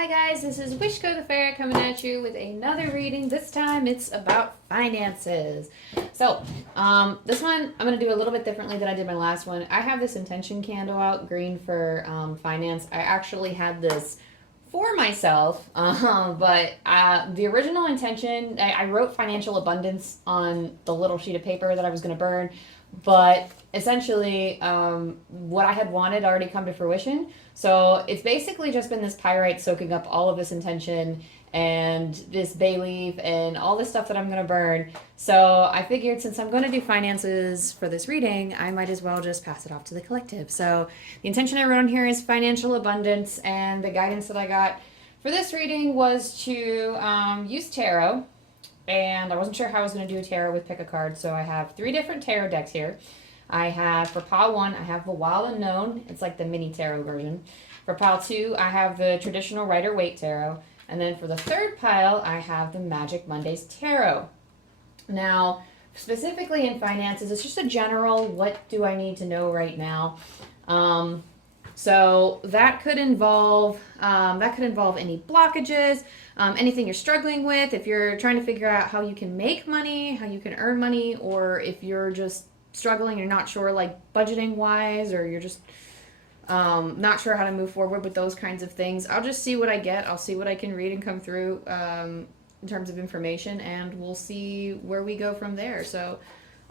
Hi guys, this is wishkotheferret coming at you with another reading. This time it's about finances. So, this one I'm going to do a little bit differently than I did my last one. I have this intention candle out, green for finance. I actually had this for myself, but the original intention, I wrote financial abundance on the little sheet of paper that I was going to burn, but essentially what I had wanted already come to fruition. So it's basically just been this pyrite soaking up all of this intention and this bay leaf and all this stuff that I'm going to burn. So I figured since I'm going to do finances for this reading, I might as well just pass it off to the collective. So the intention I wrote on here is financial abundance, and the guidance that I got for this reading was to use tarot. And I wasn't sure how I was going to do a tarot with pick a card, so I have 3 different tarot decks here. I have, for pile 1, I have the Wild Unknown. It's like the mini tarot version. For pile 2, I have the traditional Rider-Waite Tarot. And then for the third pile, I have the Magic Mondays Tarot. Now, specifically in finances, it's just a general, what do I need to know right now? So that could involve any blockages, anything you're struggling with, if you're trying to figure out how you can make money, how you can earn money, or if you're just struggling, you're not sure like budgeting wise, or you're just not sure how to move forward with those kinds of things. I'll just see what I get. I'll see what I can read and come through in terms of information, and we'll see where we go from there. So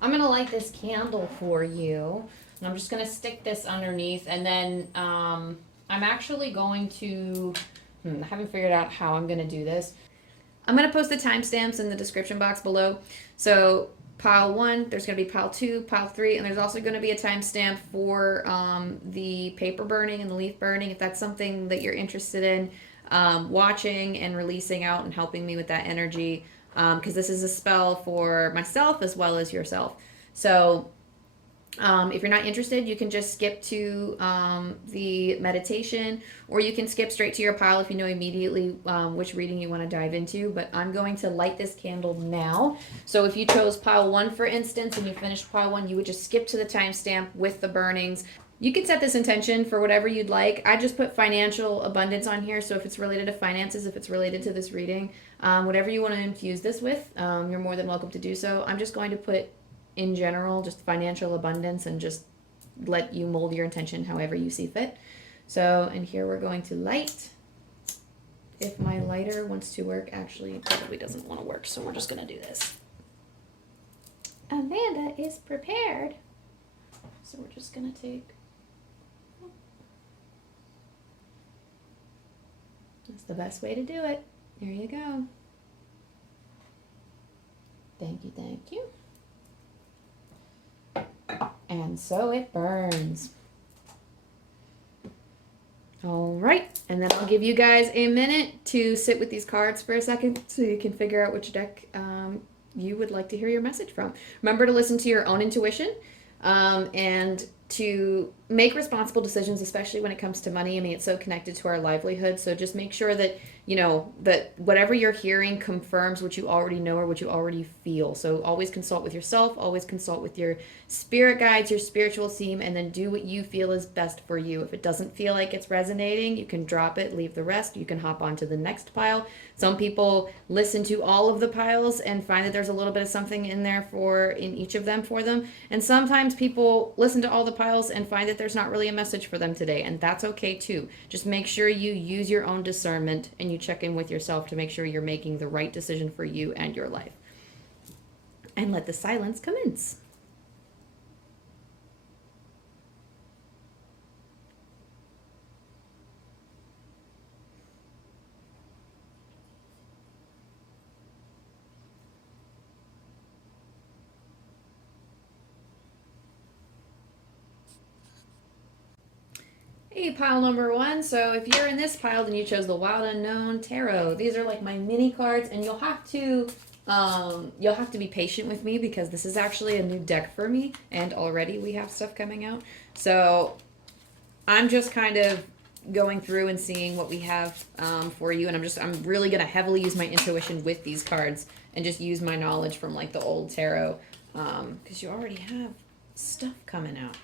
I'm going to light this candle for you, and I'm just going to stick this underneath, and then I'm actually going to, I haven't figured out how I'm going to do this. I'm going to post the timestamps in the description box below. So pile 1, there's going to be pile 2, pile 3, and there's also going to be a timestamp for the paper burning and the leaf burning, if that's something that you're interested in watching and releasing out and helping me with that energy, because this is a spell for myself as well as yourself. So if you're not interested, you can just skip to the meditation, or you can skip straight to your pile if you know immediately which reading you want to dive into. But I'm going to light this candle now. So if you chose pile 1, for instance, and you finished pile 1, you would just skip to the timestamp with the burnings. You can set this intention for whatever you'd like. I just put financial abundance on here, so if it's related to finances, if it's related to this reading, whatever you want to infuse this with, you're more than welcome to do so. I'm just going to put in general, just financial abundance, and just let you mold your intention however you see fit. So, and here we're going to light. If my lighter wants to work, actually it probably doesn't want to work, so we're just going to do this. Amanda is prepared. So we're just going to take, that's the best way to do it. There you go. Thank you, thank you. And so it burns. All right, and then I'll give you guys a minute to sit with these cards for a second so you can figure out which deck you would like to hear your message from. Remember to listen to your own intuition and to make responsible decisions, especially when it comes to money. I mean, it's so connected to our livelihood, so just make sure that, you know, that whatever you're hearing confirms what you already know or what you already feel. So always consult with yourself, always consult with your spirit guides, your spiritual team, and then do what you feel is best for you. If it doesn't feel like it's resonating, you can drop it, leave the rest. You can hop on to the next pile. Some people listen to all of the piles and find that there's a little bit of something in there in each of them for them. And sometimes people listen to all the piles and find that there's not really a message for them today, and that's okay too. Just make sure you use your own discernment and you check in with yourself to make sure you're making the right decision for you and your life. And let the silence commence. Hey, pile number 1. So if you're in this pile, then you chose the Wild Unknown Tarot. These are like my mini cards, and you'll have to be patient with me because this is actually a new deck for me, and already we have stuff coming out. So I'm just kind of going through and seeing what we have for you, and I'm really gonna heavily use my intuition with these cards and just use my knowledge from like the old tarot, because you already have stuff coming out.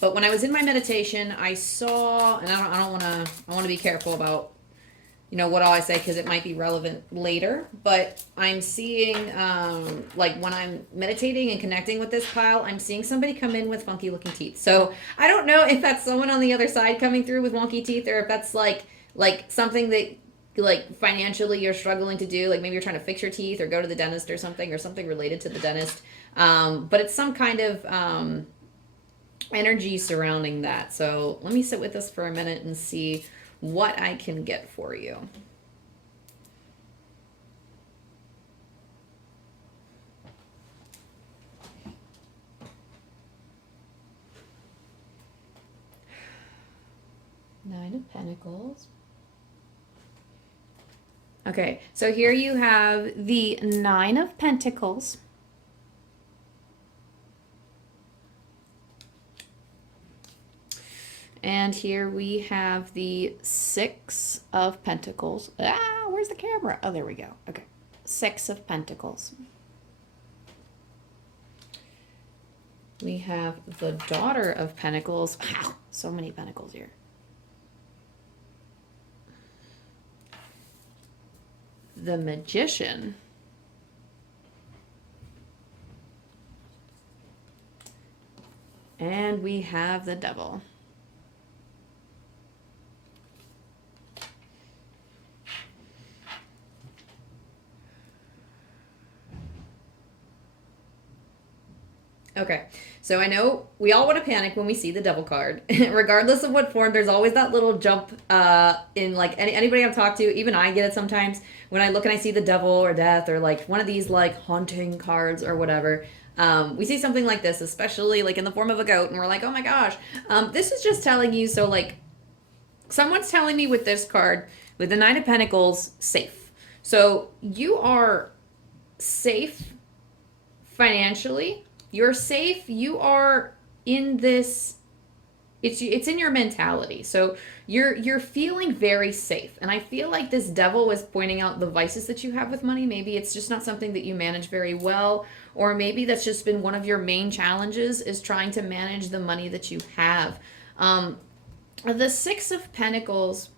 But when I was in my meditation, I saw, and I want to be careful about what do I say? Because it might be relevant later. But I'm seeing, like when I'm meditating and connecting with this pile, I'm seeing somebody come in with funky looking teeth. So I don't know if that's someone on the other side coming through with wonky teeth, or if that's like something that like financially you're struggling to do. Like maybe you're trying to fix your teeth or go to the dentist or something related to the dentist. But it's some kind of energy surrounding that. So let me sit with this for a minute and see what I can get for you. Nine of Pentacles. Okay, so here you have the Nine of Pentacles. And here we have the Six of Pentacles. Ah, where's the camera? Oh, there we go. Okay. Six of Pentacles. We have the Daughter of Pentacles. Wow, so many pentacles here. The Magician. And we have the Devil. Okay, so I know we all want to panic when we see the Devil card. Regardless of what form, there's always that little jump in like anybody I've talked to, even I get it sometimes when I look and I see the Devil or Death or like one of these like haunting cards or whatever. We see something like this, especially like in the form of a goat, and we're like, oh my gosh. This is just telling you, so like someone's telling me with this card, with the Nine of Pentacles, safe. So you are safe financially. You're safe. You are in this. It's in your mentality. So you're feeling very safe. And I feel like this Devil was pointing out the vices that you have with money. Maybe it's just not something that you manage very well, or maybe that's just been one of your main challenges, is trying to manage the money that you have. The Six of Pentacles.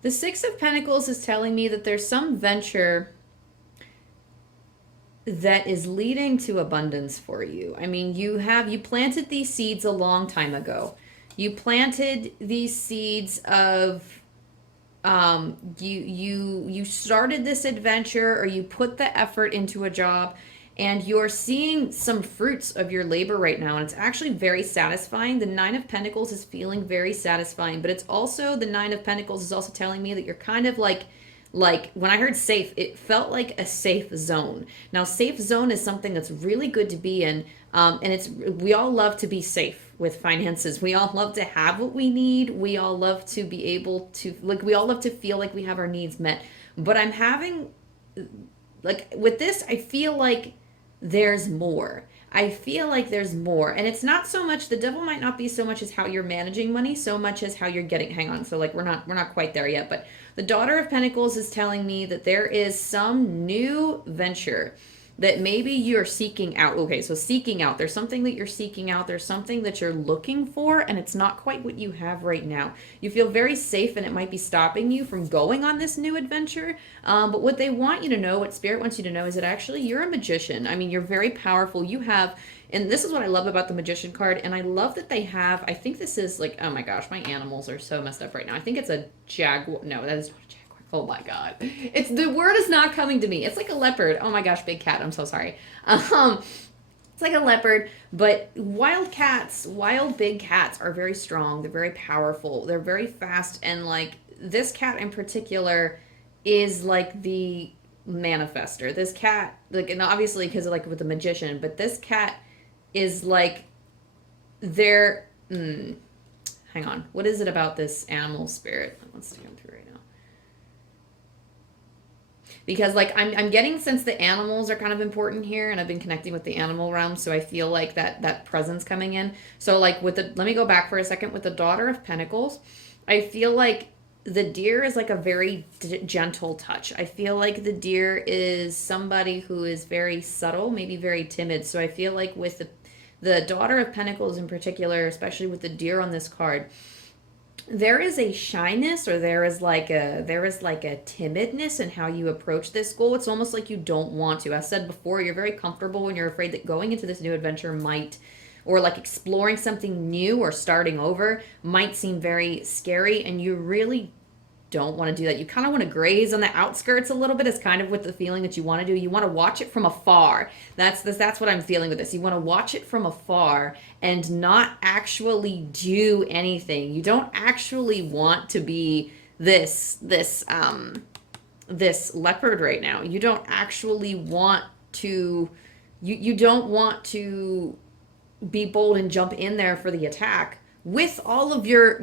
The Six of Pentacles is telling me that there's some venture that is leading to abundance for you. I mean, you planted these seeds a long time ago. You planted these seeds of you started this adventure, or you put the effort into a job, and you're seeing some fruits of your labor right now, and it's actually very satisfying. The Nine of Pentacles is feeling very satisfying, but it's also, the Nine of Pentacles is also telling me that you're kind of like when I heard safe, it felt like a safe zone. Now, safe zone is something that's really good to be in, and we all love to be safe with finances. We all love to have what we need. We all love to be able to, like, we all love to feel like we have our needs met. But I'm having, like, with this, I feel like there's more. I feel like there's more. And it's not so much, the Devil might not be so much as how you're managing money, so much as how you're getting, hang on. So like we're not quite there yet, but the Daughter of Pentacles is telling me that there is some new venture that maybe you're seeking out. Okay, so seeking out. There's something that you're seeking out. There's something that you're looking for, and it's not quite what you have right now. You feel very safe, and it might be stopping you from going on this new adventure. But what they want you to know, what Spirit wants you to know, is that actually you're a magician. I mean, you're very powerful. You have, and this is what I love about the Magician card, and I love that they have, I think this is like, oh my gosh, my animals are so messed up right now. I think it's a jaguar. No, that is not a jaguar. Oh my god. It's, the word is not coming to me. It's like a leopard. Oh my gosh, big cat. I'm so sorry. It's like a leopard, but wild cats, wild big cats are very strong. They're very powerful. They're very fast, and like this cat in particular is like the manifester. This cat, like, and obviously because of like with the Magician, but this cat is like they're hang on. What is it about this animal spirit that wants to come through right now? Because like I'm getting, since the animals are kind of important here, and I've been connecting with the animal realm, so I feel like that presence coming in. So like with the, let me go back for a second, with the Daughter of Pentacles, I feel like the deer is like a very gentle touch. I feel like the deer is somebody who is very subtle, maybe very timid. So I feel like with the Daughter of Pentacles in particular, especially with the deer on this card, there is a shyness, or there is like a timidness in how you approach this goal. It's almost like you don't want to. I said before, you're very comfortable when you're afraid that going into this new adventure might, or like exploring something new or starting over might seem very scary, and you really don't want to do that. You kind of want to graze on the outskirts a little bit. It's kind of what the feeling that you want to do. You want to watch it from afar. That's what I'm feeling with this. You want to watch it from afar and not actually do anything. You don't actually want to be this leopard right now. You don't actually want to you don't want to be bold and jump in there for the attack with all of your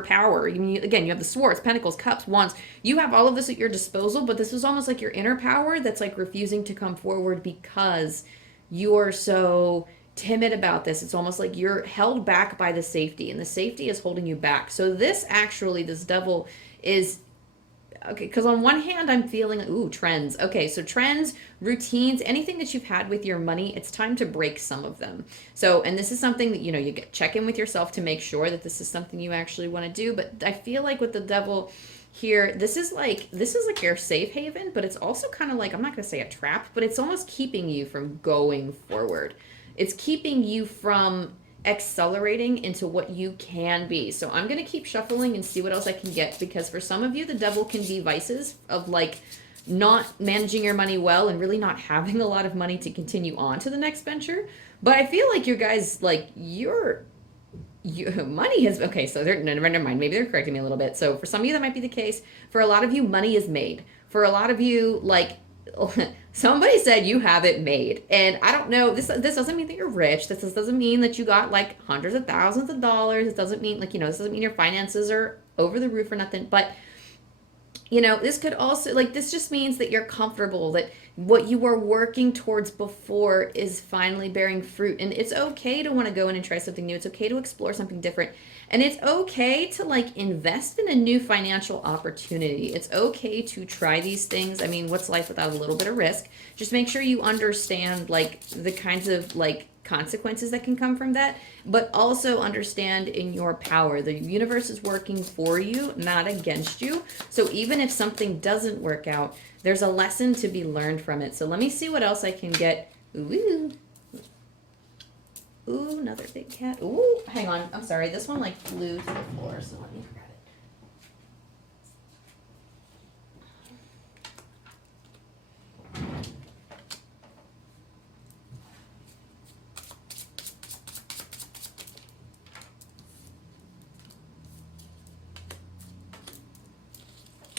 power. I mean, again, you have the swords, pentacles, cups, wands. You have all of this at your disposal, but this is almost like your inner power that's like refusing to come forward because you're so timid about this. It's almost like you're held back by the safety, and the safety is holding you back. So this devil is okay, because on one hand, I'm feeling, ooh, trends. Okay, so trends, routines, anything that you've had with your money, it's time to break some of them. So, and this is something that, you check in with yourself to make sure that this is something you actually want to do. But I feel like with the devil here, this is like your safe haven, but it's also kind of like, I'm not going to say a trap, but it's almost keeping you from going forward. It's keeping you from accelerating into what you can be. So I'm going to keep shuffling and see what else I can get, because for some of you, the devil can be vices of like not managing your money well and really not having a lot of money to continue on to the next venture. But I feel like you guys, like your money has, okay, so never mind, maybe they're correcting me a little bit. So for some of you, that might be the case. For a lot of you, money is made. For a lot of you, like, somebody said you have it made, and I don't know, this doesn't mean that you're rich. This doesn't mean that you got like hundreds of thousands of dollars. It doesn't mean, like, this doesn't mean your finances are over the roof or nothing. But this could also, like, this just means that you're comfortable, that what you were working towards before is finally bearing fruit. And it's okay to want to go in and try something new. It's okay to explore something different. And it's okay to like invest in a new financial opportunity. It's okay to try these things. I mean, what's life without a little bit of risk? Just make sure you understand like the kinds of like consequences that can come from that, but also understand in your power. The universe is working for you, not against you. So even if something doesn't work out, there's a lesson to be learned from it. So let me see what else I can get. Ooh, another big cat. Ooh, hang on. I'm sorry. This one like flew to the floor, so let me grab it.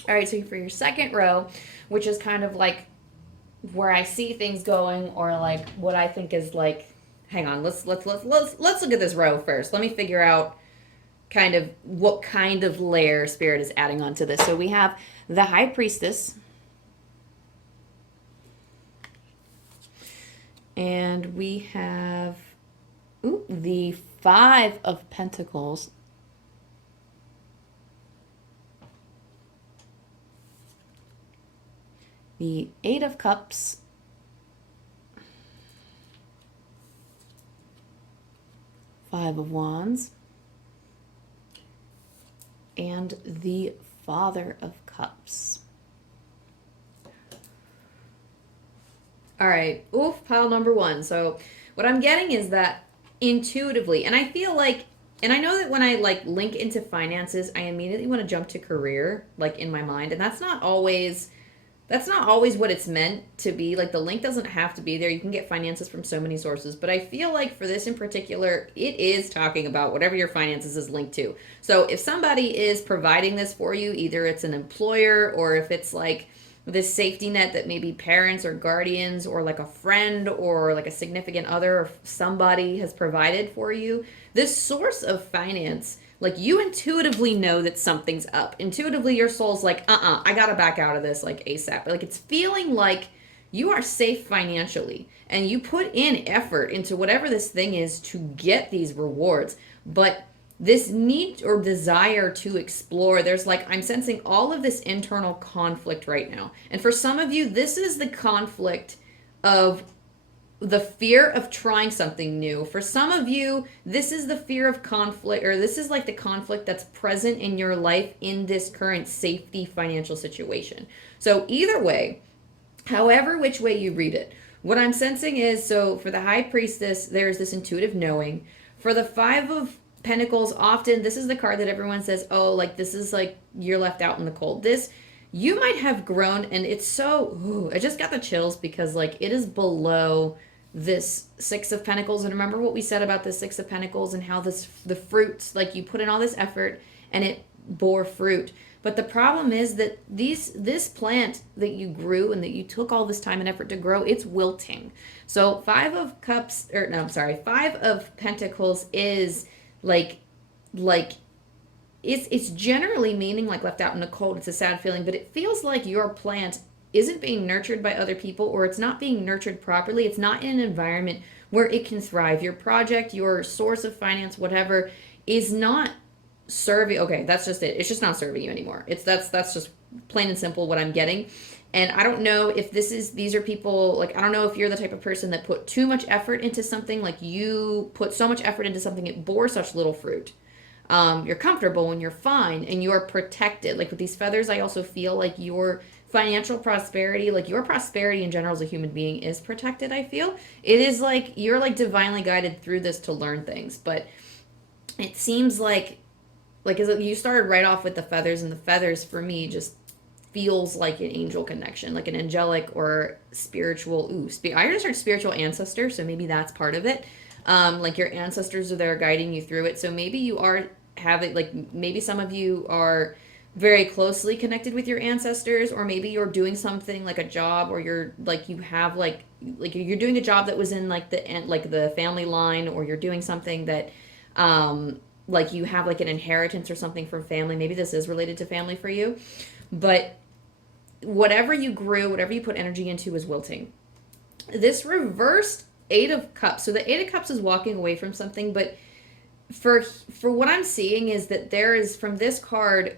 All right, so for your second row, which is kind of like where I see things going, or like what I think is like, hang on, let's look at this row first. Let me figure out kind of what kind of layer Spirit is adding onto this. So we have the High Priestess, and we have the Five of Pentacles. The Eight of Cups, Five of Wands, and the Father of Cups. All right, pile number one. So what I'm getting is that intuitively, and I feel like, and I know that when I like link into finances, I immediately want to jump to career, like in my mind, and that's not always what it's meant to be. Like, the link doesn't have to be there. You can get finances from so many sources. But I feel like for this in particular, it is talking about whatever your finances is linked to. So if somebody is providing this for you, either it's an employer, or if it's like this safety net that maybe parents or guardians or like a friend or like a significant other or somebody has provided for you, this source of finance, like, you intuitively know that something's up. Intuitively, your soul's like, I gotta back out of this, like, ASAP. Like, it's feeling like you are safe financially, and you put in effort into whatever this thing is to get these rewards. But this need or desire to explore, there's like, I'm sensing all of this internal conflict right now. And for some of you, this is the conflict of the fear of trying something new. For some of you, this is the fear of conflict, or this is like the conflict that's present in your life in this current safety financial situation. So either way, however which way you read it, what I'm sensing is, so for the High Priestess, there's this intuitive knowing. For the Five of Pentacles, often this is the card that everyone says, oh, like this is like you're left out in the cold. This, you might have grown, and it's so, ooh, I just got the chills because like it is below this Six of Pentacles. And remember what we said about the Six of Pentacles and how this, the fruits, like you put in all this effort and it bore fruit. But the problem is that this plant that you grew and that you took all this time and effort to grow, it's wilting. So Five of Cups, or no, I'm sorry, Five of Pentacles is like it's generally meaning like left out in the cold. It's a sad feeling, but it feels like your plant isn't being nurtured by other people, or it's not being nurtured properly. It's not in an environment where it can thrive. Your project, your source of finance, whatever, is not serving. Okay, that's just it. It's just not serving you anymore. That's just plain and simple what I'm getting. And I don't know if these are people, like, I don't know if you're the type of person that put too much effort into something, like you put so much effort into something, it bore such little fruit. You're comfortable and you're fine and you're protected. Like with these feathers, I also feel like your financial prosperity, like your prosperity in general as a human being, is protected. I feel it is like you're like divinely guided through this to learn things. But it seems like as you started right off with the feathers, and the feathers for me just feels like an angel connection, like an angelic or spiritual. I just heard spiritual ancestor, so maybe that's part of it. Like your ancestors are there guiding you through it. So maybe you are having, like, maybe some of you are very closely connected with your ancestors, or maybe you're doing something like a job, or you're like, you have like you're doing a job that was in like the family line, or you're doing something that like you have like an inheritance or something from family. Maybe this is related to family for you, but whatever you grew, whatever you put energy into is wilting. This reversed Eight of Cups. So the Eight of Cups is walking away from something, but for what I'm seeing is that there is, from this card,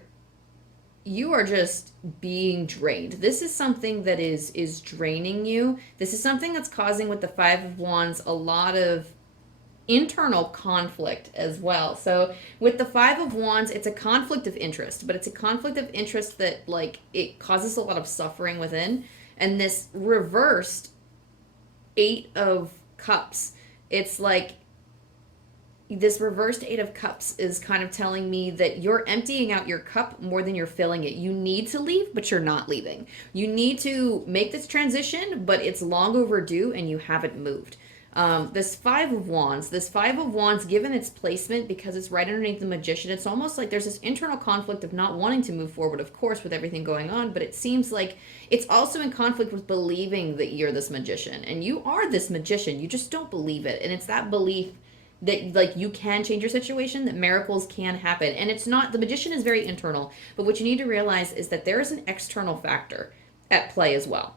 you are just being drained. This is something that is draining you. This is something that's causing, with the Five of Wands, a lot of internal conflict as well. So with the Five of Wands, it's a conflict of interest, but it's a conflict of interest that, like, it causes a lot of suffering within. And this reversed Eight of Cups, it's like this reversed Eight of Cups is kind of telling me that you're emptying out your cup more than you're filling it. You need to leave, but you're not leaving. You need to make this transition, but it's long overdue and you haven't moved. This Five of Wands, given its placement, because it's right underneath the Magician, it's almost like there's this internal conflict of not wanting to move forward, of course, with everything going on, but it seems like it's also in conflict with believing that you're this magician. And you are this magician, you just don't believe it. And it's that belief that, like, you can change your situation, that miracles can happen. And it's not, the Magician is very internal, but what you need to realize is that there is an external factor at play as well.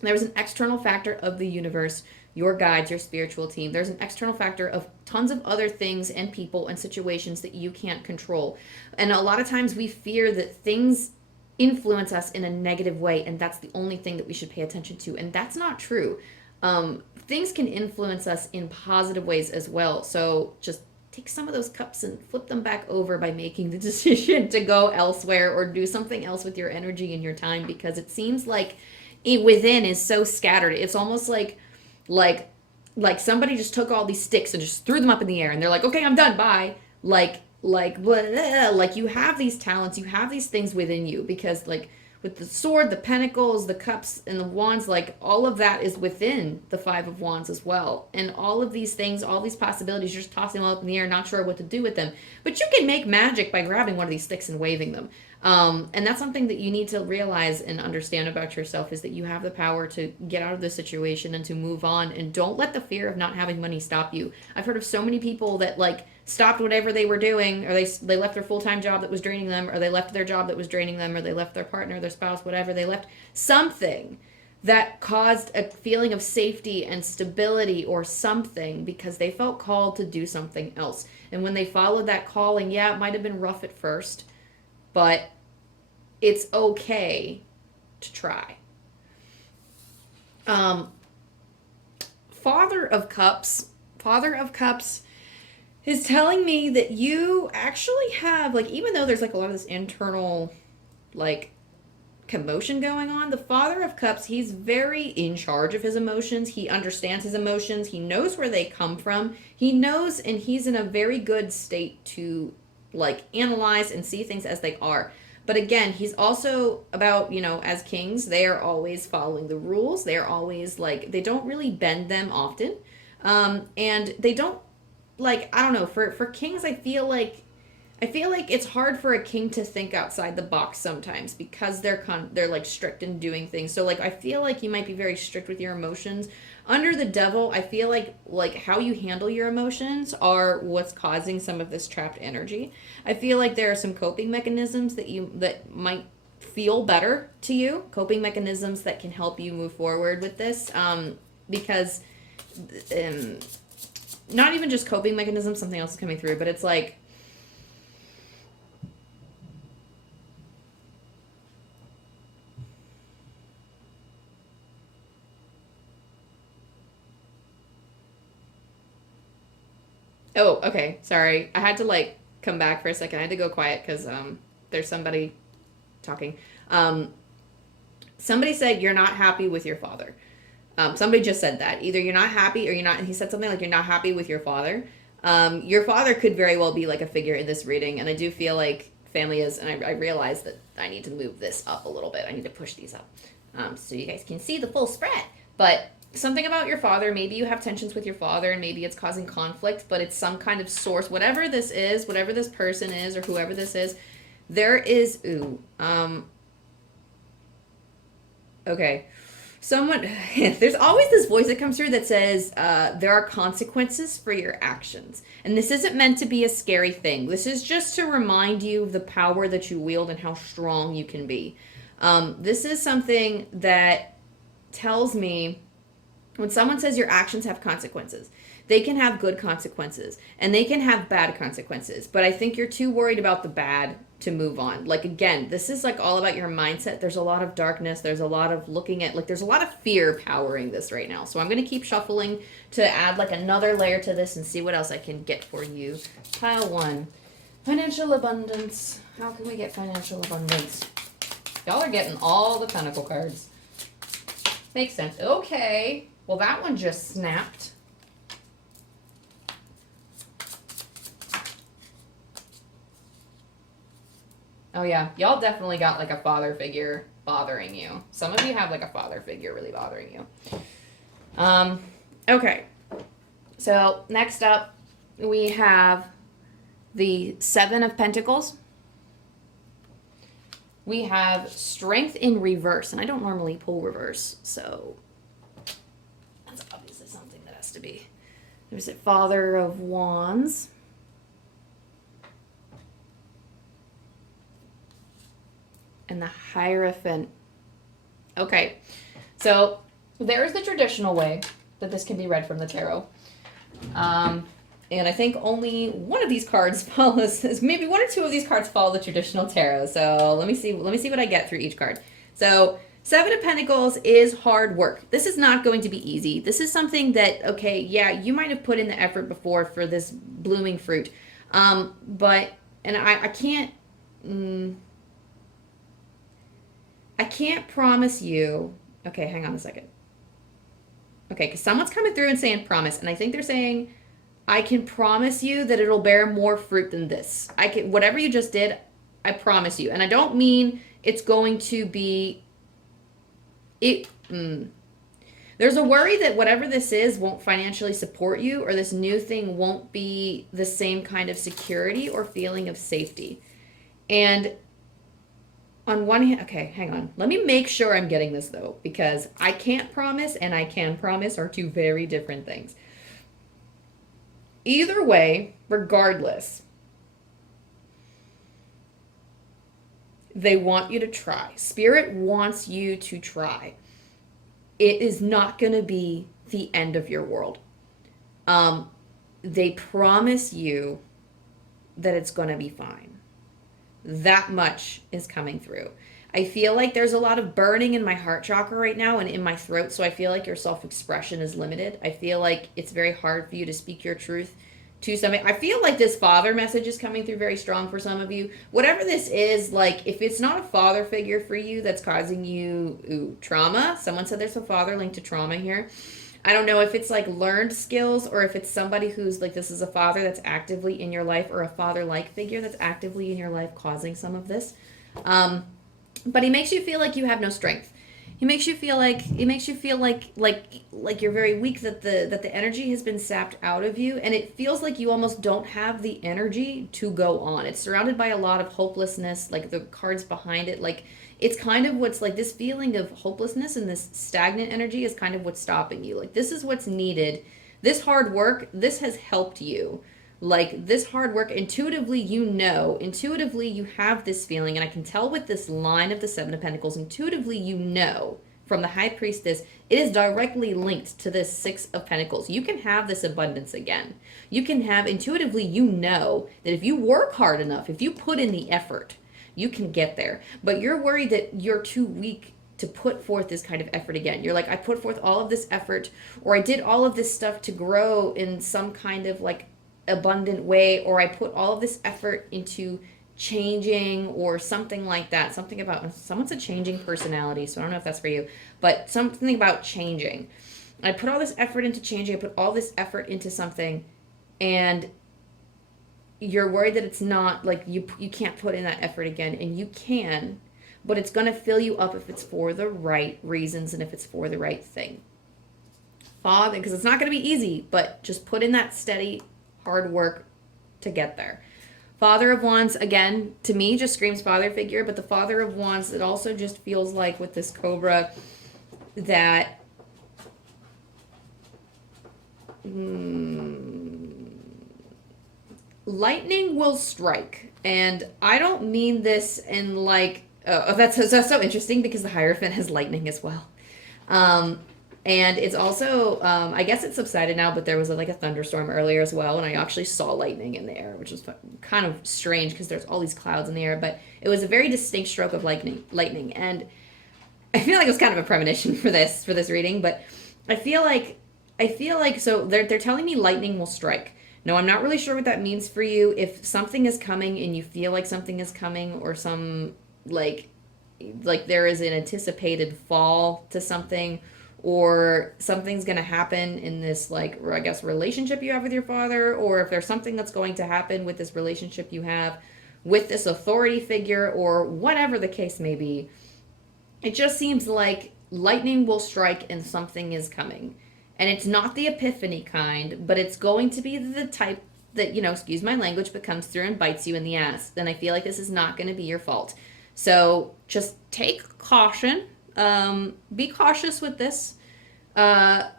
There's an external factor of the universe, your guides, your spiritual team. There's an external factor of tons of other things and people and situations that you can't control. And a lot of times we fear that things influence us in a negative way, and that's the only thing that we should pay attention to. And that's not true. Things can influence us in positive ways as well. So just take some of those cups and flip them back over by making the decision to go elsewhere or do something else with your energy and your time, because it seems like it within is so scattered. It's almost like somebody just took all these sticks and just threw them up in the air, and they're like, okay, I'm done, bye. Like you have these talents, you have these things within you, because like with the sword, the pentacles, the cups, and the wands, like all of that is within the Five of Wands as well. And all of these things, all these possibilities, you're just tossing them up in the air, not sure what to do with them. But you can make magic by grabbing one of these sticks and waving them. And that's something that you need to realize and understand about yourself, is that you have the power to get out of this situation and to move on. And don't let the fear of not having money stop you. I've heard of so many people that like stopped whatever they were doing, or they left their full-time job that was draining them, or they left their job that was draining them, or they left their partner, their spouse, whatever. They left something that caused a feeling of safety and stability or something, because they felt called to do something else. And when they followed that calling, yeah, it might have been rough at first, but it's okay to try. Father of Cups is telling me that you actually have, like, even though there's like a lot of this internal, like, commotion going on, the Father of Cups, he's very in charge of his emotions. He understands his emotions. He knows where they come from. He knows, and he's in a very good state to, like, analyze and see things as they are. But again, he's also about, as kings, they are always following the rules. They are always, like, they don't really bend them often. And they don't, like, I don't know, for kings, I feel like it's hard for a king to think outside the box sometimes because they're like strict in doing things. So, like, I feel like you might be very strict with your emotions. Under the devil, I feel like how you handle your emotions are what's causing some of this trapped energy. I feel like there are some coping mechanisms that might feel better to you, coping mechanisms that can help you move forward with this, because not even just coping mechanisms, something else is coming through, but it's like, oh, okay, sorry. I had to, like, come back for a second. I had to go quiet because there's somebody talking. Somebody said you're not happy with your father. Somebody just said that. Either you're not happy or you're not. He said something like you're not happy with your father. Your father could very well be like a figure in this reading, and I do feel like family is, and I realize that I need to move this up a little bit. I need to push these up so you guys can see the full spread. But something about your father, maybe you have tensions with your father and maybe it's causing conflict, but it's some kind of source, whatever this is, whatever this person is or whoever this is, there is, okay. Someone, there's always this voice that comes through that says, there are consequences for your actions. And this isn't meant to be a scary thing. This is just to remind you of the power that you wield and how strong you can be. This is something that tells me when someone says your actions have consequences, they can have good consequences and they can have bad consequences. But I think you're too worried about the bad to move on. Like, again, this is like all about your mindset. There's a lot of darkness. There's a lot of looking at, like, there's a lot of fear powering this right now. So I'm going to keep shuffling to add like another layer to this and see what else I can get for you. Pile 1, financial abundance. How can we get financial abundance? Y'all are getting all the pentacle cards. Makes sense. Okay. Well, that one just snapped. Oh, yeah. Y'all definitely got, like, a father figure bothering you. Some of you have, like, a father figure really bothering you. Okay. So, next up, we have the 7 of Pentacles. We have Strength in reverse. And I don't normally pull reverse, so that's obviously something that has to be. There's a Father of Wands. And the Hierophant. Okay, so there's the traditional way that this can be read from the tarot. And I think only one of these cards follows, maybe one or two of these cards follow the traditional tarot. So let me see what I get through each card. So 7 of Pentacles is hard work. This is not going to be easy. This is something that, okay, yeah, you might have put in the effort before for this blooming fruit. But, and I can't, I can't promise you, okay, hang on a second. Okay, because someone's coming through and saying promise, and I think they're saying, I can promise you that it'll bear more fruit than this. I can, whatever you just did, I promise you. And I don't mean it's going to be, there's a worry that whatever this is won't financially support you, or this new thing won't be the same kind of security or feeling of safety. And on one hand, okay, hang on. Let me make sure I'm getting this, though, because I can't promise and I can promise are two very different things. Either way, regardless, they want you to try. Spirit wants you to try. It is not going to be the end of your world. They promise you that it's going to be fine. That much is coming through. I feel like there's a lot of burning in my heart chakra right now and in my throat, so I feel like your self-expression is limited. I feel like it's very hard for you to speak your truth to somebody. I feel like this father message is coming through very strong for some of you. Whatever this is, like, if it's not a father figure for you that's causing you trauma, someone said there's a father linked to trauma here. I don't know if it's like learned skills or if it's somebody who's like, this is a father that's actively in your life or a father-like figure that's actively in your life causing some of this. But he makes you feel like you have no strength. He makes you feel like you're very weak, that the energy has been sapped out of you, and it feels like you almost don't have the energy to go on. It's surrounded by a lot of hopelessness, like the cards behind it, like it's kind of what's like this feeling of hopelessness and this stagnant energy is kind of what's stopping you. Like this is what's needed. This hard work, this has helped you. Like this hard work, intuitively you have this feeling, and I can tell with this line of the Seven of Pentacles, intuitively you know from the High Priestess, it is directly linked to this Six of Pentacles. You can have this abundance again. You can have, intuitively you know that if you work hard enough, if you put in the effort, you can get there. But you're worried that you're too weak to put forth this kind of effort again. You're like, I put forth all of this effort, or I did all of this stuff to grow in some kind of like abundant way, or I put all of this effort into changing or something like that. Something about, someone said changing personality, so I don't know if that's for you, but something about changing. I put all this effort into changing, I put all this effort into something, and you're worried that it's not, like, you can't put in that effort again, and you can, but it's going to fill you up if it's for the right reasons and if it's for the right thing. Father, because it's not going to be easy, but just put in that steady hard work to get there. Father of Wands, again, to me just screams father figure, but the Father of Wands, it also just feels like with this Cobra that lightning will strike. And I don't mean this in like, that's so interesting because the Hierophant has lightning as well. And it's also, I guess it subsided now, but there was like a thunderstorm earlier as well, and I actually saw lightning in the air, which was kind of strange because there's all these clouds in the air, but it was a very distinct stroke of lightning, and I feel like it was kind of a premonition for this reading, but I feel like so they're telling me lightning will strike. No, I'm not really sure what that means for you. If something is coming and you feel like something is coming, or some like there is an anticipated fall to something, or something's going to happen in this, like, I guess, relationship you have with your father, or if there's something that's going to happen with this relationship you have with this authority figure, or whatever the case may be, it just seems like lightning will strike and something is coming. And it's not the epiphany kind, but it's going to be the type that, you know, excuse my language, but comes through and bites you in the ass. Then I feel like this is not going to be your fault. So just take caution. Be cautious with this. I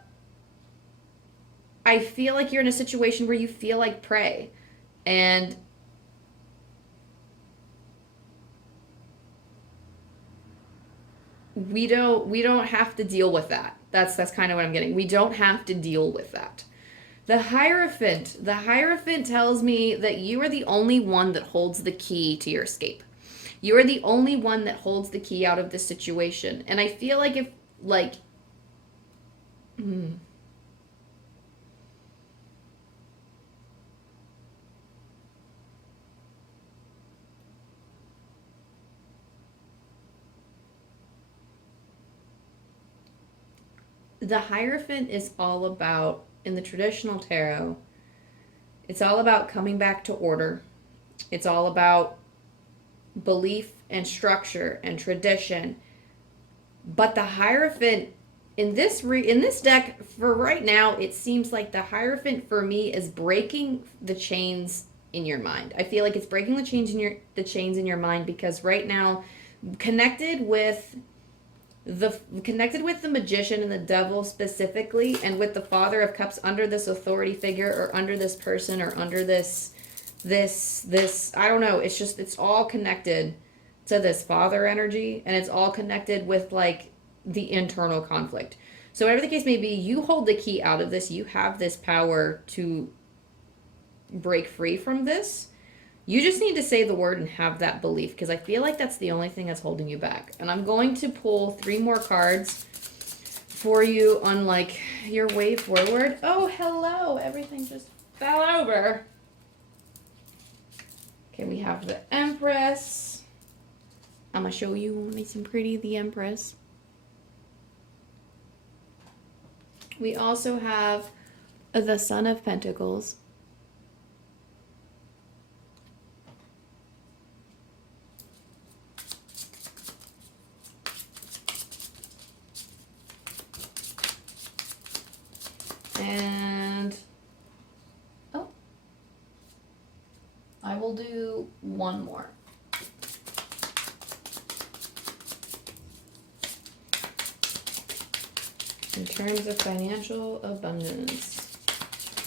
feel like you're in a situation where you feel like prey, and we don't have to deal with that. That's kind of what I'm getting. We don't have to deal with that. The Hierophant tells me that you are the only one that holds the key to your escape. You are the only one that holds the key out of this situation. And I feel like if, like, the Hierophant is all about, in the traditional tarot, it's all about coming back to order. It's all about belief and structure and tradition. But the Hierophant in this deck for right now, it seems like the Hierophant for me is breaking the chains in your mind. I feel like it's breaking the chains in your mind, because right now, connected with the Magician and the Devil specifically, and with the Father of Cups under this authority figure, or under this person, or under this I don't know, it's all connected to this father energy, and it's all connected with like the internal conflict. So whatever the case may be, you hold the key out of this. You have this power to break free from this. You just need to say the word and have that belief, because I feel like that's the only thing that's holding you back. And I'm going to pull 3 more cards for you on like your way forward. Oh, hello. Everything just fell over. Okay, we have the Empress. I'm going to show you nice and pretty the Empress. We also have the Son of Pentacles. And, oh, I will do one more. In terms of financial abundance,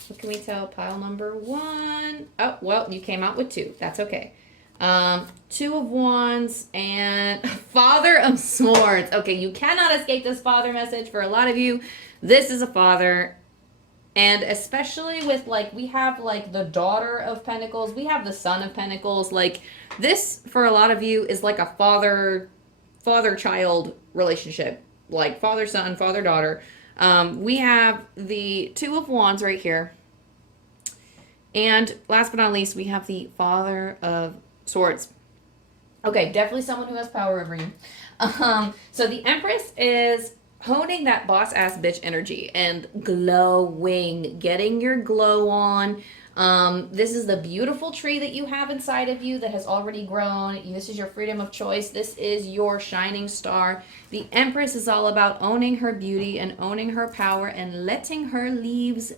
what can we tell pile number 1? Oh, well, you came out with 2. That's okay. 2 of Wands and Father of Swords. Okay, you cannot escape this father message for a lot of you. This is a father. And especially with, like, we have, like, the Daughter of Pentacles. We have the Son of Pentacles. Like, this, for a lot of you, is like a father-child relationship. Like, father-son, father-daughter. We have the 2 of Wands right here. And last but not least, we have the Father of Swords. Okay, definitely someone who has power over you. So the Empress is honing that boss ass bitch energy and glowing, getting your glow on. This is the beautiful tree that you have inside of you that has already grown. This is your freedom of choice. This is your shining star. The Empress is all about owning her beauty and owning her power and letting her leaves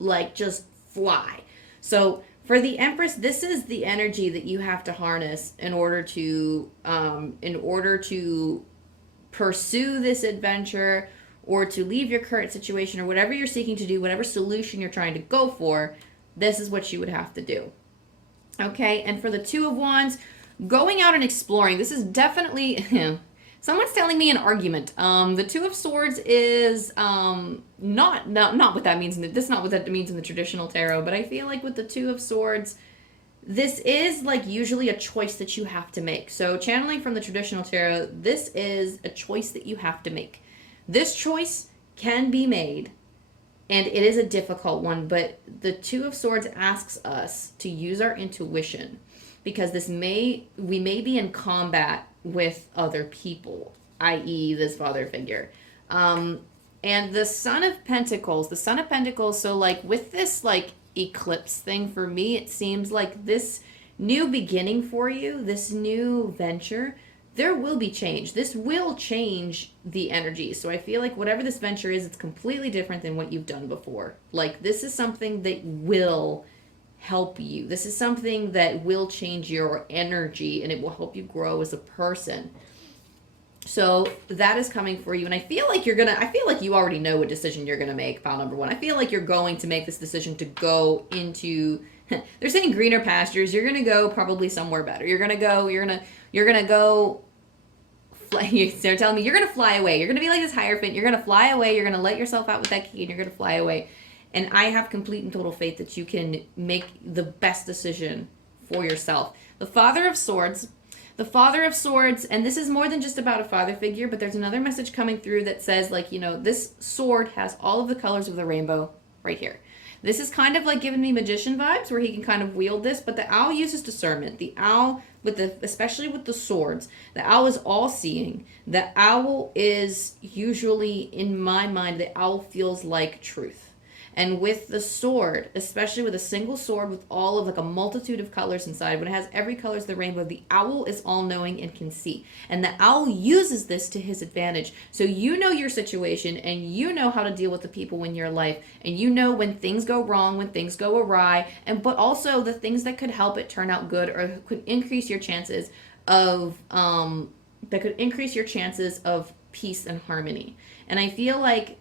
like just fly. So for the Empress, this is the energy that you have to harness in order to pursue this adventure or to leave your current situation or whatever you're seeking to do, whatever solution you're trying to go for. This is what you would have to do. Okay, and for the 2 of Wands, going out and exploring. This is definitely, someone's telling me an argument. The 2 of Swords is not what that means. This is not what that means in the traditional tarot, but I feel like with the 2 of Swords, this is like usually a choice that you have to make. So channeling from the traditional tarot, this is a choice that you have to make. This choice can be made, and it is a difficult one, but the 2 of Swords asks us to use our intuition, because we may be in combat with other people, i.e. this father figure. And the Son of Pentacles, so like with this like eclipse thing, for me, it seems like this new beginning for you, this new venture, there will be change. This will change the energy. So I feel like whatever this venture is, it's completely different than what you've done before. Like, this is something that will help you. This is something that will change your energy, and it will help you grow as a person. So that is coming for you. And I feel like you already know what decision you're going to make, pile number 1. I feel like you're going to make this decision to go into, they're saying greener pastures. You're going to go probably somewhere better. You're going to go, they're telling me you're going to fly away. You're going to be like this Hierophant. You're going to fly away. You're going to let yourself out with that key, and you're going to fly away. And I have complete and total faith that you can make the best decision for yourself. The Father of Swords, and this is more than just about a father figure, but there's another message coming through that says, like, this sword has all of the colors of the rainbow right here. This is kind of like giving me magician vibes, where he can kind of wield this, but the owl uses discernment. The owl, especially with the swords, the owl is all-seeing. The owl is usually, in my mind, the owl feels like truth. And with the sword, especially with a single sword with all of like a multitude of colors inside, when it has every color of the rainbow, the owl is all-knowing and can see. And the owl uses this to his advantage. So you know your situation, and you know how to deal with the people in your life, and you know when things go wrong, when things go awry, but also the things that could help it turn out good, or could increase your chances of peace and harmony. And I feel like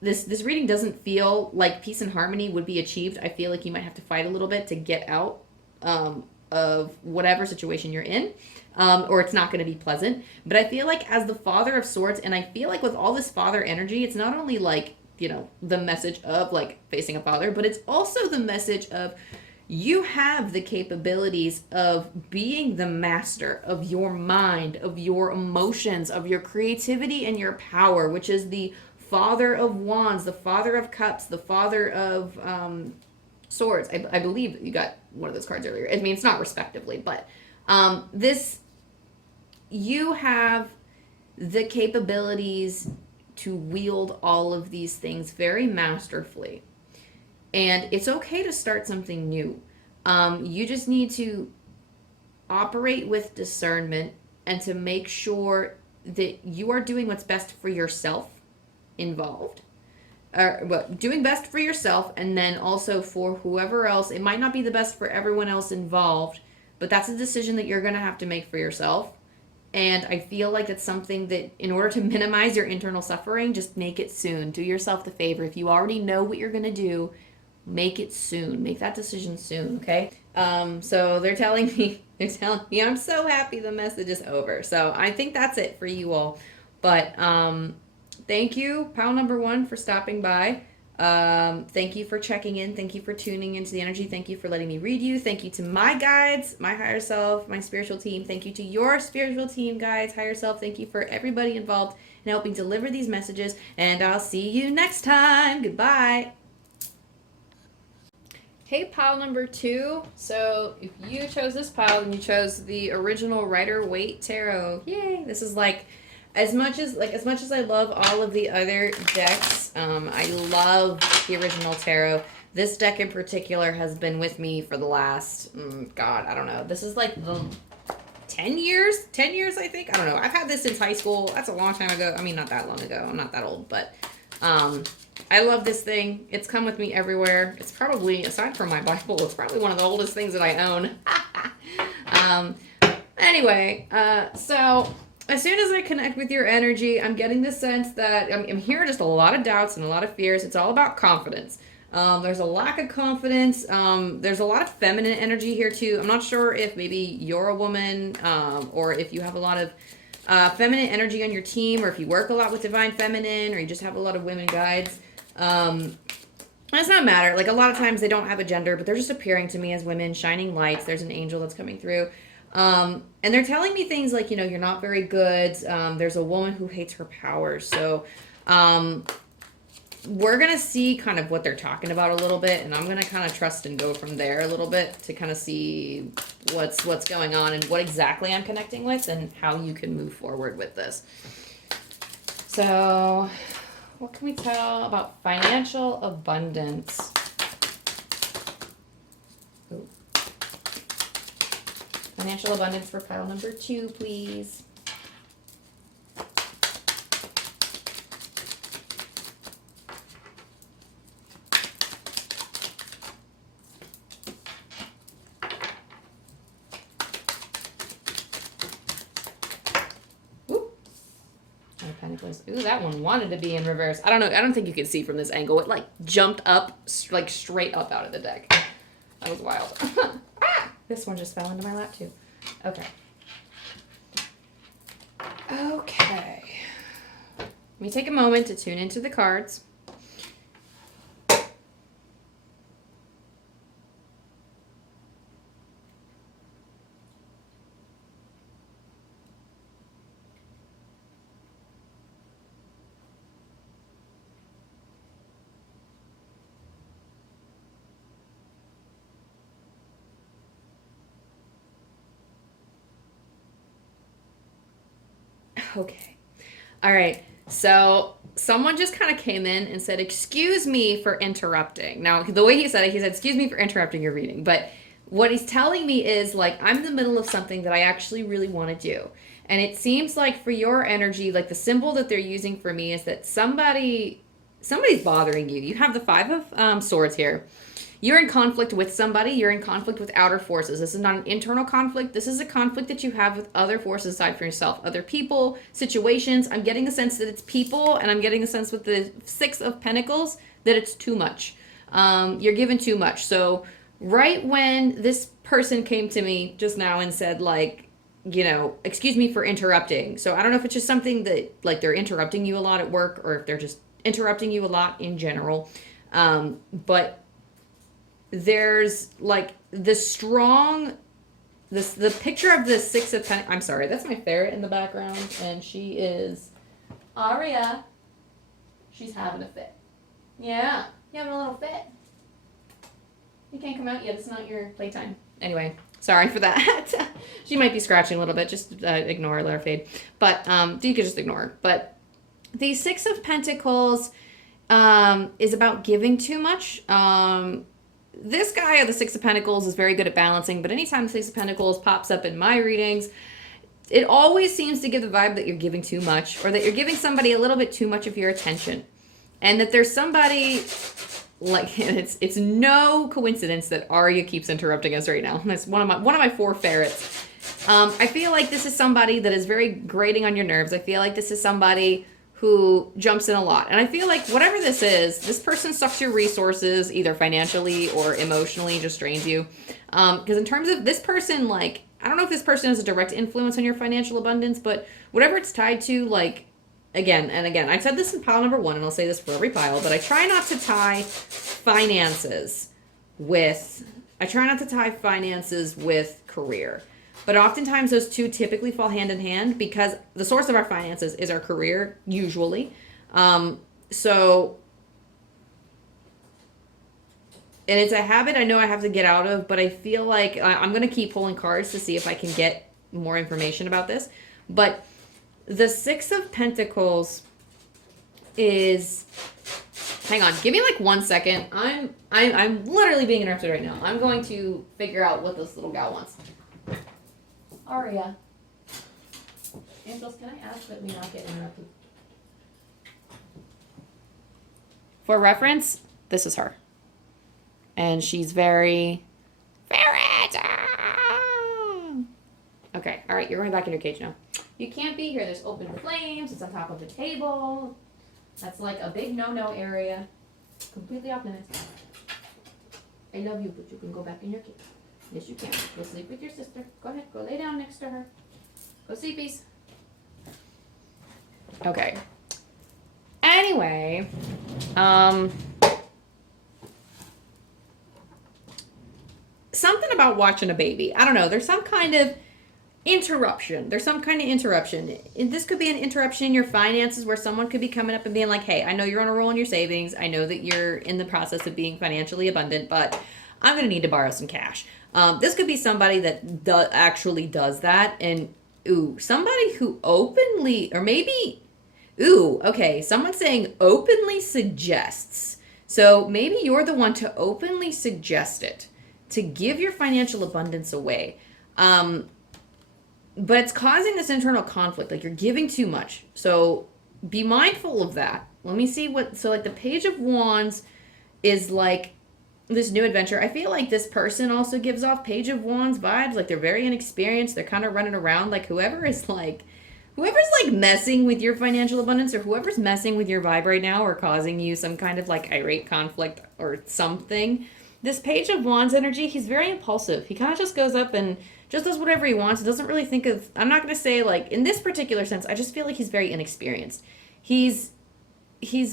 this reading doesn't feel like peace and harmony would be achieved. I feel like you might have to fight a little bit to get out of whatever situation you're in, or it's not going to be pleasant. But I feel like as the Father of Swords, and I feel like with all this father energy, it's not only like, the message of like facing a father, but it's also the message of You have the capabilities of being the master of your mind, of your emotions, of your creativity and your power, which is the Father of Wands, the Father of Cups, the Father of Swords. I believe you got one of those cards earlier. I mean, it's not respectively, but this, you have the capabilities to wield all of these things very masterfully. And it's okay to start something new. You just need to operate with discernment and to make sure that you are doing what's best for yourself involved. Well, doing best for yourself, and then also for whoever else. It might not be the best for everyone else involved, but that's a decision that you're going to have to make for yourself. And I feel like it's something that, in order to minimize your internal suffering, just make it soon. Do yourself the favor. If you already know what you're going to do, make it soon. Make that decision soon, okay? So they're telling me I'm so happy the message is over. So I think that's it for you all. But thank you, pile number 1, for stopping by. Thank you for checking in. Thank you for tuning into the energy. Thank you for letting me read you. Thank you to my guides, my higher self, my spiritual team. Thank you to your spiritual team, guides, higher self. Thank you for everybody involved in helping deliver these messages. And I'll see you next time. Goodbye. Hey, pile number 2. So if you chose this pile, then you chose the original Rider-Waite Tarot. Yay! This is like, as much as I love all of the other decks, I love the original tarot. This deck in particular has been with me for the last, God, I don't know. This is like the 10 years, I think. I don't know. I've had this since high school. That's a long time ago. I mean, not that long ago. I'm not that old, but I love this thing. It's come with me everywhere. It's probably, aside from my Bible, it's probably one of the oldest things that I own. Anyway, so as soon as I connect with your energy, I'm getting the sense that I'm hearing just a lot of doubts and a lot of fears. It's all about confidence. There's a lack of confidence. There's a lot of feminine energy here too. I'm not sure if maybe you're a woman, or if you have a lot of feminine energy on your team, or if you work a lot with divine feminine, or you just have a lot of women guides. It does not matter. Like, a lot of times they don't have a gender, but they're just appearing to me as women, shining lights. There's an angel that's coming through. And they're telling me things like, you're not very good. There's a woman who hates her power. So, we're going to see kind of what they're talking about a little bit, and I'm going to kind of trust and go from there a little bit to kind of see what's going on and what exactly I'm connecting with and how you can move forward with this. So, what can we tell about financial abundance? Ooh. Financial abundance for pile number 2, please. Ooh, that one wanted to be in reverse. I don't know. I don't think you can see from this angle. It, like, jumped up, like, straight up out of the deck. That was wild. Ah! This one just fell into my lap, too. Okay. Okay. Let me take a moment to tune into the cards. Okay. All right. So someone just kind of came in and said, "Excuse me for interrupting." Now, the way he said it, he said, "Excuse me for interrupting your reading." But what he's telling me is, like, I'm in the middle of something that I actually really want to do. And it seems like for your energy, like, the symbol that they're using for me is that somebody's bothering you. You have the 5 of Swords here. You're in conflict with somebody. You're in conflict with outer forces. This is not an internal conflict. This is a conflict that you have with other forces aside from yourself. Other people, situations. I'm getting the sense that it's people, and I'm getting the sense with the 6 of Pentacles that it's too much. You're given too much. So right when this person came to me just now and said, like, excuse me for interrupting. So I don't know if it's just something that, like, they're interrupting you a lot at work, or if they're just interrupting you a lot in general. But there's like the strong, the picture of the Six of Pentacles. I'm sorry, that's my ferret in the background, and she is Aria. She's having a fit. Yeah, you having a little fit. You can't come out yet. It's not your playtime. Anyway, sorry for that. She might be scratching a little bit. Just ignore her, let her fade. But you could just ignore her. But the Six of Pentacles is about giving too much. This guy of the Six of Pentacles is very good at balancing, but anytime the Six of Pentacles pops up in my readings, it always seems to give the vibe that you're giving too much, or that you're giving somebody a little bit too much of your attention. And that there's somebody, like, it's no coincidence that Arya keeps interrupting us right now. That's one of my four ferrets. I feel like this is somebody that is very grating on your nerves. I feel like this is somebody who jumps in a lot. And I feel like whatever this is, this person sucks your resources, either financially or emotionally, just drains you. Because in terms of this person, like, I don't know if this person has a direct influence on your financial abundance, but whatever it's tied to, like, again and again, I said this in pile number 1, and I'll say this for every pile, but I try not to tie finances with career. But oftentimes those two typically fall hand in hand, because the source of our finances is our career, usually. So, and it's a habit I know I have to get out of, but I feel like I'm going to keep pulling cards to see if I can get more information about this. But the Six of Pentacles is, hang on, give me like 1 second. I'm literally being interrupted right now. I'm going to figure out what this little gal wants. Aria. Angels, can I ask that we not get interrupted? For reference, this is her. And she's very ferret. Okay, all right, you're going back in your cage now. You can't be here. There's open flames. It's on top of the table. That's like a big no-no area. Completely off limits. I love you, but you can go back in your cage. Yes, you can. Go sleep with your sister. Go ahead. Go lay down next to her. Go sleepies. Okay. Anyway, something about watching a baby. I don't know. There's some kind of interruption. And this could be an interruption in your finances, where someone could be coming up and being like, hey, I know you're on a roll in your savings. I know that you're in the process of being financially abundant, but I'm going to need to borrow some cash. This could be somebody that actually does that. And, somebody who openly, or maybe, someone's saying openly suggests. So maybe you're the one to openly suggest it, to give your financial abundance away. But it's causing this internal conflict, like you're giving too much. So be mindful of that. Let me see like the Page of Wands is like this new adventure. I feel like this person also gives off Page of Wands vibes, like they're very inexperienced. They're kind of running around, like whoever's messing with your financial abundance, or whoever's messing with your vibe right now, or causing you some kind of like irate conflict or something. This Page of Wands energy, he's very impulsive. He kind of just goes up and just does whatever he wants. Doesn't really think of, I'm not going to say like, in this particular sense, I just feel like he's very inexperienced. He's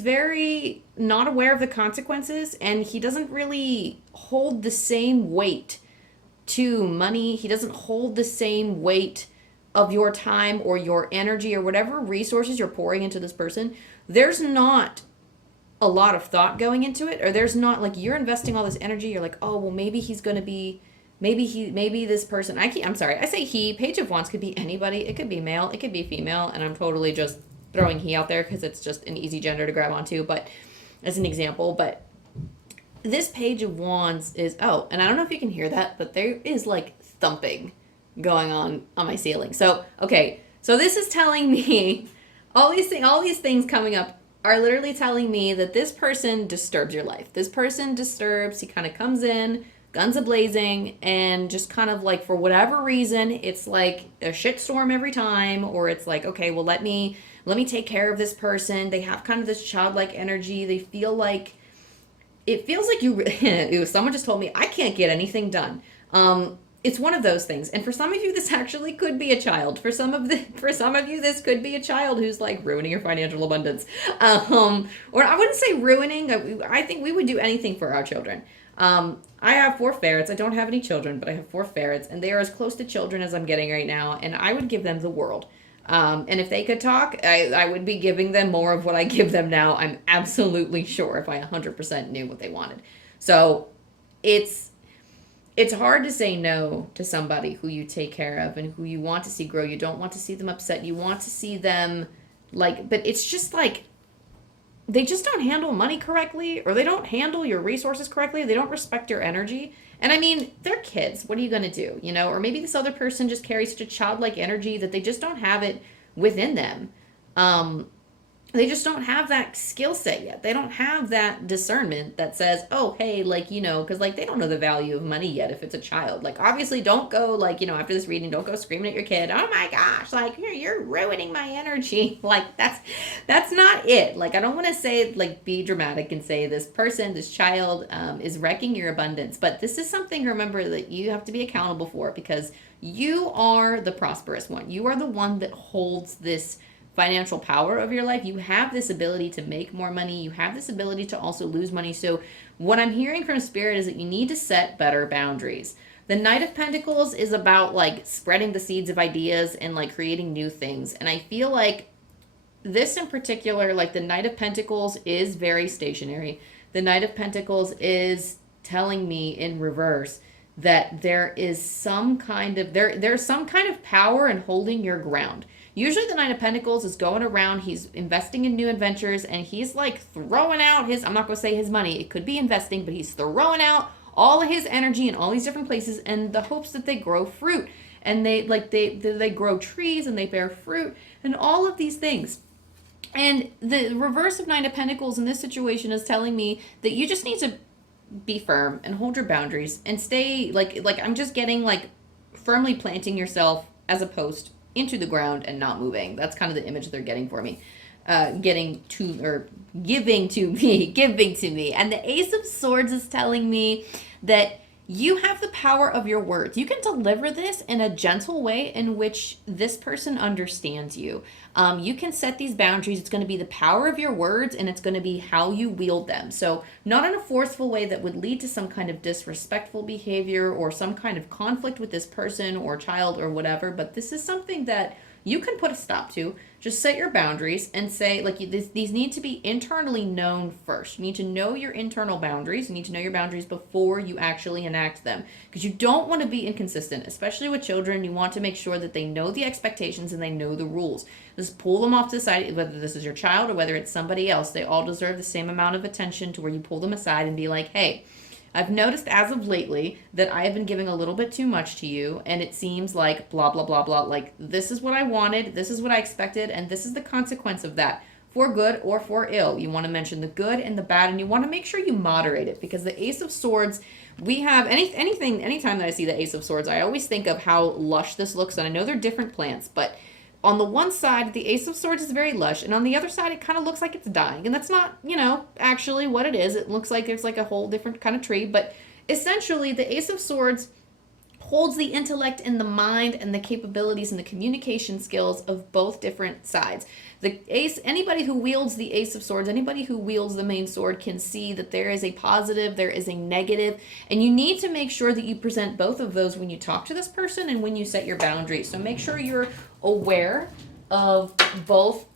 very not aware of the consequences, and he doesn't really hold the same weight to money. He doesn't hold the same weight of your time or your energy or whatever resources you're pouring into this person. There's not a lot of thought going into it, or there's not like you're investing all this energy. You're like, oh, well, maybe he's going to be, maybe this person, I'm sorry, I say he. Page of Wands could be anybody. It could be male, it could be female, and I'm totally just throwing he out there because it's just an easy gender to grab onto, but as an example. But this Page of Wands is, and I don't know if you can hear that, but there is like thumping going on my ceiling. So, okay, so this is telling me all these things coming up are literally telling me that this person disturbs your life. This person disturbs, he kind of comes in, guns a-blazing, and just kind of like, for whatever reason, it's like a shitstorm every time, or it's like, okay, well, let me take care of this person. They have kind of this childlike energy. They feel like, it feels like someone just told me I can't get anything done. it's one of those things. And for some of you, this actually could be a child. For some of you, this could be a child who's like ruining your financial abundance. Or I wouldn't say ruining. I think we would do anything for our children. I have 4 ferrets. I don't have any children, but I have 4 ferrets, and they are as close to children as I'm getting right now. And I would give them the world. And if they could talk, I would be giving them more of what I give them now. I'm absolutely sure, if I 100% knew what they wanted. So it's hard to say no to somebody who you take care of and who you want to see grow. You don't want to see them upset. You want to see them like, but it's just like, they just don't handle money correctly, or they don't handle your resources correctly. They don't respect your energy. And I mean, they're kids. What are you going to do? You know, or maybe this other person just carries such a childlike energy that they just don't have it within them. They just don't have that skill set yet. They don't have that discernment that says, oh, hey, like, you know, because like they don't know the value of money yet if it's a child. Like, obviously, don't go like, you know, after this reading, don't go screaming at your kid. Oh my gosh, like you're ruining my energy. Like that's not it. Like, I don't want to say like be dramatic and say this person, this child is wrecking your abundance. But this is something, remember, that you have to be accountable for, because you are the prosperous one. You are the one that holds this financial power of your life. You have this ability to make more money. You have this ability to also lose money. So what I'm hearing from Spirit is that you need to set better boundaries. The Knight of Pentacles is about like spreading the seeds of ideas and like creating new things. And I feel like this in particular, like the Knight of Pentacles is very stationary. The Knight of Pentacles is telling me in reverse that there is some kind of, there's some kind of power in holding your ground. Usually the Knight of Pentacles is going around, he's investing in new adventures, and he's like throwing out his, I'm not going to say his money, it could be investing, but he's throwing out all of his energy in all these different places in the hopes that they grow fruit. And they grow trees and they bear fruit and all of these things. And the reverse of Knight of Pentacles in this situation is telling me that you just need to be firm and hold your boundaries and stay like I'm just getting like firmly planting yourself as a post into the ground and not moving. That's kind of the image they're getting for me. Giving to me. And the Ace of Swords is telling me that you have the power of your words. You can deliver this in a gentle way in which this person understands you. You can set these boundaries. It's going to be the power of your words, and it's going to be how you wield them. So not in a forceful way that would lead to some kind of disrespectful behavior or some kind of conflict with this person or child or whatever, but this is something that you can put a stop to. Just set your boundaries and say, like, these need to be internally known first. You need to know your internal boundaries. You need to know your boundaries before you actually enact them, because you don't want to be inconsistent, especially with children. You want to make sure that they know the expectations and they know the rules. Just pull them off to the side, whether this is your child or whether it's somebody else. They all deserve the same amount of attention, to where you pull them aside and be like, hey, I've noticed as of lately that I have been giving a little bit too much to you, and it seems like blah, blah, blah, blah. Like, this is what I wanted, this is what I expected, and this is the consequence of that, for good or for ill. You want to mention the good and the bad, and you want to make sure you moderate it, because the Ace of Swords, we have anytime that I see the Ace of Swords, I always think of how lush this looks, and I know they're different plants, but on the one side, the Ace of Swords is very lush, and on the other side, it kind of looks like it's dying. And that's not, actually what it is. It looks like it's like a whole different kind of tree. But essentially, the Ace of Swords holds the intellect and the mind and the capabilities and the communication skills of both different sides. The Ace, anybody who wields the Ace of Swords, anybody who wields the main sword can see that there is a positive, there is a negative, and you need to make sure that you present both of those when you talk to this person and when you set your boundaries. So make sure you're aware of both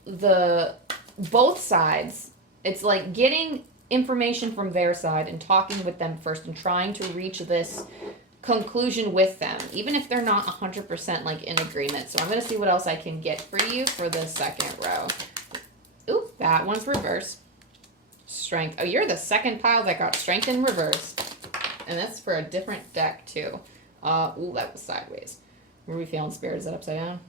sides. It's like getting information from their side and talking with them first and trying to reach this conclusion with them, even if they're not 100% like in agreement. So I'm going to see what else I can get for you for the second row. Ooh, that one's reverse. Strength. Oh, you're the second pile that got strength in reverse. And that's for a different deck too. Ooh, that was sideways. Were we feeling Spirit? Is that upside down?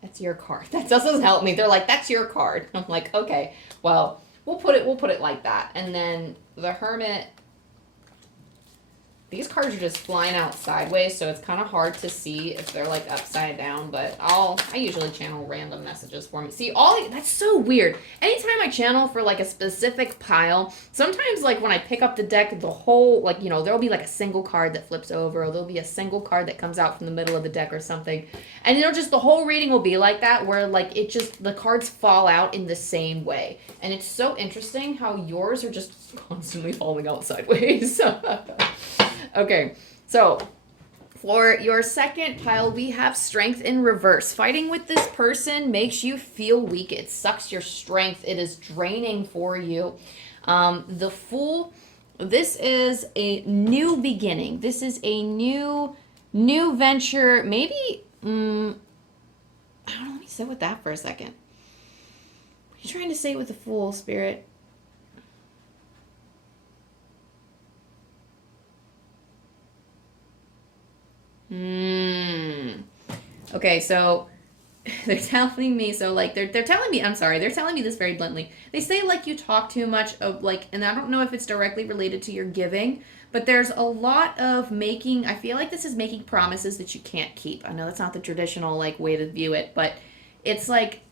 That's your card. That doesn't help me. They're like, that's your card. I'm like, okay, well, we'll put it like that. And then the Hermit these cards are just flying out sideways, so it's kind of hard to see if they're like upside down, but I usually channel random messages for me. See, that's so weird. Anytime I channel for like a specific pile, sometimes like when I pick up the deck, the whole, like, you know, there'll be like a single card that flips over, or there'll be a single card that comes out from the middle of the deck or something. And you know, just the whole reading will be like that, where like it just, the cards fall out in the same way. And it's so interesting how yours are just constantly falling out sideways. Okay, so for your second pile, we have strength in reverse. Fighting with this person makes you feel weak. It sucks your strength. It is draining for you. The Fool, this is a new beginning. This is a new venture. Maybe, I don't know, let me sit with that for a second. What are you trying to say with the Fool, Spirit? Okay, so they're telling me, so like they're telling me, I'm sorry, they're telling me this very bluntly. They say like you talk too much of like, and I don't know if it's directly related to your giving, but there's a lot of making, I feel like this is making promises that you can't keep. I know that's not the traditional like way to view it, but it's like,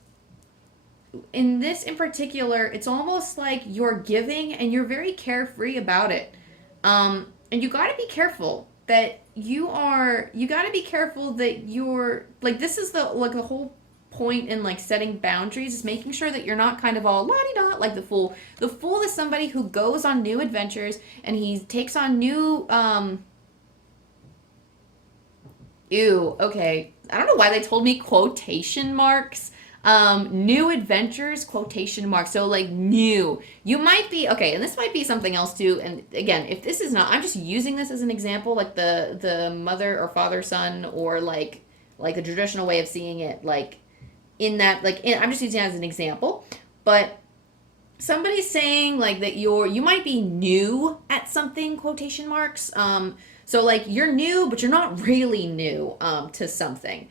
in this in particular, it's almost like you're giving and you're very carefree about it. And you got to be careful that you got to be careful that you're like, this is the like the whole point in like setting boundaries, is making sure that you're not kind of all la-di-da like the Fool. The Fool is somebody who goes on new adventures and he takes on new okay, I don't know why they told me quotation marks. New adventures, quotation marks. So like new, you might be, okay, and this might be something else too. And again, if this is not, I'm just using this as an example, like the mother or father son, or like the traditional way of seeing it, like in that, like I'm just using it as an example, but somebody's saying like that you might be new at something, quotation marks. So like you're new, but you're not really new, to something.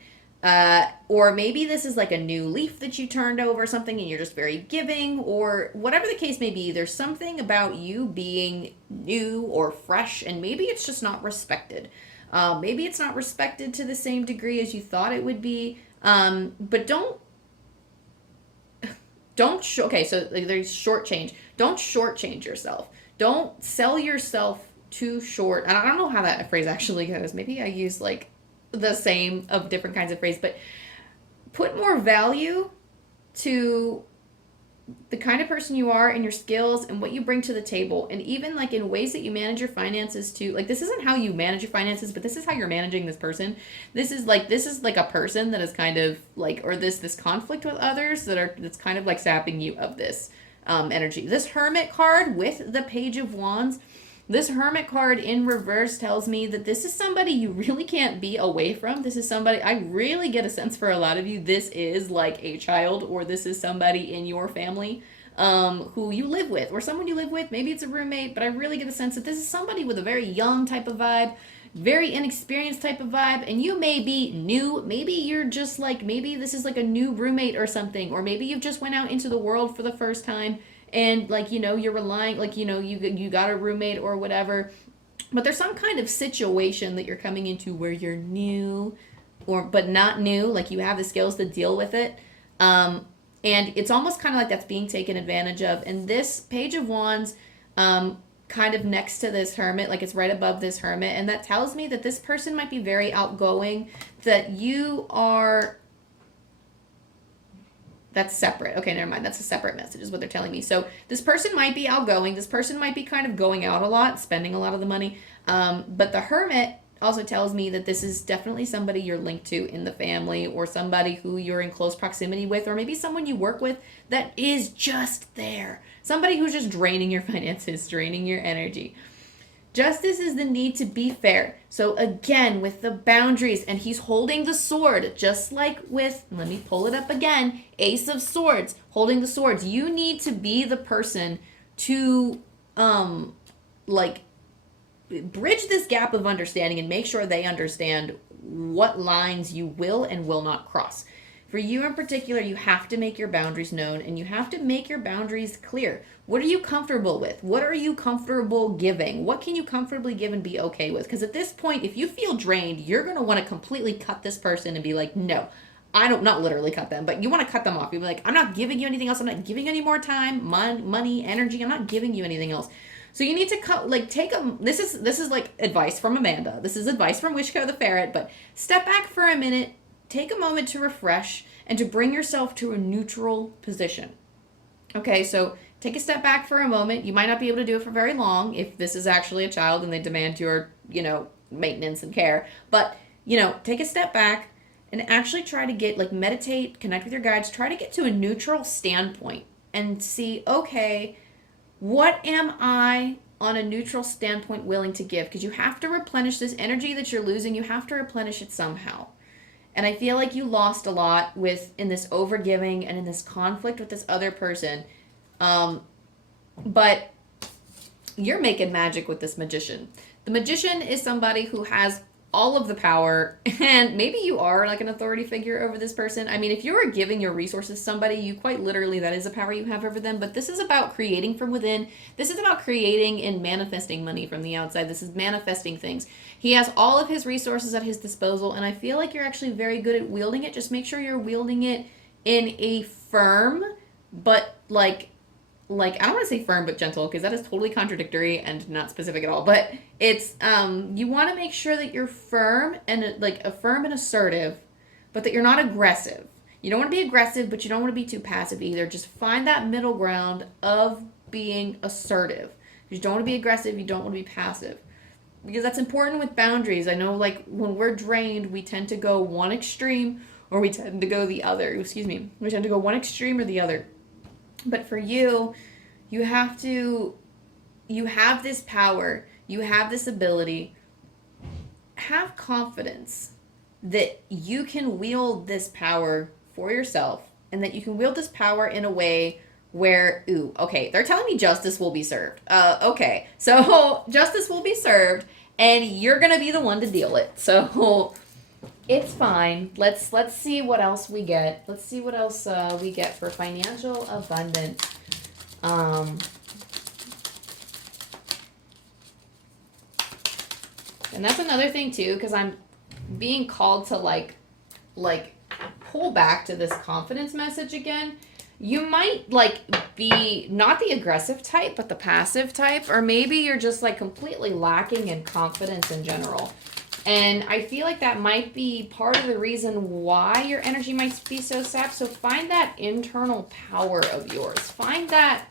Or maybe this is like a new leaf that you turned over something and you're just very giving, or whatever the case may be. There's something about you being new or fresh, and maybe it's just not respected. Maybe it's not respected to the same degree as you thought it would be. But okay, so like, there's shortchange. Don't shortchange yourself. Don't sell yourself too short. And I don't know how that phrase actually goes. Maybe I use like the same of different kinds of phrase, but put more value to the kind of person you are and your skills and what you bring to the table, and even like in ways that you manage your finances too. Like, this isn't how you manage your finances, but this is how you're managing this person. This is like a person that is kind of like, or this conflict with others that's kind of like sapping you of this energy. This Hermit card with the Page of Wands. This Hermit card in reverse tells me that this is somebody you really can't be away from. This is somebody, I really get a sense for a lot of you, this is like a child, or this is somebody in your family who you live with, or someone you live with. Maybe it's a roommate, but I really get a sense that this is somebody with a very young type of vibe, very inexperienced type of vibe, and you may be new. Maybe you're just like, maybe this is like a new roommate or something, or maybe you've just went out into the world for the first time, and like, you know, you're relying, like, you know, you got a roommate or whatever, but there's some kind of situation that you're coming into where you're new, but not new, like you have the skills to deal with it, and it's almost kind of like that's being taken advantage of. And this Page of Wands kind of next to this Hermit, like it's right above this Hermit, and that tells me that this person might be very outgoing, that you are... That's separate. Okay, never mind. That's a separate message is what they're telling me. So this person might be outgoing. This person might be kind of going out a lot, spending a lot of the money. But the Hermit also tells me that this is definitely somebody you're linked to in the family, or somebody who you're in close proximity with, or maybe someone you work with that is just there. Somebody who's just draining your finances, draining your energy. Justice is the need to be fair. So again, with the boundaries, and he's holding the sword, just like with, let me pull it up again, Ace of Swords, holding the swords. You need to be the person to, like, bridge this gap of understanding and make sure they understand what lines you will and will not cross. For you in particular, you have to make your boundaries known and you have to make your boundaries clear. What are you comfortable with? What are you comfortable giving? What can you comfortably give and be okay with? Because at this point, if you feel drained, you're going to want to completely cut this person and be like, no, I don't, not literally cut them, but you want to cut them off. You'll be like, I'm not giving you anything else. I'm not giving you any more time, money, energy. I'm not giving you anything else. So you need to cut, like, this is like advice from Amanda. This is advice from Wishko the Ferret, but step back for a minute, take a moment to refresh and to bring yourself to a neutral position. Okay, so take a step back for a moment. You might not be able to do it for very long if this is actually a child and they demand your, maintenance and care. But, take a step back and actually try to get, like, meditate, connect with your guides, try to get to a neutral standpoint and see, okay, what am I on a neutral standpoint willing to give? Because you have to replenish this energy that you're losing. You have to replenish it somehow. And I feel like you lost a lot in this overgiving and in this conflict with this other person. But you're making magic with this magician. The magician is somebody who has all of the power, and maybe you are like an authority figure over this person. I mean, if you are giving your resources to somebody, you quite literally, that is a power you have over them. But this is about creating from within. This is about creating and manifesting money from the outside. This is manifesting things. He has all of his resources at his disposal, and I feel like you're actually very good at wielding it. Just make sure you're wielding it in a firm, but like I don't want to say firm but gentle, because that is totally contradictory and not specific at all. But it's you want to make sure that you're firm and firm and assertive, but that you're not aggressive. You don't want to be aggressive, but you don't want to be too passive either. Just find that middle ground of being assertive. You don't want to be aggressive, you don't want to be passive. Because that's important with boundaries. I know, like, when we're drained, we tend to go one extreme or we tend to go the other. We tend to go one extreme or the other. But for you have this power, you have this ability. Have confidence that you can wield this power for yourself and that you can wield this power in a way where, they're telling me justice will be served. Okay, so justice will be served and you're going to be the one to deal it. So it's fine. Let's see what else we get. Let's see what else we get for financial abundance. And that's another thing too, because I'm being called to like pull back to this confidence message again. You might be not the aggressive type, but the passive type, or maybe you're just completely lacking in confidence in general. And I feel like that might be part of the reason why your energy might be so sapped. So find that internal power of yours. Find that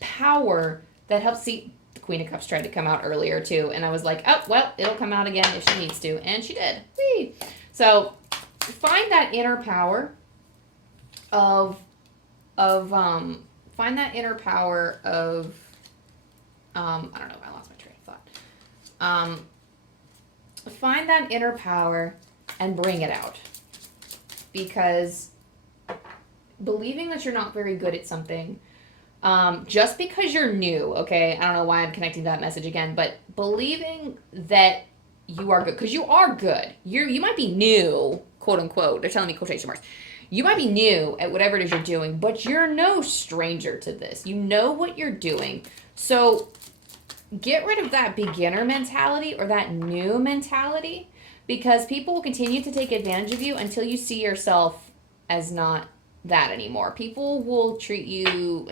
power that helps. See, the Queen of Cups tried to come out earlier too. And I was like, oh, well, it'll come out again if she needs to. And she did. Whee! So find that inner power find that inner power of, I don't know, I lost my train of thought. Find that inner power and bring it out. Because believing that you're not very good at something, just because you're new, okay, I don't know why I'm connecting that message again, but believing that you are good, because you are good. You might be new, quote unquote, they're telling me quotation marks. You might be new at whatever it is you're doing, but you're no stranger to this. You know what you're doing. So get rid of that beginner mentality or that new mentality, because people will continue to take advantage of you until you see yourself as not that anymore. People will treat you,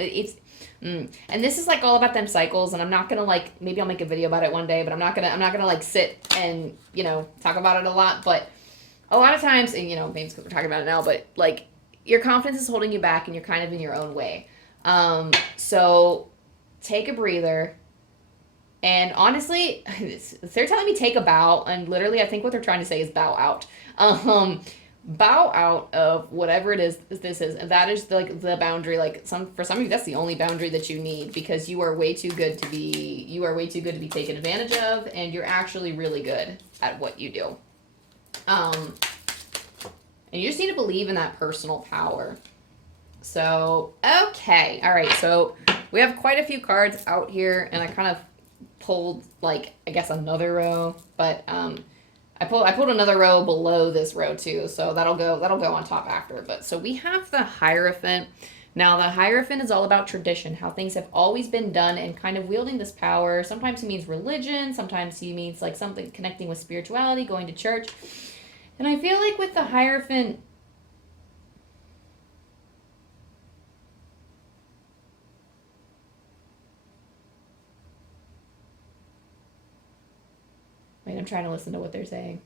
and this is all about them cycles, and I'm not gonna maybe I'll make a video about it one day, but I'm not gonna sit and talk about it a lot. But a lot of times, and maybe it's because we're talking about it now, but your confidence is holding you back and you're kind of in your own way. So take a breather. And honestly, they're telling me take a bow, and literally I think what they're trying to say is bow out. Bow out of whatever it is this is, and that is the boundary. For some of you, that's the only boundary that you need, because you are way too good to be taken advantage of, and you're actually really good at what you do. And you just need to believe in that personal power. So, okay. All right. So we have quite a few cards out here, and I kind of pulled I guess another row, but I pulled another row below this row too, so that'll go on top after. But so we have the Hierophant. Now the Hierophant is all about tradition, how things have always been done, and kind of wielding this power. Sometimes he means religion, sometimes he means like something connecting with spirituality, going to church. And I feel like with the Hierophant, wait, I'm trying to listen to what they're saying.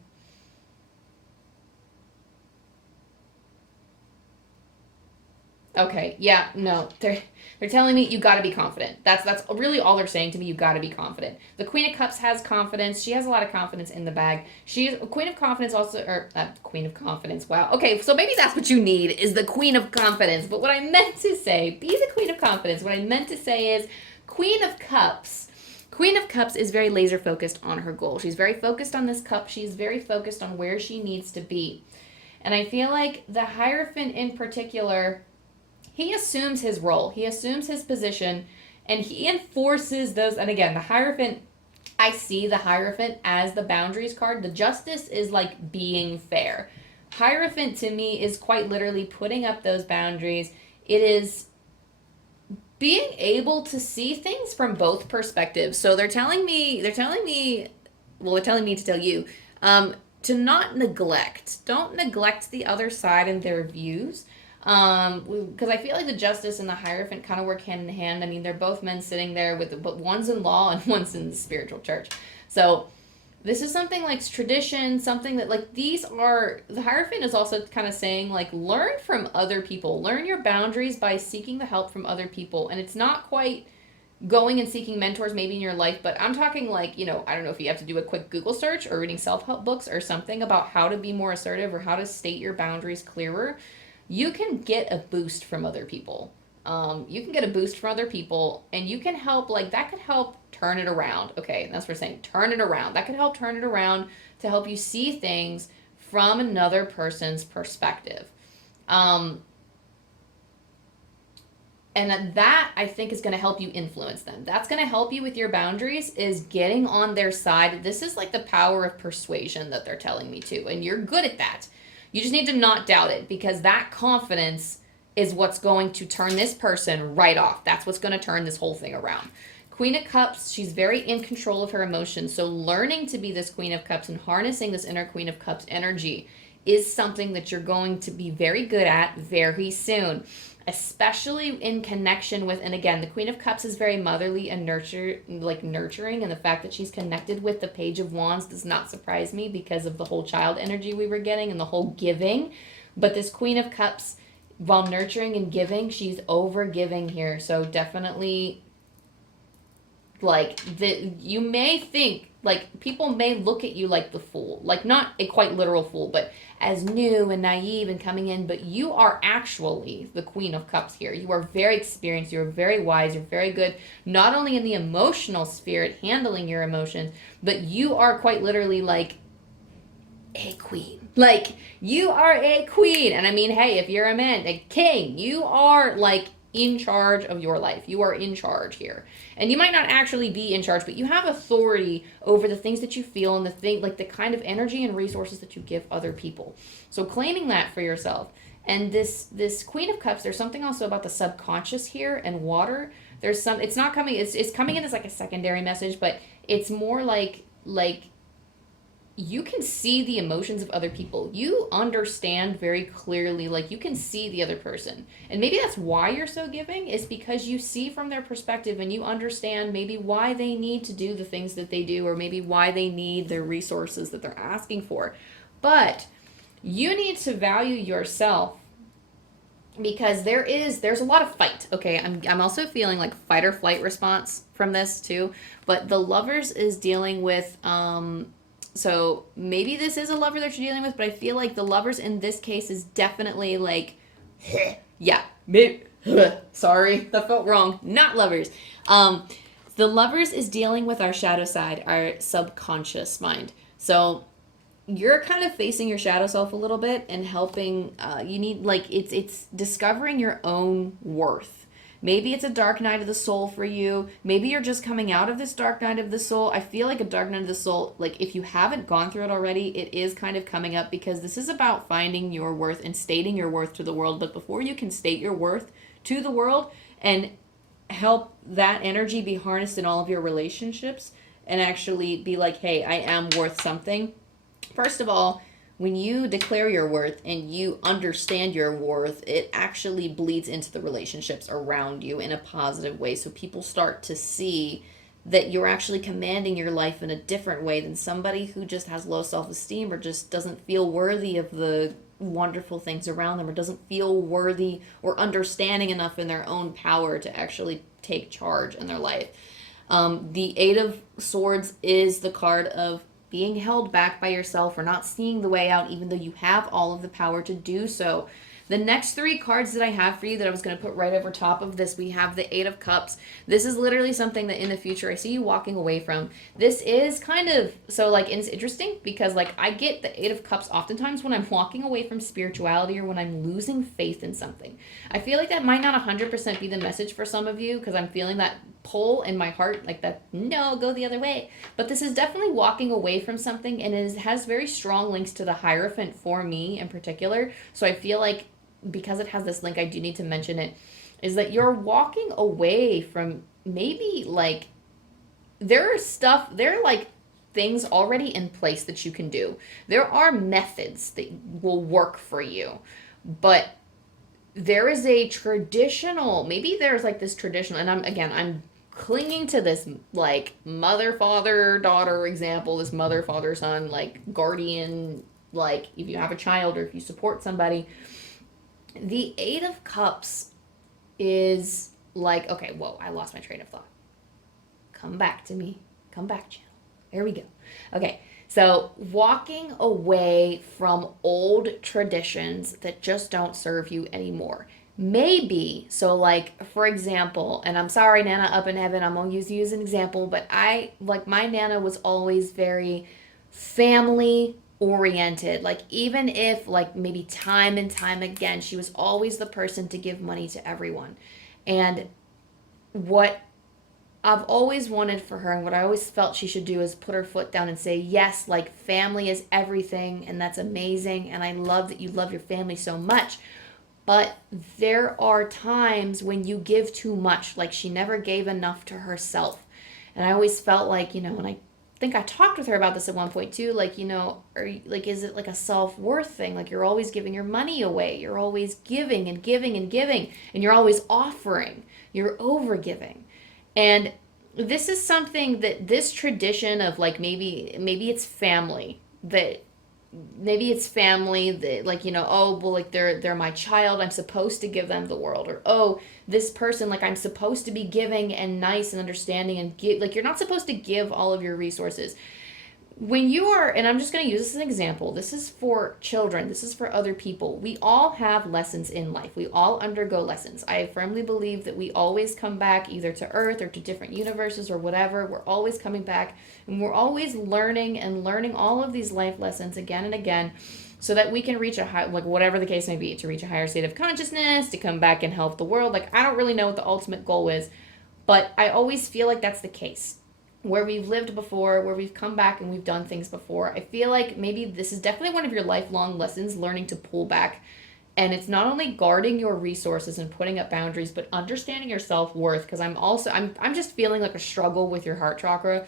Okay, yeah, no, they're telling me you got to be confident. That's really all they're saying to me. You got to be confident. The Queen of Cups has confidence. She has a lot of confidence in the bag. She's Queen of Confidence also, or Queen of Confidence. Wow. Okay, so maybe that's what you need is the Queen of Confidence. But what I meant to say, be the Queen of Confidence. What I meant to say is Queen of Cups. Queen of Cups is very laser focused on her goal. She's very focused on this cup. She's very focused on where she needs to be. And I feel like the Hierophant in particular, he assumes his role, he assumes his position, and he enforces those. And again, the Hierophant, I see the Hierophant as the boundaries card. The Justice is like being fair. Hierophant to me is quite literally putting up those boundaries. It is being able to see things from both perspectives. So they're telling me to tell you, to not neglect. Don't neglect the other side and their views. Because I feel like the Justice and the Hierophant kind of work hand in hand. I mean, they're both men sitting there but one's in law and one's in the spiritual church. So this is something like tradition, something that like the Hierophant is also kind of saying like learn from other people, learn your boundaries by seeking the help from other people. And it's not quite going and seeking mentors maybe in your life, but I'm talking like, I don't know if you have to do a quick Google search or reading self-help books or something about how to be more assertive or how to state your boundaries clearer. You can get a boost from other people. And you can help, like, that could help turn it around. Okay, that's what we're saying, turn it around. That could help turn it around to help you see things from another person's perspective. And that, I think, is going to help you influence them. That's going to help you with your boundaries, is getting on their side. This is like the power of persuasion that they're telling me to, and you're good at that. You just need to not doubt it, because that confidence is what's going to turn this person right off. That's what's going to turn this whole thing around. Queen of Cups, she's very in control of her emotions. So learning to be this Queen of Cups and harnessing this inner Queen of Cups energy is something that you're going to be very good at very soon, especially in connection with, and again, the Queen of Cups is very motherly and nurturing, and the fact that she's connected with the Page of Wands does not surprise me because of the whole child energy we were getting and the whole giving. But this Queen of Cups, while nurturing and giving, she's over giving here. So definitely, you may think, like, people may look at you like the fool, like not a quite literal fool, but as new and naive and coming in, but you are actually the Queen of Cups here. You are very experienced, you're very wise, you're very good, not only in the emotional sphere at handling your emotions, but you are quite literally like a queen. Like, you are a queen. And I mean, hey, if you're a man, a king, you are like in charge of your life. You are in charge here. And you might not actually be in charge, but you have authority over the things that you feel and the kind of energy and resources that you give other people. So claiming that for yourself. And this Queen of Cups, there's something also about the subconscious here and water. It's coming in as like a secondary message, but it's more like you can see the emotions of other people. You understand very clearly, like you can see the other person. And maybe that's why you're so giving, is because you see from their perspective and you understand maybe why they need to do the things that they do, or maybe why they need their resources that they're asking for. But you need to value yourself, because there's a lot of fight. Okay, I'm also feeling like fight or flight response from this too. But the Lovers is dealing with so maybe this is a lover that you're dealing with, but I feel like the Lovers in this case is definitely like, yeah, sorry, that felt wrong. Not Lovers. The Lovers is dealing with our shadow side, our subconscious mind. So you're kind of facing your shadow self a little bit and helping. You need, like, it's discovering your own worth. Maybe it's a dark night of the soul for you. Maybe you're just coming out of this dark night of the soul. I feel like a dark night of the soul, like if you haven't gone through it already, it is kind of coming up because this is about finding your worth and stating your worth to the world. But before you can state your worth to the world and help that energy be harnessed in all of your relationships and actually be like, hey, I am worth something. First of all, when you declare your worth and you understand your worth, it actually bleeds into the relationships around you in a positive way. So people start to see that you're actually commanding your life in a different way than somebody who just has low self-esteem or just doesn't feel worthy of the wonderful things around them or doesn't feel worthy or understanding enough in their own power to actually take charge in their life. The Eight of Swords is the card of being held back by yourself or not seeing the way out, even though you have all of the power to do so. The next three cards that I have for you that I was going to put right over top of this, we have the Eight of Cups. This is literally something that in the future I see you walking away from. This is kind of, so like, it's interesting because like I get the Eight of Cups oftentimes when I'm walking away from spirituality or when I'm losing faith in something. I feel like that might not 100% be the message for some of you because I'm feeling that pull in my heart like that, no, go the other way. But this is definitely walking away from something and it has very strong links to the Hierophant for me in particular. So I feel like because it has this link, I do need to mention it, is that you're walking away from maybe like there are like things already in place that you can do. There are methods that will work for you, but there is a traditional, maybe there's like this traditional, and I'm clinging to this like mother, father, daughter example, this mother, father, son, like guardian, like if you have a child or if you support somebody. The Eight of Cups is like, okay, whoa, I lost my train of thought. Come back to me. Come back, channel. There we go. Okay, so walking away from old traditions that just don't serve you anymore. Maybe, so like, for example, and I'm sorry, Nana up in heaven, I'm going to use you as an example, but my Nana was always very family oriented. Like even if like maybe time and time again she was always the person to give money to everyone, and what I've always wanted for her and what I always felt she should do is put her foot down and say, yes, like family is everything and that's amazing and I love that you love your family so much, but there are times when you give too much. Like she never gave enough to herself. And I always felt like, and I think I talked with her about this at one point too, like, is it like a self-worth thing? Like you're always giving your money away. You're always giving and giving and giving, and you're always offering. You're over-giving. And this is something that this tradition of like maybe it's family that like, oh, well, like they're my child, I'm supposed to give them the world, or oh, this person, like I'm supposed to be giving and nice and understanding and give, like you're not supposed to give all of your resources. When you are, and I'm just going to use this as an example, this is for children, this is for other people. We all have lessons in life. We all undergo lessons. I firmly believe that we always come back either to Earth or to different universes or whatever. We're always coming back and we're always learning all of these life lessons again and again so that we can reach a high, like whatever the case may be, to reach a higher state of consciousness, to come back and help the world. Like I don't really know what the ultimate goal is, but I always feel like that's the case. Where we've lived before, where we've come back and we've done things before. I feel like maybe this is definitely one of your lifelong lessons, learning to pull back. And it's not only guarding your resources and putting up boundaries, but understanding your self-worth. Because I'm just feeling like a struggle with your heart chakra.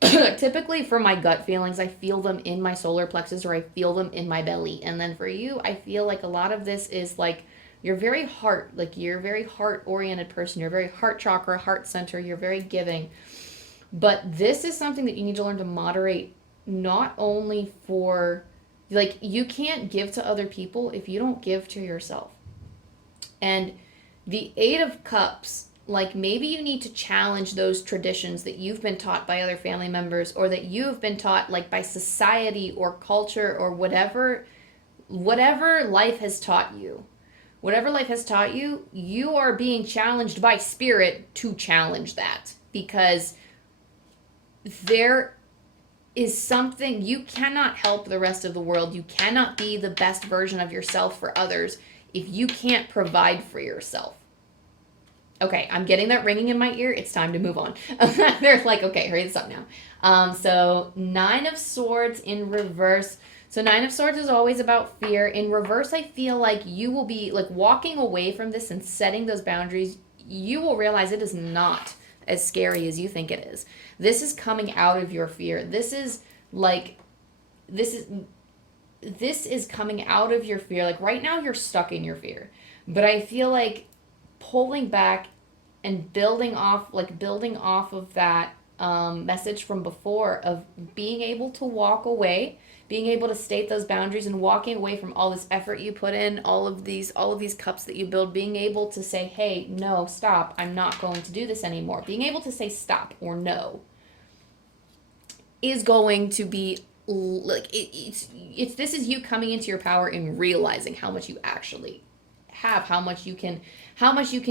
Typically for my gut feelings, I feel them in my solar plexus or I feel them in my belly. And then for you, I feel like a lot of this is like you're very heart-oriented person. You're very heart chakra, heart center. You're very giving. But this is something that you need to learn to moderate, not only for, like, you can't give to other people if you don't give to yourself. And the Eight of Cups, like, maybe you need to challenge those traditions that you've been taught by other family members or that you've been taught, like, by society or culture or whatever life has taught you. Whatever life has taught you, you are being challenged by spirit to challenge that, because there is something, you cannot help the rest of the world. You cannot be the best version of yourself for others if you can't provide for yourself. okay, I'm getting that ringing in my ear. It's time to move on. They're like, okay, hurry this up now. So 9 of Swords in reverse. So 9 of Swords is always about fear. In reverse, I feel like you will be like walking away from this and setting those boundaries. You will realize it is not as scary as you think it is. This is coming out of your fear. This is coming out of your fear. Like right now you're stuck in your fear. But I feel like pulling back and building off of that message from before of being able to walk away, being able to state those boundaries and walking away from all this effort you put in, all of these cups that you build, being able to say, hey, no, stop, I'm not going to do this anymore. Being able to say stop or no is going to be like it's this is you coming into your power and realizing how much you actually have, how much you can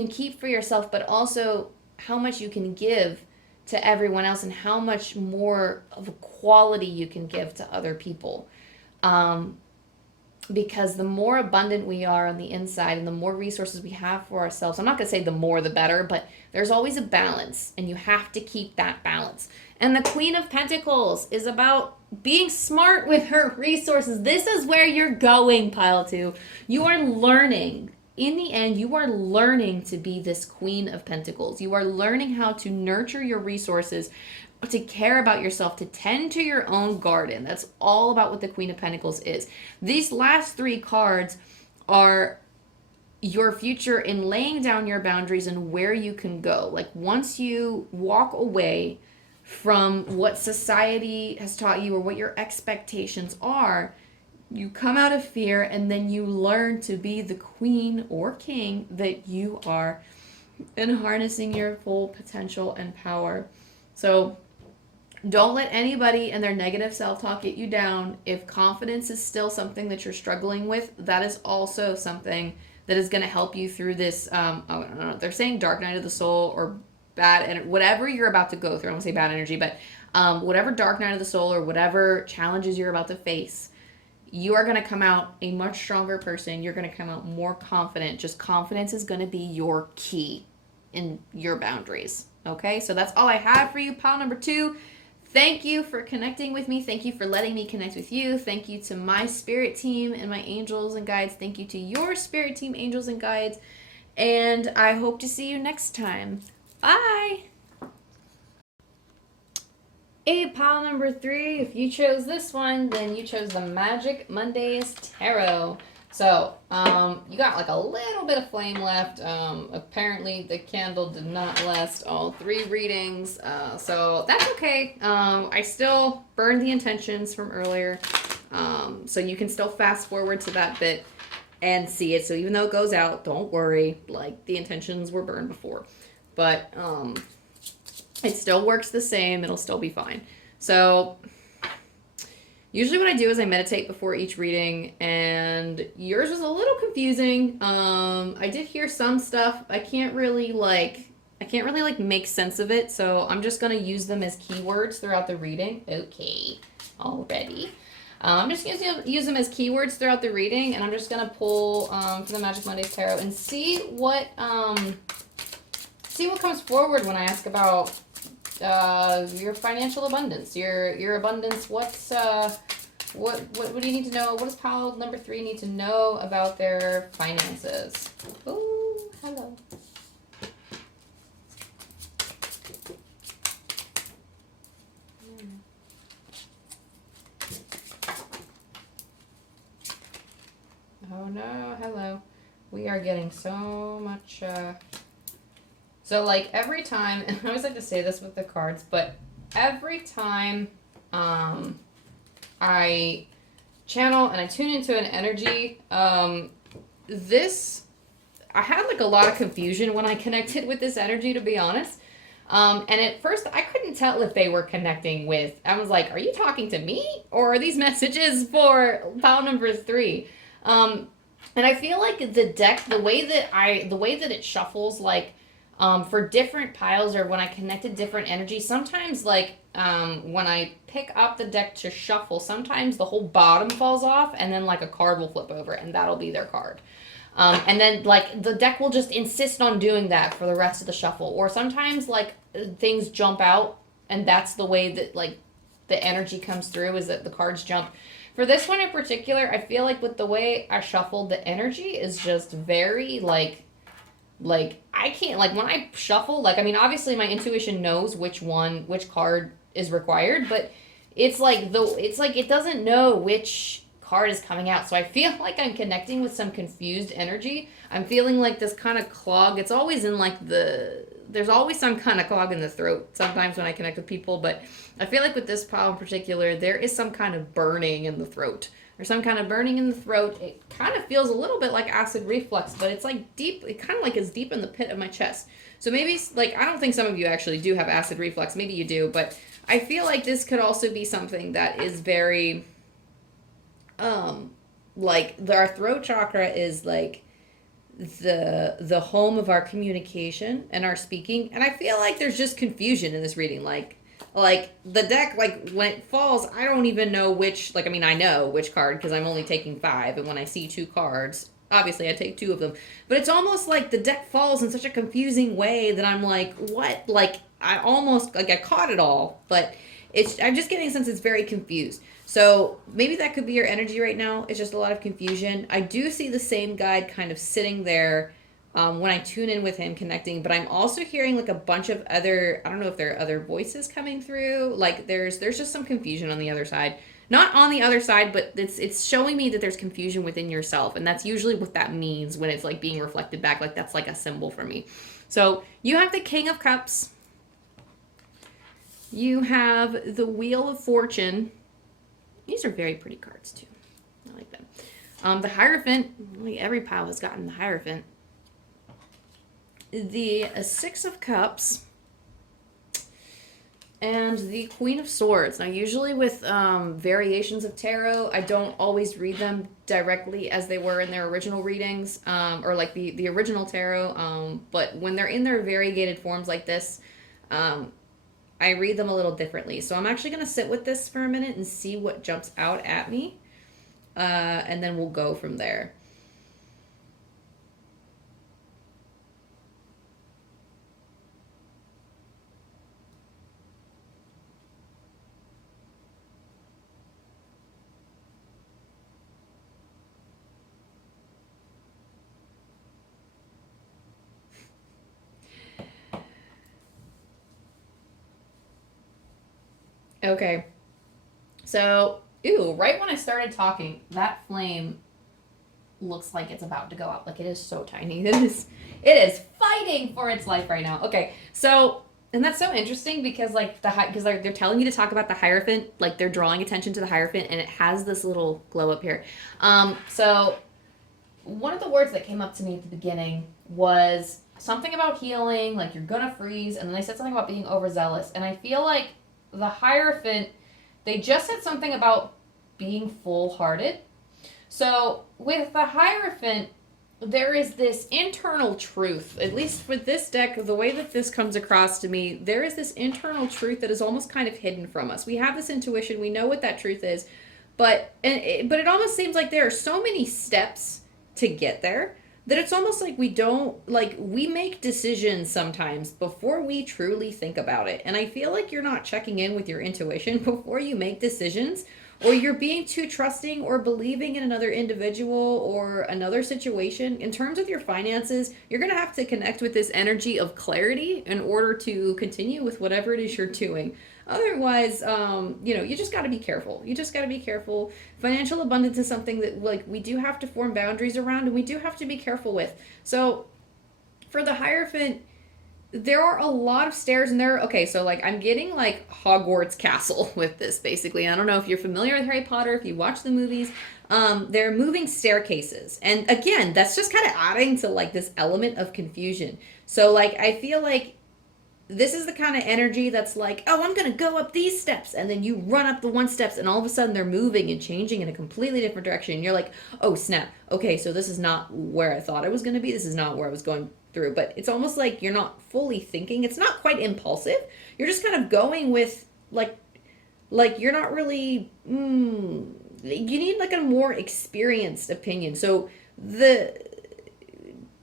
keep for yourself, but also how much you can give to everyone else and how much more of a quality you can give to other people. Because the more abundant we are on the inside and the more resources we have for ourselves, I'm not going to say the more the better, but there's always a balance and you have to keep that balance. And the Queen of Pentacles is about being smart with her resources. This is where you're going, pile 2. You are learning. In the end, you are learning to be this Queen of Pentacles. You are learning how to nurture your resources, to care about yourself, to tend to your own garden. That's all about what the Queen of Pentacles is. These last 3 cards are your future in laying down your boundaries and where you can go. Like once you walk away from what society has taught you or what your expectations are, you come out of fear and then you learn to be the queen or king that you are and harnessing your full potential and power. So don't let anybody and their negative self-talk get you down. If confidence is still something that you're struggling with, that is also something that is going to help you through this. I don't know. They're saying dark night of the soul or bad, and whatever you're about to go through. I don't want to say bad energy, but whatever dark night of the soul or whatever challenges you're about to face, you are going to come out a much stronger person. You're going to come out more confident. Just confidence is going to be your key in your boundaries. Okay, so that's all I have for you, pile number 2. Thank you for connecting with me. Thank you for letting me connect with you. Thank you to my spirit team and my angels and guides. Thank you to your spirit team, angels and guides. And I hope to see you next time. Bye! Pile number 3. If you chose this one, then you chose the Magic Mondays Tarot. So, you got like a little bit of flame left. Apparently the candle did not last all 3 readings. So that's okay. I still burned the intentions from earlier. So you can still fast forward to that bit and see it. So even though it goes out, don't worry. Like the intentions were burned before. But, it still works the same. It'll still be fine. So usually what I do is I meditate before each reading, and yours was a little confusing. I did hear some stuff. I can't really make sense of it. So I'm just going to use them as keywords throughout the reading. Okay. Already. I'm just going to use them as keywords throughout the reading, and I'm just going to pull for the Magic Mondays Tarot and see what comes forward when I ask about your financial abundance, your abundance. What do you need to know? What does pile number 3 need to know about their finances? Oh, hello. Oh no, hello. We are getting so much so like every time, and I always like to say this with the cards, but every time I channel and I tune into an energy, I had like a lot of confusion when I connected with this energy, to be honest. And at first I couldn't tell if they were connecting with, I was like, are you talking to me or are these messages for pile number 3? And I feel like the deck, the way that it shuffles, like, for different piles or when I connected different energies, sometimes like when I pick up the deck to shuffle, sometimes the whole bottom falls off and then like a card will flip over and that'll be their card. And then like the deck will just insist on doing that for the rest of the shuffle. Or sometimes like things jump out, and that's the way that like the energy comes through, is that the cards jump. For this one in particular, I feel like with the way I shuffled, the energy is just very like I can't, like when I shuffle, like I mean obviously my intuition knows which card is required, but it's like it doesn't know which card is coming out. So I feel like I'm connecting with some confused energy. I'm feeling like this kind of clog. It's always in like there's always some kind of clog in the throat sometimes when I connect with people, but I feel like with this pile in particular, there is some kind of burning in the throat. There's some kind of burning in the throat. It kind of feels a little bit like acid reflux, but it's like deep. It kind of like is deep in the pit of my chest. So maybe, like, I don't think some of you actually do have acid reflux. Maybe you do, but I feel like this could also be something that is very, like, our throat chakra is like the home of our communication and our speaking. And I feel like there's just confusion in this reading. Like the deck, like when it falls, I don't even know which, like, I mean, I know which card because I'm only taking 5. And when I see 2 cards, obviously I take 2 of them. But it's almost like the deck falls in such a confusing way that I'm like, what? Like, I almost, like, I caught it all. But I'm just getting a sense it's very confused. So maybe that could be your energy right now. It's just a lot of confusion. I do see the same guide kind of sitting there when I tune in with him, connecting, but I'm also hearing like a bunch of other, I don't know if there are other voices coming through. Like there's just some confusion on the other side. Not on the other side, but it's showing me that there's confusion within yourself. And that's usually what that means when it's like being reflected back. Like that's like a symbol for me. So you have the King of Cups. You have the Wheel of Fortune. These are very pretty cards too. I like them. The Hierophant. Really, every pile has gotten the Hierophant. The 6 of Cups. And the Queen of Swords. Now, usually with variations of tarot, I don't always read them directly as they were in their original readings, or like the original tarot. But when they're in their variegated forms like this, I read them a little differently. So I'm actually going to sit with this for a minute and see what jumps out at me. And then we'll go from there. Okay. So, right when I started talking, that flame looks like it's about to go out. Like it is so tiny. It is fighting for its life right now. Okay. So, and that's so interesting because like because they're telling you to talk about the Hierophant, like they're drawing attention to the Hierophant and it has this little glow up here. So one of the words that came up to me at the beginning was something about healing, like you're gonna freeze, and then they said something about being overzealous. And I feel like the Hierophant, they just said something about being full-hearted. So with the Hierophant, there is this internal truth, at least with this deck, the way that this comes across to me, there is this internal truth that is almost kind of hidden from us. We have this intuition, we know what that truth is, but it almost seems like there are so many steps to get there that it's almost like we make decisions sometimes before we truly think about it. And I feel like you're not checking in with your intuition before you make decisions, or you're being too trusting or believing in another individual or another situation. In terms of your finances, you're going to have to connect with this energy of clarity in order to continue with whatever it is you're doing. Otherwise, you just got to be careful. You just got to be careful. Financial abundance is something that like we do have to form boundaries around and we do have to be careful with. So for the Hierophant, there are a lot of stairs in there. Okay, so like I'm getting like Hogwarts Castle with this basically. I don't know if you're familiar with Harry Potter, if you watch the movies. They're moving staircases. And again, that's just kind of adding to like this element of confusion. So like I feel like this is the kind of energy that's like, oh, I'm going to go up these steps. And then you run up the 1 steps and all of a sudden they're moving and changing in a completely different direction. And you're like, oh, snap. Okay, so this is not where I thought I was going to be. This is not where I was going through. But it's almost like you're not fully thinking. It's not quite impulsive. You're just kind of going with like you're not really, you need like a more experienced opinion. So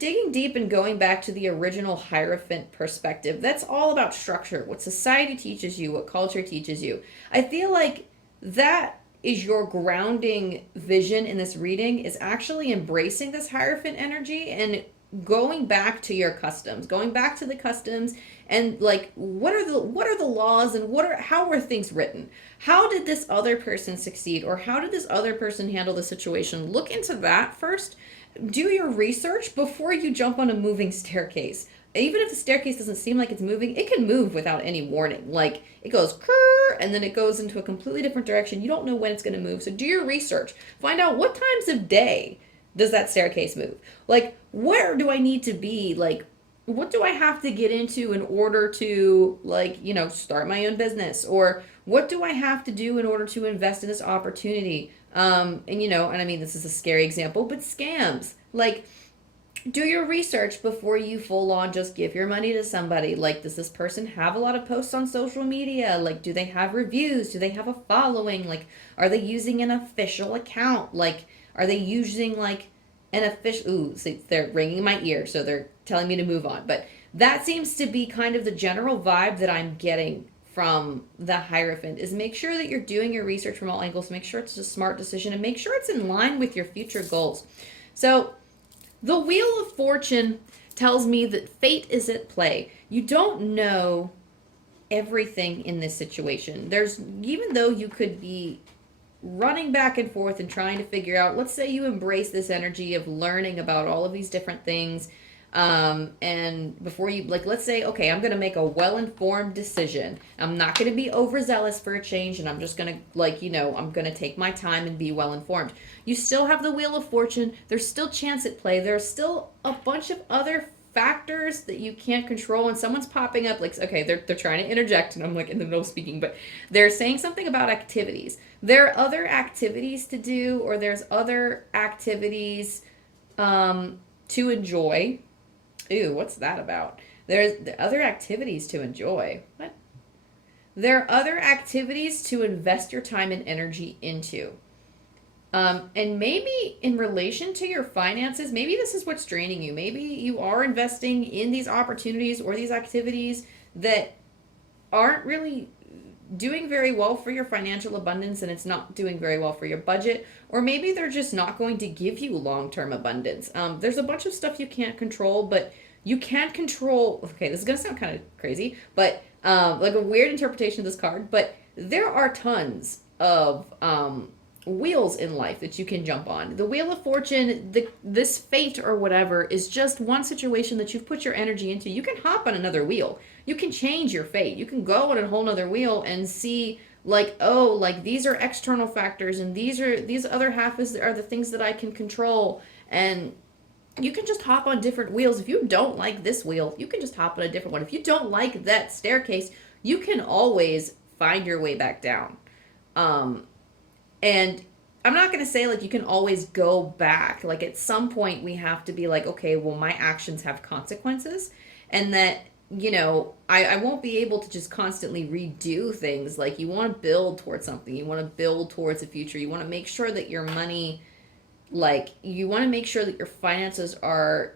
digging deep and going back to the original Hierophant perspective, that's all about structure, what society teaches you, what culture teaches you. I feel like that is your grounding vision in this reading, is actually embracing this Hierophant energy and going back to your customs, going back to the customs, and like what are the laws, and how were things written? How did this other person succeed, or how did this other person handle the situation? Look into that first. Do your research before you jump on a moving staircase. Even if the staircase doesn't seem like it's moving, it can move without any warning. Like, it goes and then it goes into a completely different direction. You don't know when it's going to move. So do your research. Find out what times of day does that staircase move. Like, where do I need to be? Like, what do I have to get into in order to, like, start my own business? Or what do I have to do in order to invest in this opportunity? And I mean, this is a scary example, but scams. Like, do your research before you full on just give your money to somebody. Like, does this person have a lot of posts on social media? Like, do they have reviews? Do they have a following? Like, are they using an official account? Like, are they using like an official, see, they're ringing in my ear, so they're telling me to move on. But that seems to be kind of the general vibe that I'm getting from the Hierophant, is make sure that you're doing your research from all angles, make sure it's a smart decision, and make sure it's in line with your future goals. So the Wheel of Fortune tells me that fate is at play. You don't know everything in this situation. Even though you could be running back and forth and trying to figure out, let's say you embrace this energy of learning about all of these different things, and before you, like, let's say, okay, I'm going to make a well-informed decision. I'm not going to be overzealous for a change, and I'm just going to, like, I'm going to take my time and be well-informed. You still have the Wheel of Fortune. There's still chance at play. There's still a bunch of other factors that you can't control, and someone's popping up, like, okay, they're trying to interject, and I'm like in the middle of speaking, but they're saying something about activities. There are other activities to do, or there's other activities to enjoy. Ooh, what's that about? There's other activities to enjoy. What? There are other activities to invest your time and energy into. And maybe in relation to your finances, maybe this is what's draining you. Maybe you are investing in these opportunities or these activities that aren't really doing very well for your financial abundance, and it's not doing very well for your budget. Or maybe they're just not going to give you long-term abundance. There's a bunch of stuff you can't control, but you can't control, okay, this is going to sound kind of crazy, but like a weird interpretation of this card, but there are tons of wheels in life that you can jump on. The Wheel of Fortune, this fate or whatever, is just one situation that you've put your energy into. You can hop on another wheel. You can change your fate. You can go on a whole nother wheel and see, like, oh, like, these are external factors, and these other half are the things that I can control. And you can just hop on different wheels. If you don't like this wheel, you can just hop on a different one. If you don't like that staircase, you can always find your way back down. And I'm not going to say, like, you can always go back. Like, at some point we have to be like, okay, well, my actions have consequences, and that, I won't be able to just constantly redo things. Like, you want to build towards something. You want to build towards the future. You want to make sure that your money, like, you want to make sure that your finances are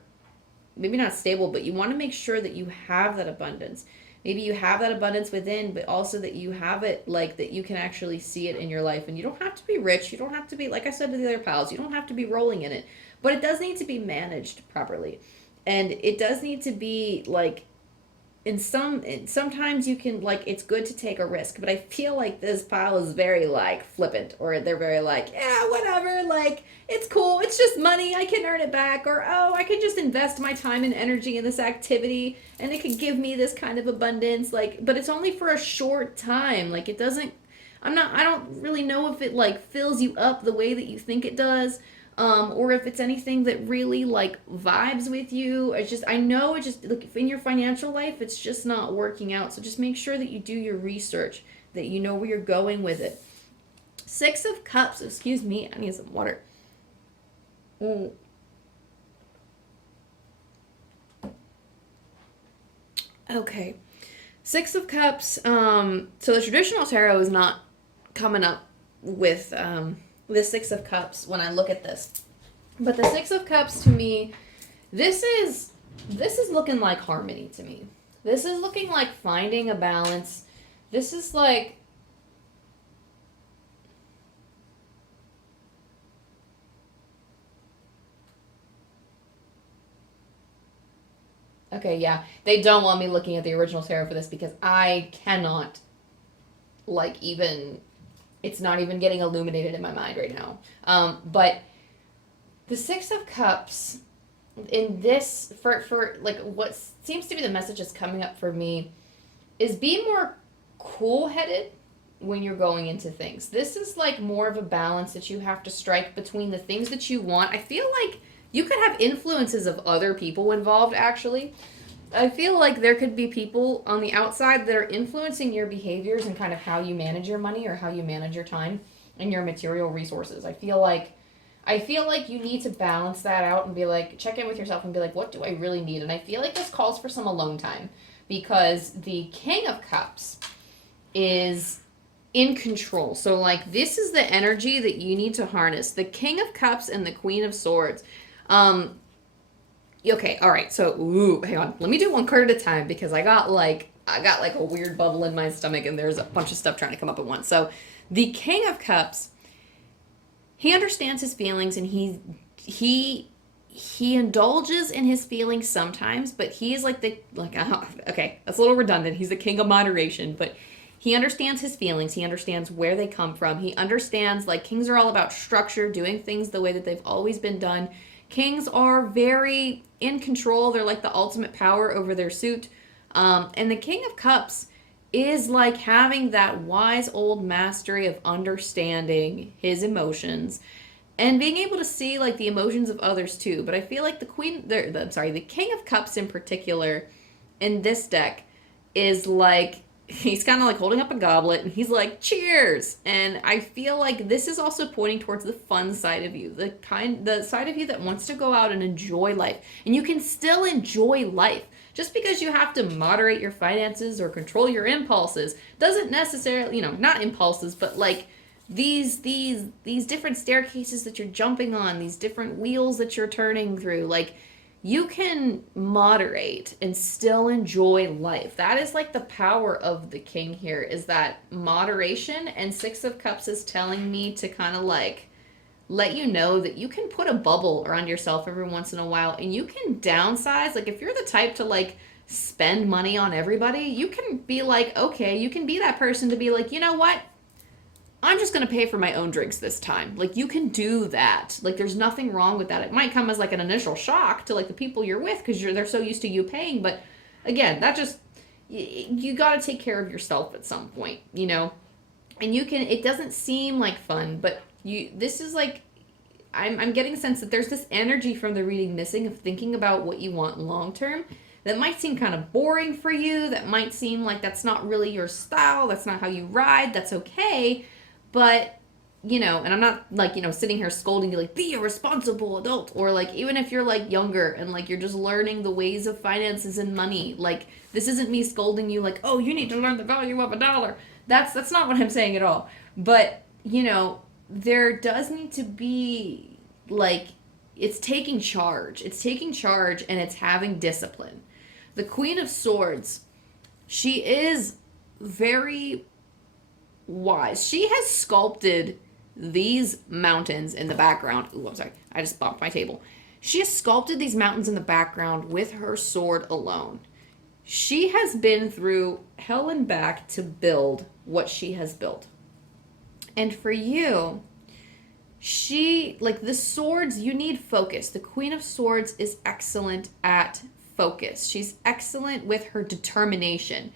maybe not stable, but you want to make sure that you have that abundance. Maybe you have that abundance within, but also that you have it, like, that you can actually see it in your life. And you don't have to be rich. You don't have to be, like I said to the other pals, you don't have to be rolling in it. But it does need to be managed properly. And it does need to be, like, sometimes you can, like, it's good to take a risk. But I feel like this pile is very, like, flippant. Or they're very like, yeah, whatever, like, it's cool, it's just money, I can earn it back. Or, oh, I could just invest my time and energy in this activity, and it could give me this kind of abundance. Like, but it's only for a short time. Like, it doesn't, I don't really know if it, like, fills you up the way that you think it does. Or if it's anything that really, like, vibes with you. I know it just, like, in your financial life, it's just not working out. So just make sure that you do your research, that you know where you're going with it. 6 of Cups, excuse me, I need some water. Okay. 6 of Cups, so the traditional tarot is not coming up with, the 6 of Cups when I look at this. But the 6 of Cups, to me, This is looking like harmony to me. This is looking like finding a balance. This is like, okay, yeah. They don't want me looking at the original tarot for this because I cannot, like, even, it's not even getting illuminated in my mind right now. But the Six of Cups in this, for like, what seems to be the message that's coming up for me is be more cool-headed when you're going into things. This is like more of a balance that you have to strike between the things that you want. I feel like you could have influences of other people involved, actually. I feel like there could be people on the outside that are influencing your behaviors and kind of how you manage your money or how you manage your time and your material resources. I feel like you need to balance that out and be like, check in with yourself and be like, what do I really need? And I feel like this calls for some alone time because the King of Cups is in control. So, like, this is the energy that you need to harness. The King of Cups and the Queen of Swords. Okay, all right. So, hang on. Let me do one card at a time because I got like a weird bubble in my stomach and there's a bunch of stuff trying to come up at once. So, the King of Cups, he understands his feelings and he indulges in his feelings sometimes, but he is like okay, that's a little redundant. He's the king of moderation, but he understands his feelings. He understands where they come from. He understands, like, kings are all about structure, doing things the way that they've always been done. Kings are very in control. They're like the ultimate power over their suit. And the King of Cups is like having that wise old mastery of understanding his emotions and being able to see, like, the emotions of others too. But I feel like the King of Cups in particular in this deck is like, he's kind of like holding up a goblet and he's like, cheers. And I feel like this is also pointing towards the fun side of you, the side of you that wants to go out and enjoy life. And you can still enjoy life. Just because you have to moderate your finances or control your impulses doesn't necessarily, not impulses, but like these different staircases that you're jumping on, these different wheels that you're turning through, like, you can moderate and still enjoy life. That is like the power of the king here, is that moderation. And Six of Cups is telling me to kind of like let you know that you can put a bubble around yourself every once in a while and you can downsize. Like, if you're the type to like spend money on everybody, you can be like, okay, you can be that person to be like, you know what? I'm just going to pay for my own drinks this time. Like, you can do that. Like, there's nothing wrong with that. It might come as like an initial shock to like the people you're with because they're so used to you paying. But again, that just, you got to take care of yourself at some point, and you can, it doesn't seem like fun, but this is like, I'm getting a sense that there's this energy from the reading missing of thinking about what you want long term. That might seem kind of boring for you. That might seem like that's not really your style. That's not how you ride. That's okay. But, and I'm not like, sitting here scolding you like, be a responsible adult. Or like, even if you're like younger and like you're just learning the ways of finances and money, like, this isn't me scolding you like, oh, you need to learn the value of $1. That's not what I'm saying at all. But, there does need to be like, it's taking charge. It's taking charge and it's having discipline. The Queen of Swords, she is very wise. She has sculpted these mountains in the background. Ooh, I'm sorry. I just bumped my table. She has sculpted these mountains in the background with her sword alone. She has been through hell and back to build what she has built. And for you, the swords, you need focus. The Queen of Swords is excellent at focus. She's excellent with her determination.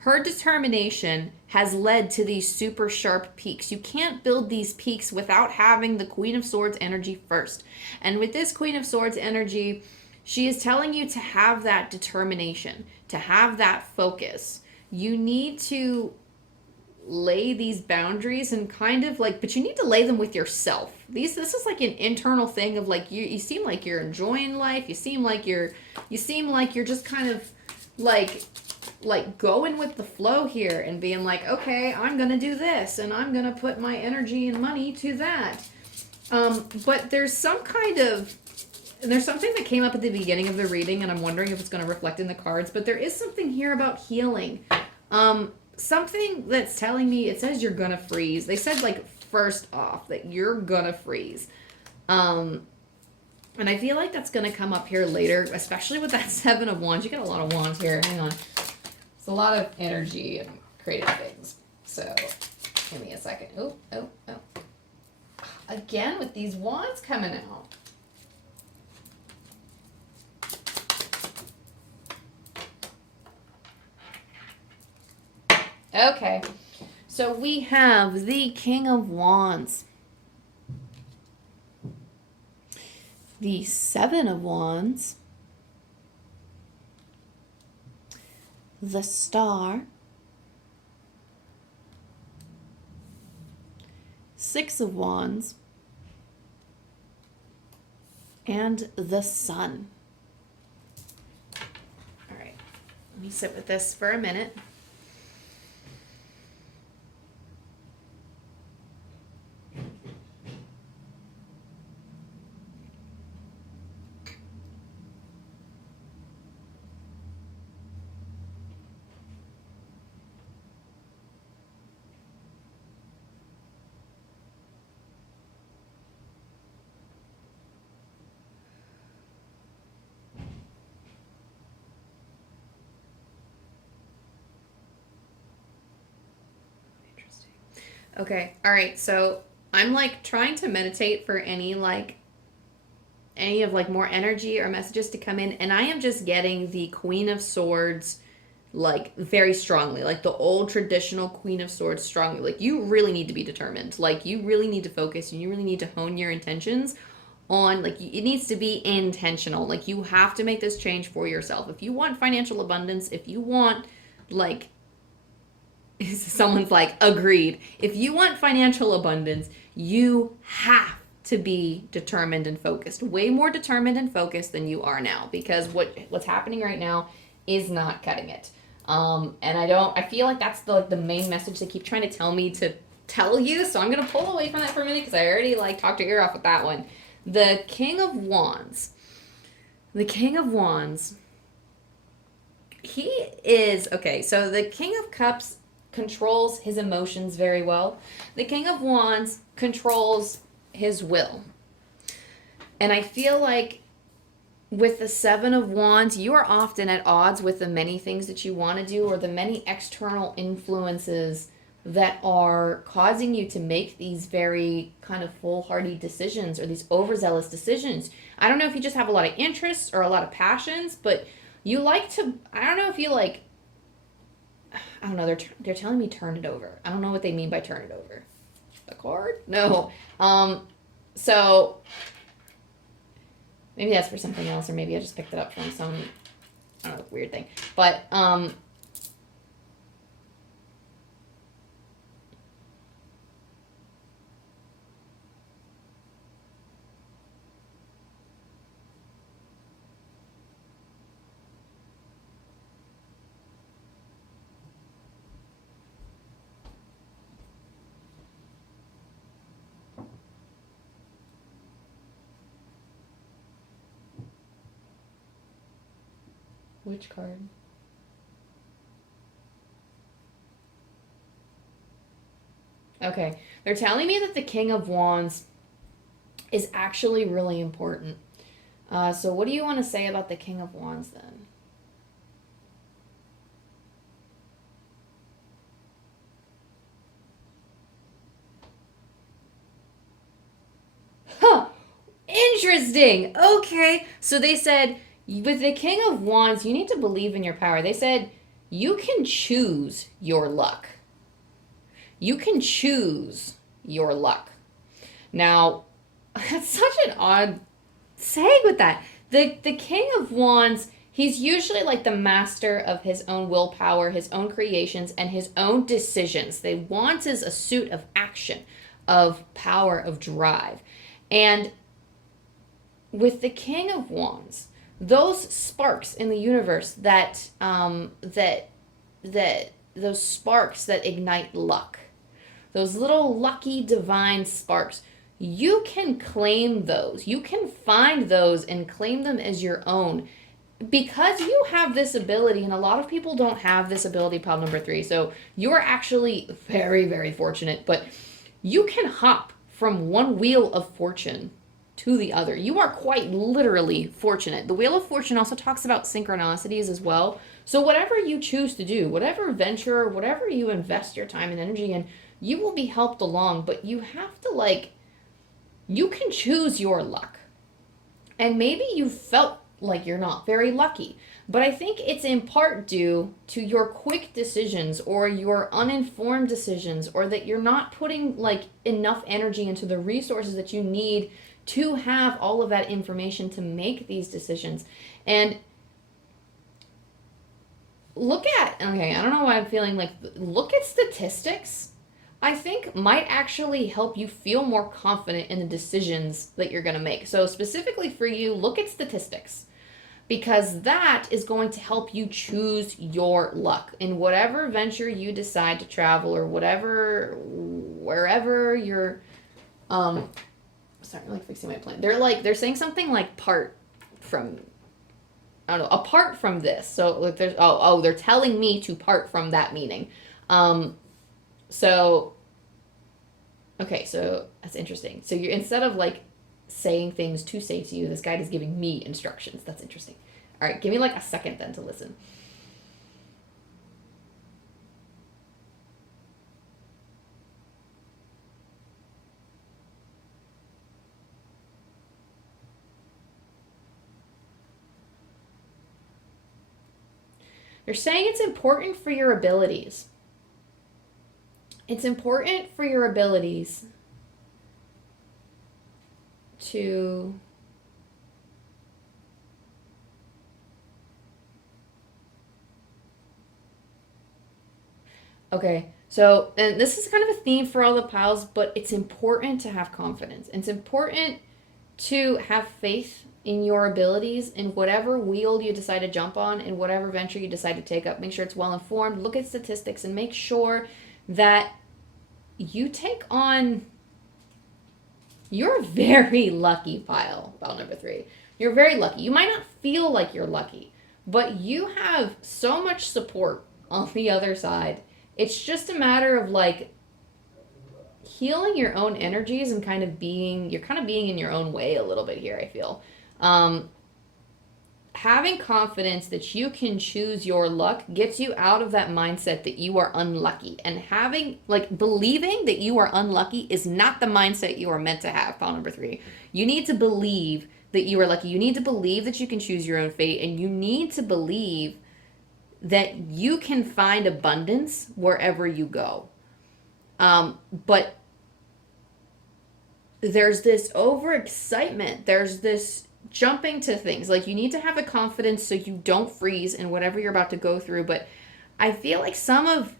Her determination has led to these super sharp peaks. You can't build these peaks without having the Queen of Swords energy first. And with this Queen of Swords energy, she is telling you to have that determination, to have that focus. You need to lay these boundaries and kind of like, but you need to lay them with yourself. This is like an internal thing of like, you seem like you're enjoying life. You seem like you're just kind of like going with the flow here and being like, okay, I'm going to do this and I'm going to put my energy and money to that. But there's some kind of there's something that came up at the beginning of the reading, and I'm wondering if it's going to reflect in the cards, but there is something here about healing. Something that's telling me, it says you're going to freeze. They said, like, first off, that you're going to freeze. And I feel like that's going to come up here later, especially with that 7 of Wands. You get a lot of Wands here. Hang on. It's a lot of energy and creative things. So, give me a second. Oh. Again, with these Wands coming out. Okay, so we have the King of Wands, the 7 of Wands, the Star, 6 of Wands, and the Sun. All right, let me sit with this for a minute. Okay, all right, so I'm like trying to meditate for any of like more energy or messages to come in, and I am just getting the Queen of Swords like very strongly, like the old traditional Queen of Swords strongly. Like you really need to be determined, like you really need to focus, and you really need to hone your intentions on, like, it needs to be intentional. Like you have to make this change for yourself. If you want financial abundance, if you want like someone's like, agreed. If you want financial abundance, you have to be determined and focused. Way more determined and focused than you are now, because what's happening right now is not cutting it. And I feel like that's the main message they keep trying to tell me to tell you. So I'm going to pull away from that for a minute because I already like talked your ear off with that one. The King of Wands. The King of Wands. He is, okay, so the King of Cups controls his emotions very well. The King of Wands controls his will. And I feel like with the 7 of Wands, you are often at odds with the many things that you want to do, or the many external influences that are causing you to make these very kind of foolhardy decisions, or these overzealous decisions. I don't know if you just have a lot of interests or a lot of passions, but you like to, I don't know if you like, I don't know, they're telling me turn it over. I don't know what they mean by turn it over. The card? No. So maybe that's for something else, or maybe I just picked it up from some, I don't know, weird thing. But which card? Okay, they're telling me that the King of Wands is actually really important. So what do you want to say about the King of Wands then? Huh, interesting. Okay, so they said, with the King of Wands, you need to believe in your power. They said, you can choose your luck. You can choose your luck. Now, that's such an odd saying with that. The King of Wands, he's usually like the master of his own willpower, his own creations, and his own decisions. The Wands is a suit of action, of power, of drive. And with the King of Wands, those sparks in the universe that those sparks that ignite luck, those little lucky divine sparks, you can claim those. You can find those and claim them as your own because you have this ability, and a lot of people don't have this ability, pile number 3. So you're actually very, very fortunate, but you can hop from one wheel of fortune to the other. You are quite literally fortunate. The Wheel of Fortune also talks about synchronicities as well. So whatever you choose to do, whatever venture, whatever you invest your time and energy in, you will be helped along, but you have to you can choose your luck. And maybe you felt like you're not very lucky, but I think it's in part due to your quick decisions or your uninformed decisions, or that you're not putting enough energy into the resources that you need to have all of that information to make these decisions. And I don't know why I'm feeling look at statistics. I think might actually help you feel more confident in the decisions that you're going to make. So specifically for you, look at statistics, because that is going to help you choose your luck in whatever venture you decide to travel, or wherever you're, sorry, I'm fixing my plan. They're saying something apart from this. So there's, they're telling me to part from that meaning. Okay, so that's interesting. So you're, instead of saying things to say to you, this guide is giving me instructions. That's interesting. All right, give me a second then to listen. They're saying it's important for your abilities. It's important for your abilities to okay, so, and this is kind of a theme for all the piles, but it's important to have confidence. It's important to have faith in your abilities, in whatever wheel you decide to jump on, in whatever venture you decide to take up. Make sure it's well informed. Look at statistics and make sure that you take on. You're very lucky, pile number 3. You're very lucky. You might not feel like you're lucky, but you have so much support on the other side. It's just a matter of healing your own energies and you're kind of being in your own way a little bit here, I feel. Having confidence that you can choose your luck gets you out of that mindset that you are unlucky. And believing that you are unlucky is not the mindset you are meant to have, pile number 3. You need to believe that you are lucky. You need to believe that you can choose your own fate. And you need to believe that you can find abundance wherever you go. But there's this overexcitement. There's this jumping to things. You need to have the confidence so you don't freeze in whatever you're about to go through. But I feel like some of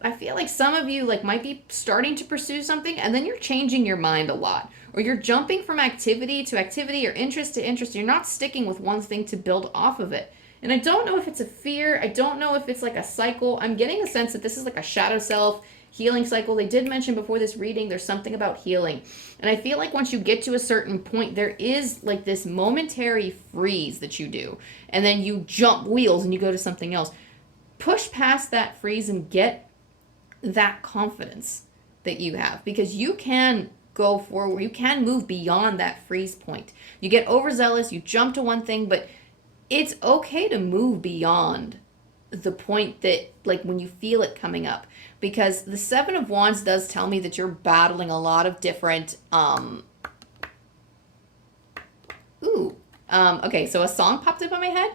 you might be starting to pursue something, and then you're changing your mind a lot, or you're jumping from activity to activity or interest to interest. You're not sticking with one thing to build off of it. And I don't know if it's a fear. I don't know if it's a cycle. I'm getting a sense that this is a shadow self healing cycle. They did mention before this reading there's something about healing. And I feel once you get to a certain point, there is this momentary freeze that you do. And then you jump wheels and you go to something else. Push past that freeze and get that confidence that you have. Because you can go forward. You can move beyond that freeze point. You get overzealous. You jump to one thing. But it's okay to move beyond the point that when you feel it coming up. Because the 7 of Wands does tell me that you're battling a lot of different, okay, so a song popped up in my head,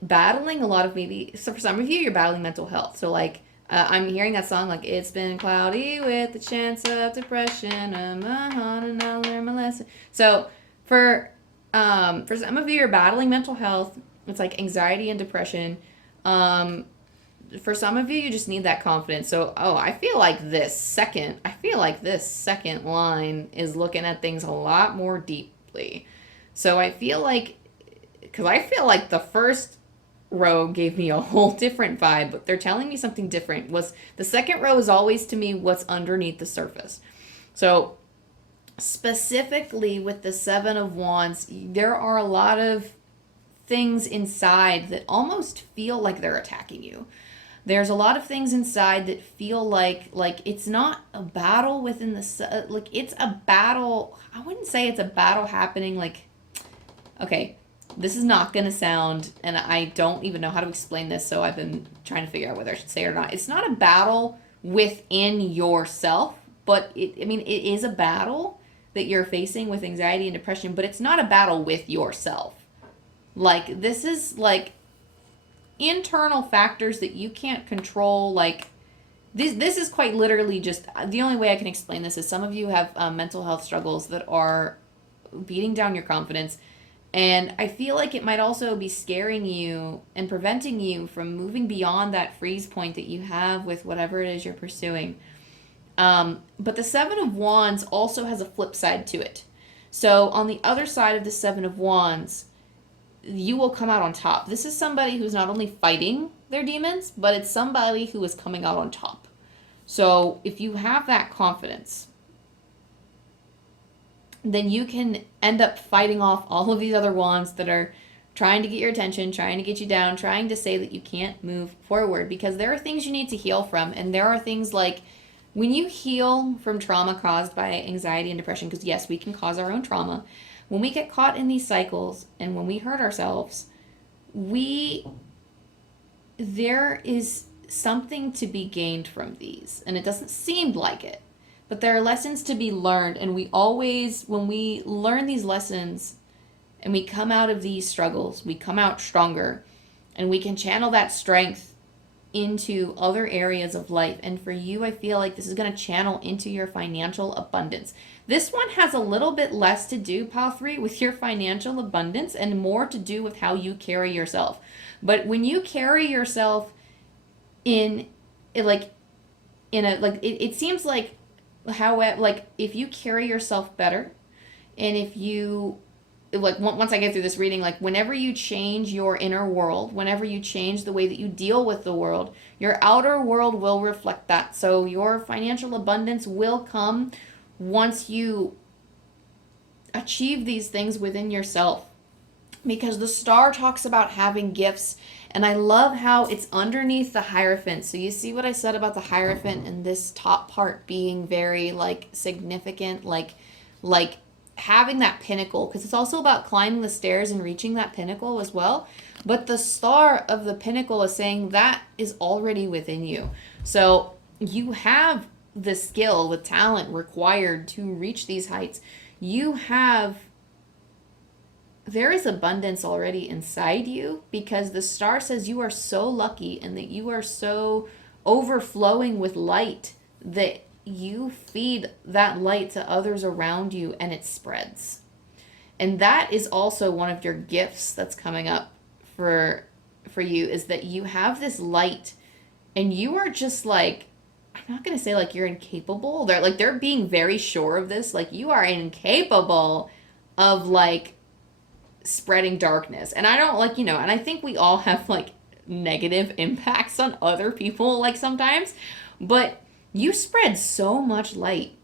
battling a lot of so for some of you, you're battling mental health. So I'm hearing that song, it's been cloudy with the chance of depression, and I'll learn my lesson. So for some of you, you're battling mental health. It's anxiety and depression. For some of you, you just need that confidence. So, I feel this second line is looking at things a lot more deeply. So I feel because I feel the first row gave me a whole different vibe, but they're telling me something different. The second row is always to me what's underneath the surface. So specifically with the Seven of Wands, there are a lot of things inside that almost feel like they're attacking you. There's a lot of things inside that feel like it's not a battle within the like it's a battle. I wouldn't say it's a battle happening like, okay, this is not going to sound, and I don't even know how to explain this, so I've been trying to figure out whether I should say it or not. It's not a battle within yourself, but I mean, it is a battle that you're facing with anxiety and depression, but it's not a battle with yourself. Like, this is like internal factors that you can't control. Like, this is quite literally just, the only way I can explain this is some of you have mental health struggles that are beating down your confidence. And I feel like it might also be scaring you and preventing you from moving beyond that freeze point that you have with whatever it is you're pursuing. But the Seven of Wands also has a flip side to it. So on the other side of the Seven of Wands, you will come out on top. This is somebody who's not only fighting their demons, but it's somebody who is coming out on top. So if you have that confidence, then you can end up fighting off all of these other wands that are trying to get your attention, trying to get you down, trying to say that you can't move forward, because there are things you need to heal from. And there are things like when you heal from trauma caused by anxiety and depression, because yes, we can cause our own trauma. When we get caught in these cycles and when we hurt ourselves, there is something to be gained from these. And it doesn't seem like it, but there are lessons to be learned. And we always, when we learn these lessons and we come out of these struggles, we come out stronger, and we can channel that strength into other areas of life. And for you, I feel like this is going to channel into your financial abundance. This one has a little bit less to do, Pile 3, with your financial abundance and more to do with how you carry yourself. But when you carry yourself it seems like if you carry yourself better, and if you, like, once I get through this reading, like, whenever you change your inner world, whenever you change the way that you deal with the world, your outer world will reflect that. So your financial abundance will come once you achieve these things within yourself, because the star talks about having gifts, and I love how it's underneath the Hierophant. So you see what I said about the Hierophant and this top part being very like significant, like having that pinnacle, because it's also about climbing the stairs and reaching that pinnacle as well. But the star of the pinnacle is saying that is already within you. So you have the skill, the talent required to reach these heights. There is abundance already inside you, because the star says you are so lucky and that you are so overflowing with light that you feed that light to others around you and it spreads. And that is also one of your gifts that's coming up for you, is that you have this light and you are just like, I'm not going to say like you're incapable. They're being very sure of this. Like, you are incapable of like spreading darkness. And I don't and I think we all have like negative impacts on other people like sometimes, but you spread so much light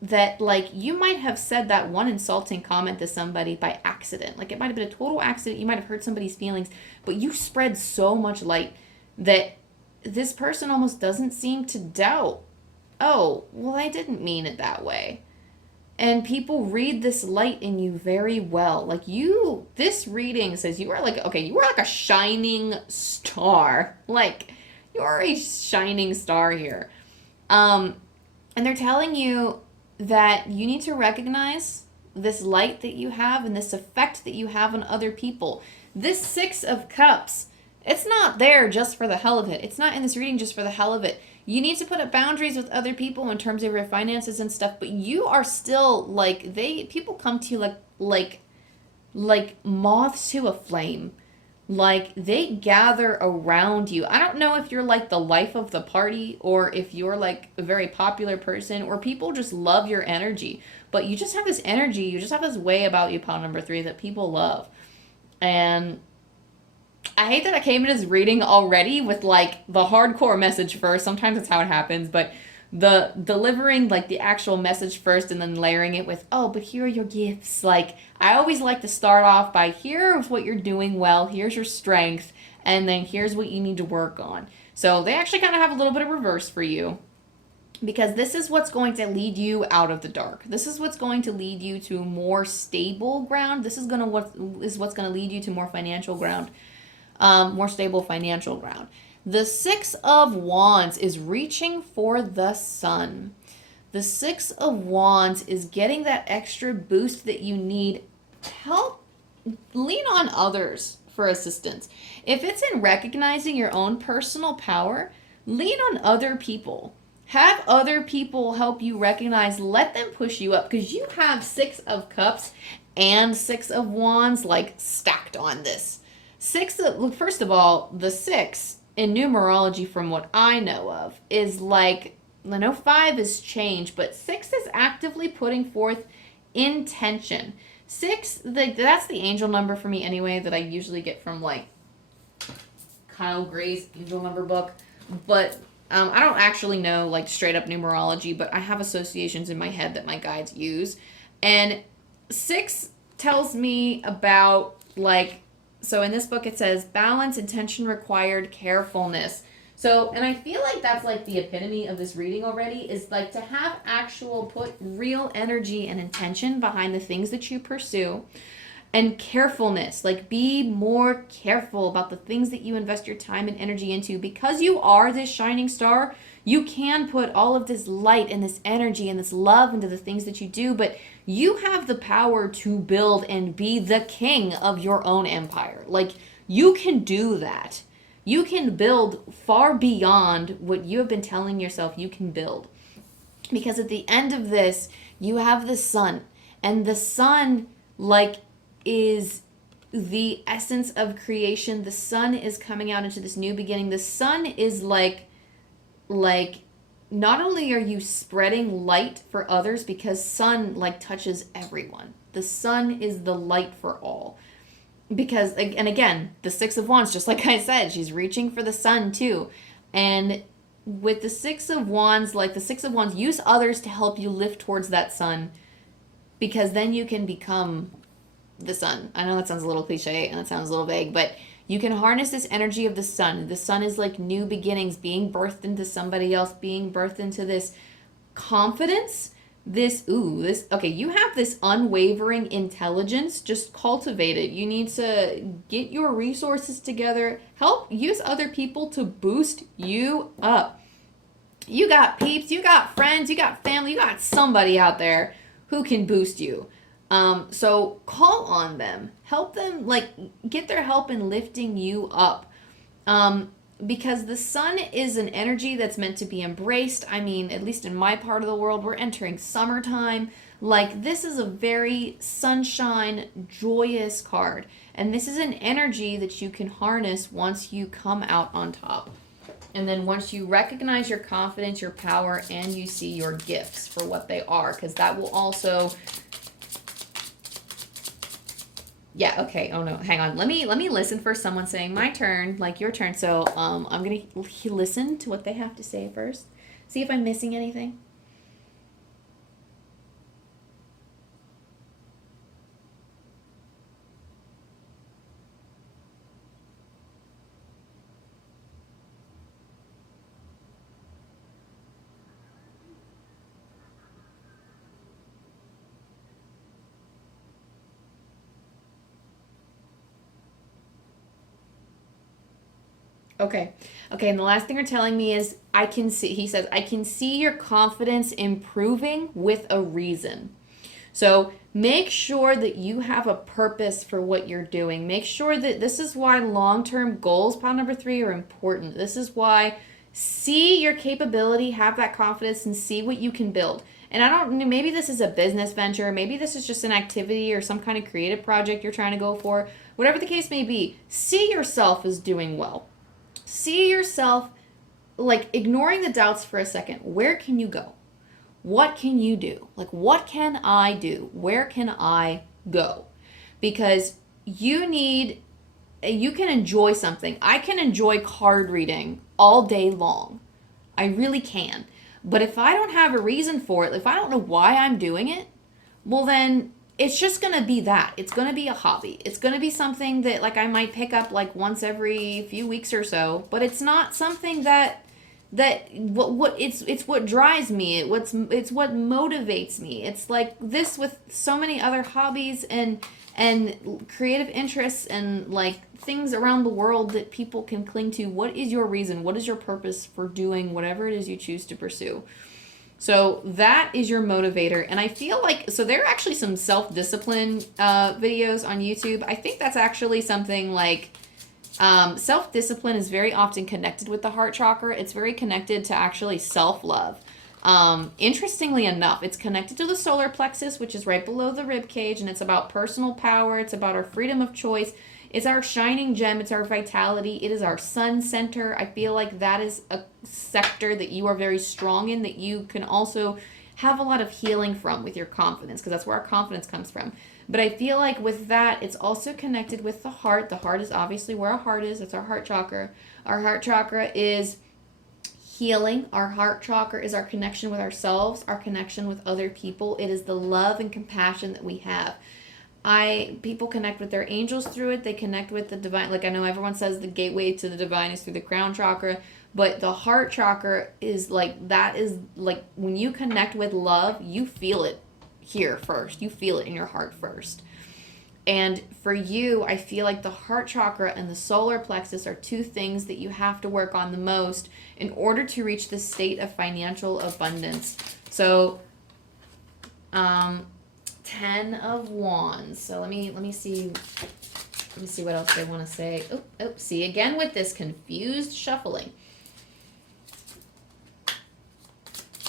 that like you might have said that one insulting comment to somebody by accident. Like, it might have been a total accident. You might have hurt somebody's feelings, but you spread so much light that this person almost doesn't seem to doubt, oh, well, I didn't mean it that way. And people read this light in you very well. Like, this reading says you are like a shining star. Like, you're a shining star here. And they're telling you that you need to recognize this light that you have and this effect that you have on other people. This Six of Cups, it's not there just for the hell of it. It's not in this reading just for the hell of it. You need to put up boundaries with other people in terms of your finances and stuff, but you are still like, people come to you like moths to a flame. Like, they gather around you. I don't know if you're like the life of the party, or if you're like a very popular person, or people just love your energy, but you just have this energy, you just have this way about you, pile number 3, that people love. And I hate that I came into this reading already with like the hardcore message first. Sometimes that's how it happens, but the delivering like the actual message first and then layering it with, oh, but here are your gifts. Like, I always like to start off by, here's what you're doing well, here's your strength, and then here's what you need to work on. So they actually kind of have a little bit of reverse for you, because this is what's going to lead you out of the dark. This is what's going to lead you to more stable ground. This is what's going to lead you to more financial ground, more stable financial ground. The Six of Wands is reaching for the sun. The Six of Wands is getting that extra boost that you need. Help, lean on others for assistance. If it's in recognizing your own personal power, lean on other people. Have other people help you recognize, let them push you up, because you have Six of Cups and Six of Wands like stacked on this. First of all, the six in numerology, from what I know of, is like, I know 5 is change, but 6 is actively putting forth intention. 6, that's the angel number for me anyway, that I usually get from like Kyle Gray's angel number book. But I don't actually know like straight up numerology, but I have associations in my head that my guides use. And 6 tells me about like, so in this book it says balance, intention required, carefulness. So, and I feel like that's like the epitome of this reading already, is like to have put real energy and intention behind the things that you pursue. And carefulness, like be more careful about the things that you invest your time and energy into, because you are this shining star. You can put all of this light and this energy and this love into the things that you do, but you have the power to build and be the king of your own empire. Like, you can do that. You can build far beyond what you have been telling yourself you can build. Because at the end of this, you have the sun, and the sun, like, is the essence of creation. The sun is coming out into this new beginning. The sun is like not only are you spreading light for others, because sun like touches everyone. The sun is the light for all. Because, and again, the Six of Wands, just like I said, she's reaching for the sun too. And with the Six of Wands, like the Six of Wands, use others to help you lift towards that sun, because then you can become the sun. I know that sounds a little cliche and that sounds a little vague, but you can harness this energy of the sun. The sun is like new beginnings, being birthed into somebody else, being birthed into this confidence, okay, you have this unwavering intelligence. Just cultivate it. You need to get your resources together, use other people to boost you up. You got peeps, you got friends, you got family, you got somebody out there who can boost you. So call on them, help them, like get their help in lifting you up. Because the sun is an energy that's meant to be embraced. I mean, at least in my part of the world, we're entering summertime. Like, this is a very sunshine, joyous card. And this is an energy that you can harness once you come out on top. And then once you recognize your confidence, your power, and you see your gifts for what they are. Because that will also... Yeah, okay. Oh no, hang on. Let me listen for someone saying my turn, like your turn. So I'm gonna listen to what they have to say first. See if I'm missing anything. Okay. Okay, and the last thing you're telling me is he says, I can see your confidence improving with a reason. So make sure that you have a purpose for what you're doing. Make sure that this is why long-term goals, pile number 3, are important. This is why see your capability, have that confidence, and see what you can build. And I don't know, maybe this is a business venture, maybe this is just an activity or some kind of creative project you're trying to go for. Whatever the case may be, see yourself as doing well. See yourself, like, ignoring the doubts for a second. Where can you go? What can you do? Like, what can I do? Where can I go? Because you can enjoy something. I can enjoy card reading all day long. I really can. But if I don't have a reason for it, if I don't know why I'm doing it, well then it's just going to be that. It's going to be a hobby. It's going to be something that like I might pick up like once every few weeks or so, but it's not something that it's what drives me. It's what motivates me. It's like this with so many other hobbies and creative interests and like things around the world that people can cling to. What is your reason? What is your purpose for doing whatever it is you choose to pursue? So that is your motivator. And I feel like, so there are actually some self-discipline videos on YouTube. I think that's actually something like self-discipline is very often connected with the heart chakra. It's very connected to actually self-love. Interestingly enough, it's connected to the solar plexus, which is right below the rib cage, and it's about personal power. It's about our freedom of choice. It's our shining gem. It's our vitality. It is our sun center. I feel like that is a sector that you are very strong in, that you can also have a lot of healing from with your confidence, because that's where our confidence comes from. But I feel like with that, it's also connected with the heart. The heart is obviously where our heart is. It's our heart chakra. Our heart chakra is healing. Our heart chakra is our connection with ourselves, our connection with other people. It is the love and compassion that we have. People connect with their angels through it. They connect with the divine. Like I know everyone says the gateway to the divine is through the crown chakra, but the heart chakra is like, that is like when you connect with love, you feel it here first. You feel it in your heart first. And for you, I feel like the heart chakra and the solar plexus are two things that you have to work on the most in order to reach the state of financial abundance. So, 10 of Wands. So let me see what else they want to say. See, again with this confused shuffling.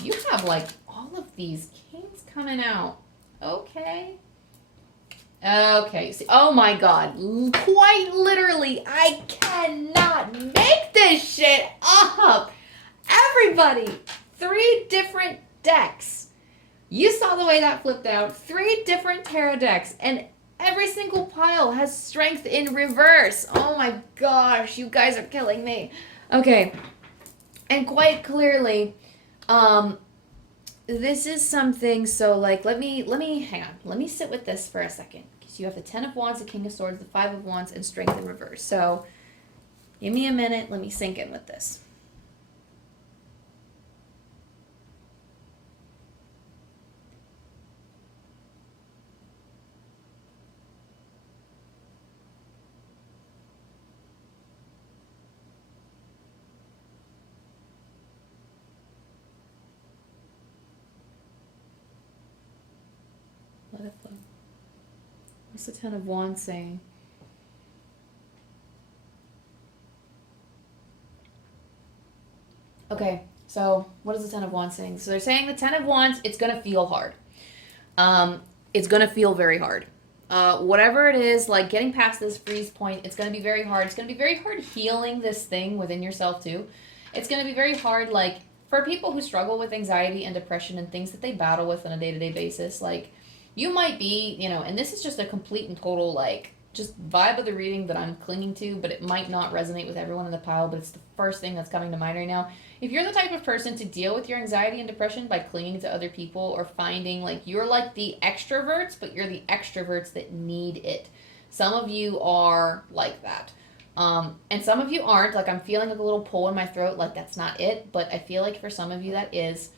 You have like all of these kings coming out. Okay, see, oh my God, quite literally, I cannot make this shit up. Everybody, 3 different decks. You saw the way that flipped out. 3 different tarot decks, and every single pile has strength in reverse. Oh my gosh, you guys are killing me. Okay, and quite clearly, this is something, so like, let me hang on. Let me sit with this for a second. Because you have the 10 of Wands, the King of Swords, the 5 of Wands, and Strength in reverse. So, give me a minute. Let me sink in with this. Let it flow. What's the 10 of Wands saying? Okay, so what is the 10 of Wands saying? So they're saying the 10 of Wands, it's going to feel hard. It's going to feel very hard. Whatever it is, like getting past this freeze point, it's going to be very hard. It's going to be very hard healing this thing within yourself too. It's going to be very hard, like, for people who struggle with anxiety and depression and things that they battle with on a day-to-day basis, like, you might be, and this is just a complete and total, like, just vibe of the reading that I'm clinging to, but it might not resonate with everyone in the pile, but it's the first thing that's coming to mind right now. If you're the type of person to deal with your anxiety and depression by clinging to other people or finding, like, you're like the extroverts, but you're the extroverts that need it. Some of you are like that. And some of you aren't. Like, I'm feeling like a little pull in my throat, like that's not it, but I feel like for some of you that is.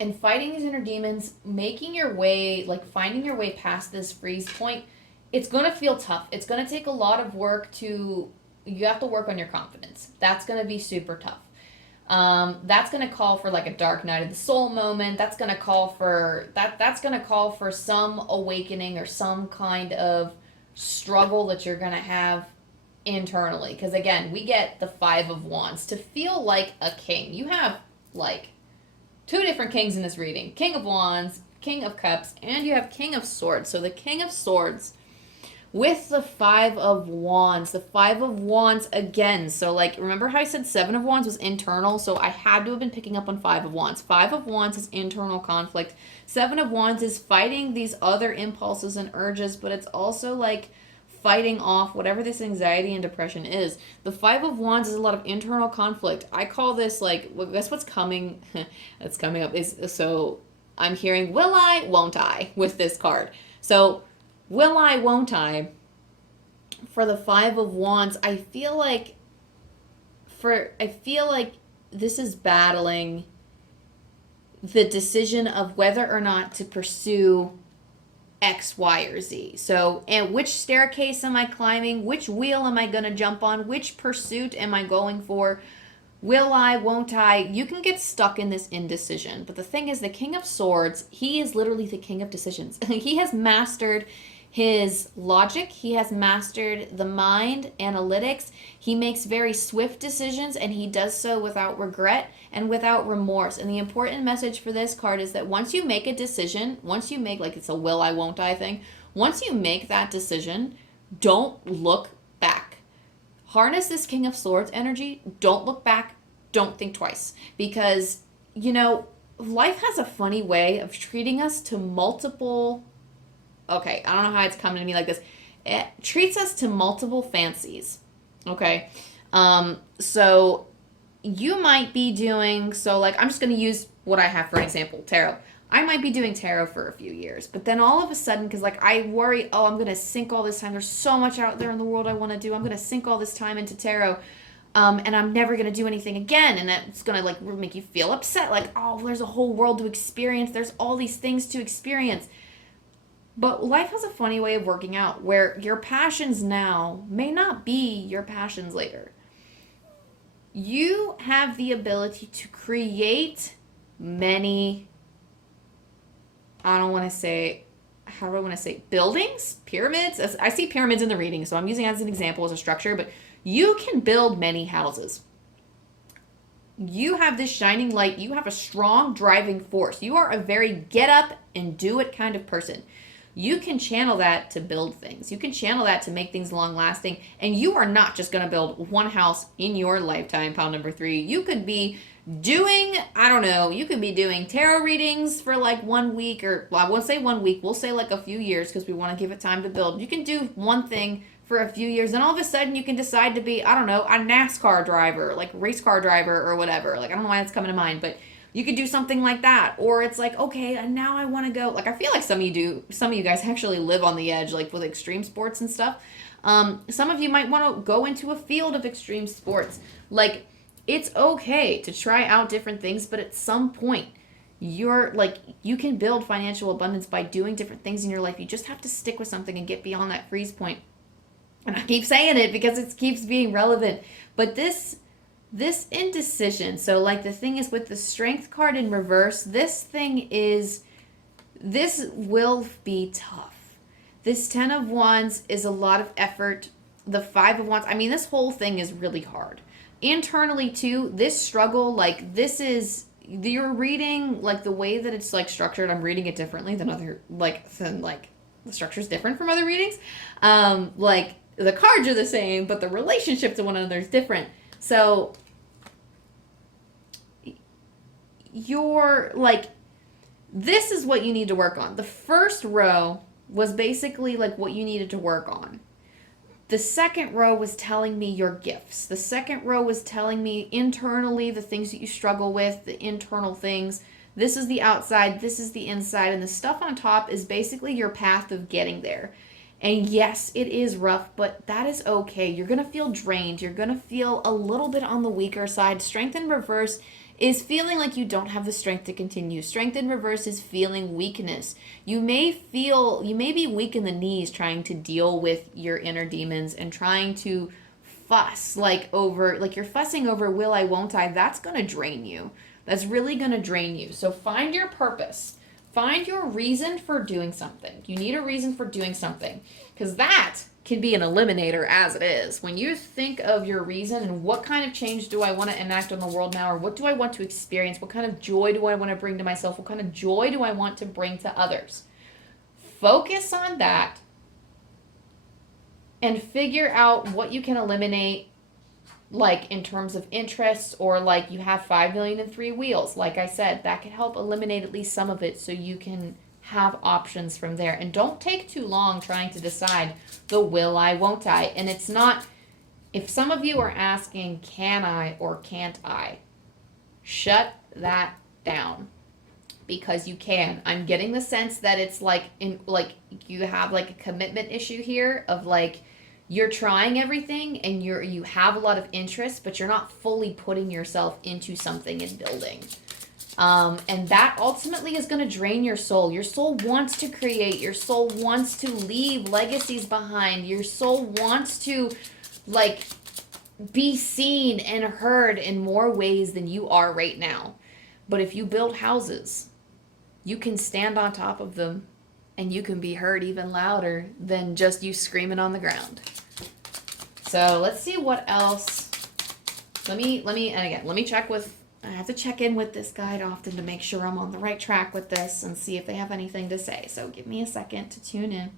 And fighting these inner demons, making your way, like finding your way past this freeze point, it's going to feel tough. It's going to take a lot of work you have to work on your confidence. That's going to be super tough. That's going to call for like a dark night of the soul moment. That's going to call for some awakening or some kind of struggle that you're going to have internally. Because again, we get the 5 of Wands. To feel like a king, you have like 2 different kings in this reading. King of Wands, King of Cups, and you have King of Swords. So the King of Swords with the 5 of Wands. The 5 of Wands again. So like, remember how I said 7 of Wands was internal? So I had to have been picking up on 5 of Wands. 5 of Wands is internal conflict. 7 of Wands is fighting these other impulses and urges, but it's also like fighting off whatever this anxiety and depression is. The Five of Wands is a lot of internal conflict. I call this like, well, guess what's coming? That's coming up is, so I'm hearing will I, won't I with this card. So will I, won't I? For the Five of Wands, I feel like this is battling the decision of whether or not to pursue X, Y, or Z. So, and which staircase am I climbing? Which wheel am I going to jump on? Which pursuit am I going for? Will I, won't I? You can get stuck in this indecision. But the thing is, the King of Swords, he is literally the king of decisions. He has mastered his logic. He has mastered the mind, analytics. He makes very swift decisions, and he does so without regret and without remorse. And the important message for this card is that once you make a decision, once you make, like, it's a will I, won't I thing, once you make that decision, don't look back. Harness this King of Swords energy. Don't look back. Don't think twice. Because, you know, life has a funny way of treating us to multiple... Okay, I don't know how it's coming to me like this. It treats us to multiple fancies. Okay? So you might be doing... So, like, I'm just going to use what I have for an example. Tarot. I might be doing tarot for a few years. But then all of a sudden, because, like, I worry, I'm going to sink all this time. There's so much out there in the world I want to do. I'm going to sink all this time into tarot. And I'm never going to do anything again. And that's going to, like, make you feel upset. Like, oh, there's a whole world to experience. There's all these things to experience. But life has a funny way of working out where your passions now may not be your passions later. You have the ability to create many, how do I want to say, buildings? Pyramids? I see pyramids in the reading, so I'm using it as an example, as a structure, but you can build many houses. You have this shining light. You have a strong driving force. You are a very get up and do it kind of person. You can channel that to build things. You can channel that to make things long lasting. And you are not just going to build one house in your lifetime, pile number 3. You could be doing, I don't know, you could be doing tarot readings for like 1 week, or well, I won't say 1 week. We'll say like a few years because we want to give it time to build. You can do one thing for a few years. And all of a sudden you can decide to be, I don't know, a NASCAR driver, like race car driver or whatever. Like, I don't know why that's coming to mind, but you could do something like that. Or it's like, okay, and now I want to go. Like, I feel like some of you guys actually live on the edge, like with extreme sports and stuff. Some of you might want to go into a field of extreme sports. Like, it's okay to try out different things, but at some point, you can build financial abundance by doing different things in your life. You just have to stick with something and get beyond that freeze point. And I keep saying it because it keeps being relevant. But this indecision, so like the thing is with the Strength card in reverse, this will be tough. This 10 of Wands is a lot of effort. The 5 of Wands, I mean, this whole thing is really hard. Internally too, this struggle, like this is, you're reading, like the way that it's like structured, I'm reading it differently than the structure's different from other readings. Like the cards are the same, but the relationship to one another is different. So you're like, this is what you need to work on. The first row was basically like what you needed to work on. The second row was telling me your gifts. The second row was telling me internally the things that you struggle with, the internal things. This is the outside, this is the inside, and the stuff on top is basically your path of getting there. And yes, it is rough, but that is okay. You're going to feel drained. You're going to feel a little bit on the weaker side. Strength in reverse is feeling like you don't have the strength to continue. Strength in reverse is feeling weakness. You may be weak in the knees trying to deal with your inner demons and trying to fuss you're fussing over will I, won't I. That's going to drain you. That's really going to drain you. So find your purpose. Find your reason for doing something. You need a reason for doing something, because that can be an eliminator as it is. When you think of your reason and what kind of change do I want to enact on the world now, or what do I want to experience, what kind of joy do I want to bring to myself, what kind of joy do I want to bring to others, focus on that and figure out what you can eliminate, like in terms of interests, or like you have 5 million and 3 wheels. Like I said, that could help eliminate at least some of it so you can have options from there. And don't take too long trying to decide the will I, won't I. And it's not, if some of you are asking, can I or can't I? Shut that down. Because you can. I'm getting the sense that it's like you have like a commitment issue here of like you're trying everything and you have a lot of interest, but you're not fully putting yourself into something and building. And that ultimately is going to drain your soul. Your soul wants to create. Your soul wants to leave legacies behind. Your soul wants to like be seen and heard in more ways than you are right now. But if you build houses, you can stand on top of them and you can be heard even louder than just you screaming on the ground. So let's see what else. Let me check with, I have to check in with this guide often to make sure I'm on the right track with this and see if they have anything to say. So give me a second to tune in.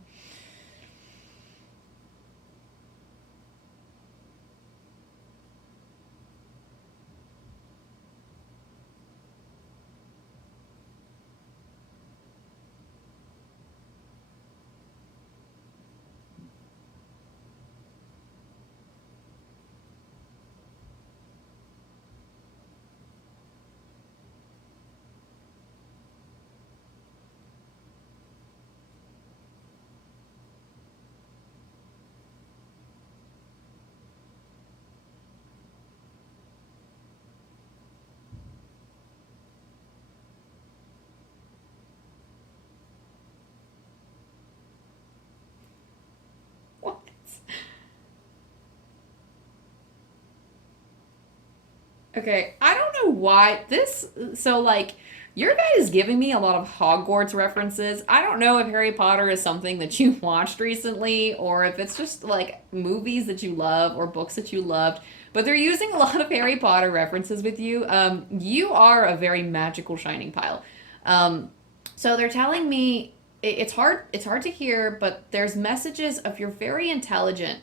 Okay, I don't know why this. So, like, your guy is giving me a lot of Hogwarts references. I don't know if Harry Potter is something that you watched recently or if it's just like movies that you love or books that you loved. But they're using a lot of Harry Potter references with you. You are a very magical shining pile. So they're telling me it's hard. It's hard to hear, but there's messages of you're very intelligent.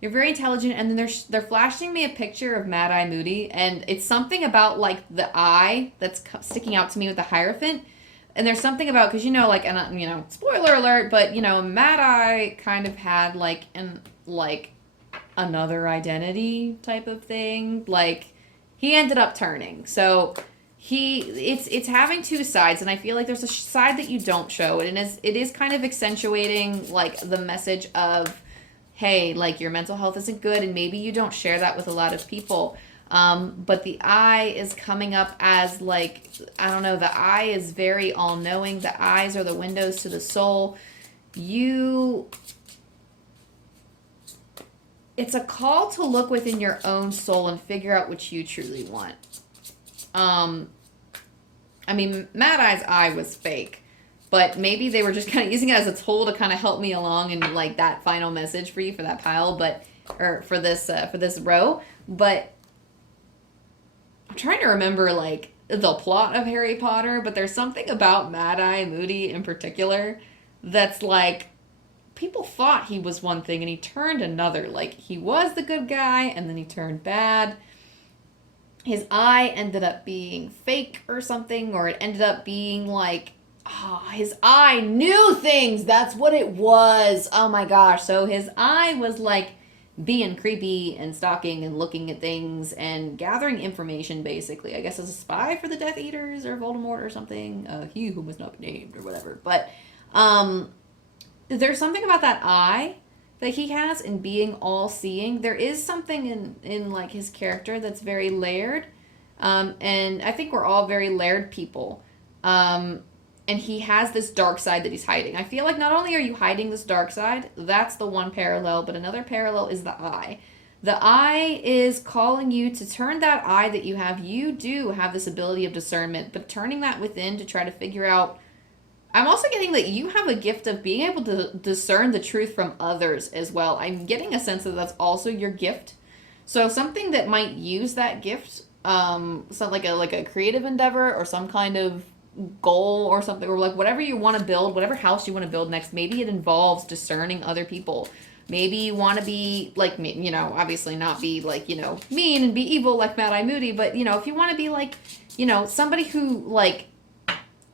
You're very intelligent, and then they're flashing me a picture of Mad Eye Moody, and it's something about like the eye that's sticking out to me with the Hierophant, and there's something about because like and spoiler alert, but Mad Eye kind of had like another identity type of thing, like he ended up turning, so it's having two sides, and I feel like there's a side that you don't show, and it is kind of accentuating like the message of, hey, like your mental health isn't good and maybe you don't share that with a lot of people. But the eye is coming up as like, I don't know, the eye is very all-knowing. The eyes are the windows to the soul. It's a call to look within your own soul and figure out what you truly want. I mean, Mad Eye's eye was fake. But maybe they were just kind of using it as a tool to kind of help me along in like that final message for you for that pile, or for this row. But I'm trying to remember like the plot of Harry Potter. But there's something about Mad Eye Moody in particular that's like people thought he was one thing and he turned another. Like he was the good guy and then he turned bad. His eye ended up being fake or something, or it ended up being like. Oh, his eye knew things. That's what it was. Oh my gosh. So his eye was like being creepy and stalking and looking at things and gathering information, basically. I guess as a spy for the Death Eaters or Voldemort or something. He who must not be named or whatever. But there's something about that eye that he has in being all-seeing. There is something in like his character that's very layered. And I think we're all very layered people. And he has this dark side that he's hiding. I feel like not only are you hiding this dark side, that's the one parallel, but another parallel is the eye. The eye is calling you to turn that eye that you have. You do have this ability of discernment, but turning that within to try to figure out. I'm also getting that you have a gift of being able to discern the truth from others as well. I'm getting a sense that that's also your gift. So something that might use that gift, so like a creative endeavor or some kind of goal or something, or like whatever you want to build, whatever house you want to build next, maybe it involves discerning other people. Maybe you want to be like, obviously not be like, mean and be evil like Mad Eye Moody, but if you want to be like, somebody who like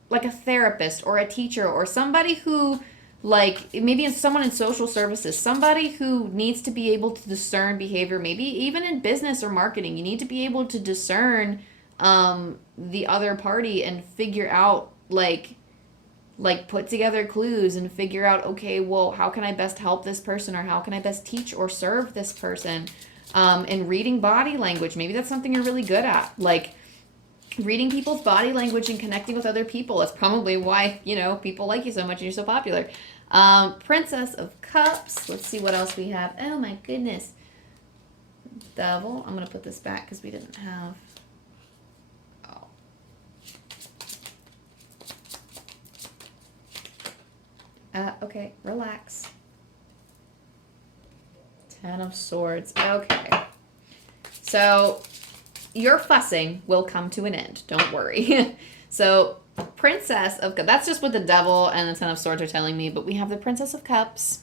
like a therapist or a teacher or somebody who, like, maybe someone in social services, somebody who needs to be able to discern behavior, maybe even in business or marketing, you need to be able to discern the other party and figure out, like put together clues and figure out, okay, well, how can I best help this person, or how can I best teach or serve this person? And reading body language, maybe that's something you're really good at, like reading people's body language and connecting with other people. That's probably why, people like you so much and you're so popular. Princess of Cups. Let's see what else we have. Oh my goodness. Devil. I'm going to put this back because we didn't have... Okay, relax. Ten of Swords. Okay. So, your fussing will come to an end. Don't worry. So, Princess of Cups. That's just what the Devil and the Ten of Swords are telling me. But we have the Princess of Cups.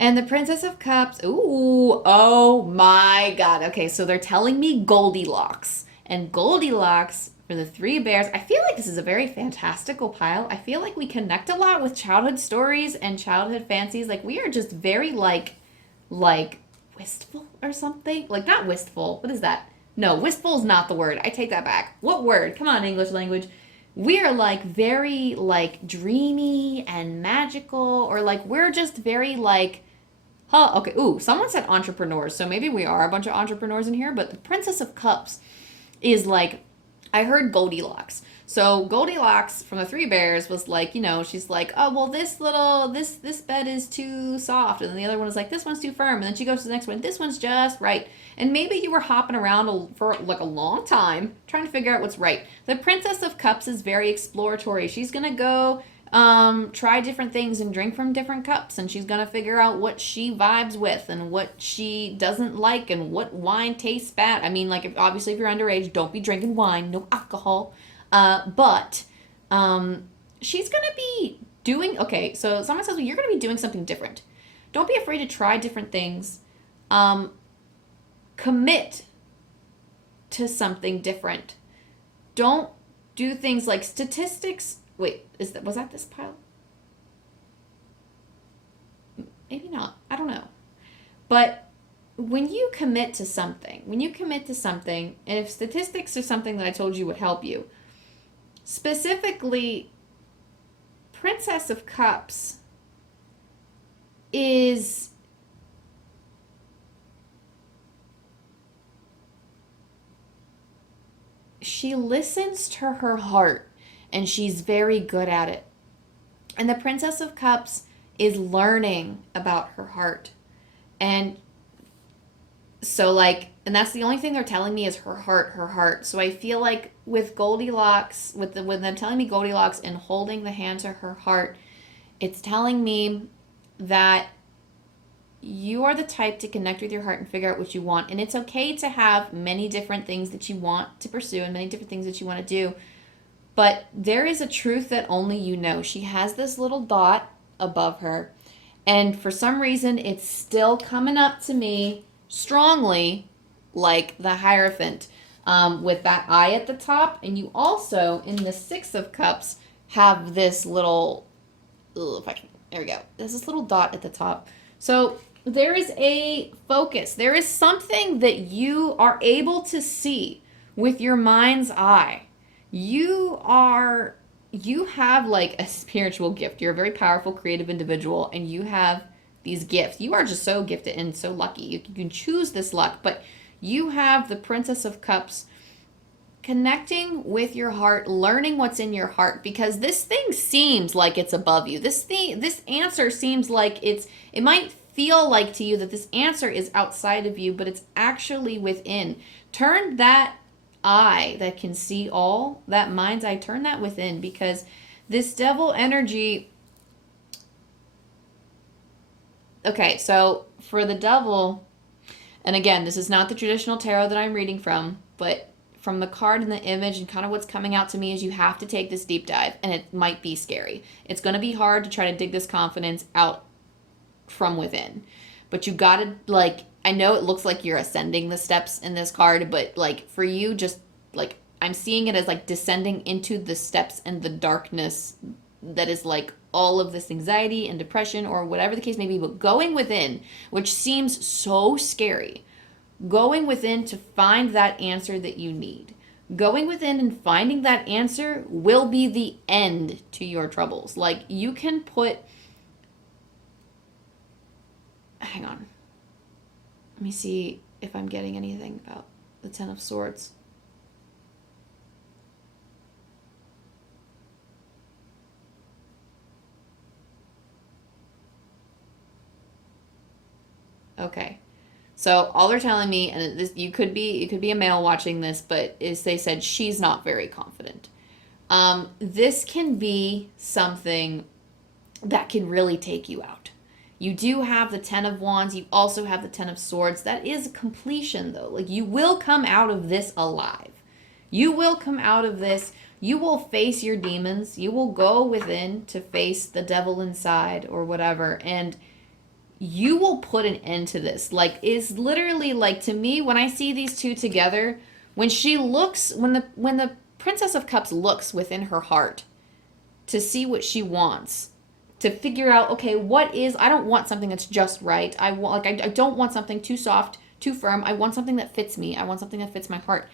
And the Princess of Cups. Ooh. Oh my God. Okay, so they're telling me Goldilocks. And Goldilocks... for the three bears, I feel like this is a very fantastical pile. I feel like we connect a lot with childhood stories and childhood fancies. Like, we are just very, like wistful or something. Like, not wistful. What is that? No, wistful is not the word. I take that back. What word? Come on, English language. We are, like, very, like, dreamy and magical. Or, like, we're just very, like... Huh, okay. Ooh, someone said entrepreneurs. So maybe we are a bunch of entrepreneurs in here. But the Princess of Cups is, like... I heard Goldilocks. So Goldilocks from the Three Bears was like, she's like, oh, well, this bed is too soft. And then the other one was like, this one's too firm. And then she goes to the next one, this one's just right. And maybe you were hopping around for like a long time trying to figure out what's right. The Princess of Cups is very exploratory. She's going to go try different things and drink from different cups. And she's going to figure out what she vibes with and what she doesn't like and what wine tastes bad. I mean, like, obviously, if you're underage, don't be drinking wine. No alcohol. But she's going to be doing... Okay, so someone says, well, you're going to be doing something different. Don't be afraid to try different things. Commit to something different. Don't do things like statistics... Wait, was that this pile? Maybe not. I don't know. But when you commit to something, and if statistics are something that I told you would help you, specifically, Princess of Cups is... She listens to her heart. And she's very good at it. And the Princess of Cups is learning about her heart. And so, like, and that's the only thing they're telling me is her heart. So I feel like with Goldilocks, with them telling me Goldilocks and holding the hand to her heart, it's telling me that you are the type to connect with your heart and figure out what you want. And it's okay to have many different things that you want to pursue and many different things that you want to do. But there is a truth that only you know. She has this little dot above her. And for some reason, it's still coming up to me strongly like the Hierophant with that eye at the top. And you also, in the Six of Cups, have this little... there we go. There's this little dot at the top. So there is a focus. There is something that you are able to see with your mind's eye. You have like a spiritual gift. You're a very powerful, creative individual, and you have these gifts. You are just so gifted and so lucky. You can choose this luck, but you have the Princess of Cups connecting with your heart, learning what's in your heart, because this thing seems like it's above you. This answer seems like it might feel like to you that this answer is outside of you, but it's actually within. Turn that eye that can see all, that mind's eye, turn that within, because this devil energy... Okay, so for the devil, and again, this is not the traditional tarot that I'm reading from, but from the card and the image and kind of what's coming out to me is you have to take this deep dive, and it might be scary. It's going to be hard to try to dig this confidence out from within, but you got to, like, I know it looks like you're ascending the steps in this card, but, like, for you, just, like, I'm seeing it as like descending into the steps and the darkness that is like all of this anxiety and depression or whatever the case may be, but going within, which seems so scary, going within to find that answer that you need. Going within and finding that answer will be the end to your troubles. Like you can put, hang on. Let me see if I'm getting anything about the Ten of Swords. Okay. So all they're telling me, and this, you could be a male watching this, but is they said she's not very confident. This can be something that can really take you out. You do have the Ten of Wands. You also have the Ten of Swords. That is completion, though. Like, you will come out of this alive. You will come out of this. You will face your demons. You will go within to face the devil inside or whatever. And you will put an end to this. Like, it's literally like, to me, when I see these two together, when the Princess of Cups looks within her heart to see what she wants, to figure out, okay, I don't want something that's just right. I don't want something too soft, too firm. I want something that fits me. I want something that fits my heart.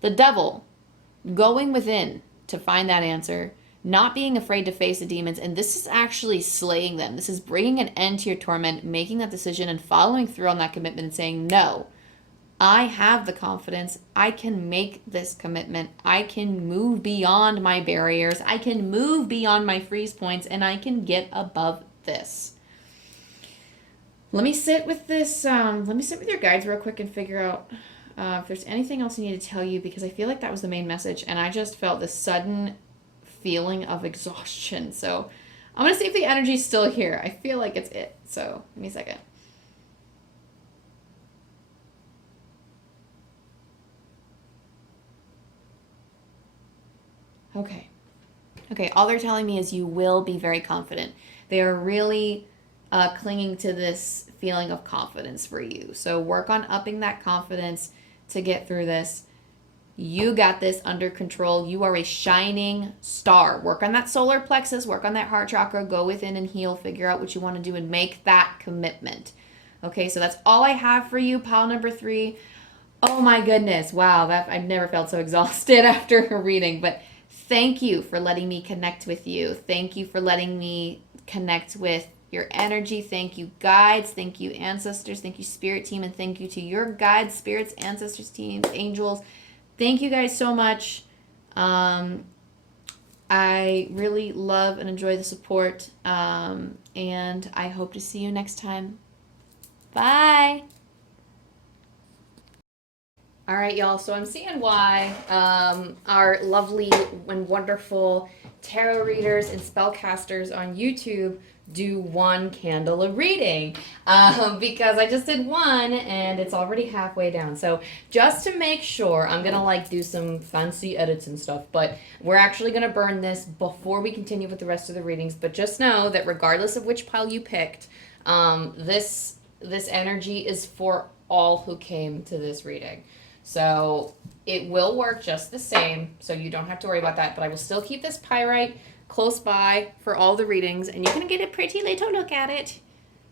The devil going within to find that answer, not being afraid to face the demons, and this is actually slaying them. This is bringing an end to your torment, making that decision and following through on that commitment and saying, no, I have the confidence. I can make this commitment. I can move beyond my barriers. I can move beyond my freeze points, and I can get above this. Let me sit with this. Let me sit with your guides real quick and figure out if there's anything else I need to tell you, because I feel like that was the main message, and I just felt this sudden feeling of exhaustion. So I'm going to see if the energy's still here. I feel like it's it. So give me a second. Okay. Okay, all they're telling me is you will be very confident. They are really clinging to this feeling of confidence for you. So work on upping that confidence to get through this. You got this under control. You are a shining star. Work on that solar plexus. Work on that heart chakra. Go within and heal. Figure out what you want to do and make that commitment. Okay, so that's all I have for you, pile number 3. Oh my goodness. Wow, I've never felt so exhausted after a reading. But thank you for letting me connect with you. Thank you for letting me connect with your energy. Thank you, guides. Thank you, ancestors. Thank you, spirit team. And thank you to your guides, spirits, ancestors, teams, angels. Thank you guys so much. I really love and enjoy the support. And I hope to see you next time. Bye. All right, y'all. So I'm seeing why our lovely and wonderful tarot readers and spellcasters on YouTube do one candle a reading, because I just did one and it's already halfway down. So just to make sure, I'm gonna like do some fancy edits and stuff, but we're actually gonna burn this before we continue with the rest of the readings. But just know that regardless of which pile you picked, this energy is for all who came to this reading. So it will work just the same, so you don't have to worry about that. But I will still keep this pyrite close by for all the readings, and you can get a pretty little look at it.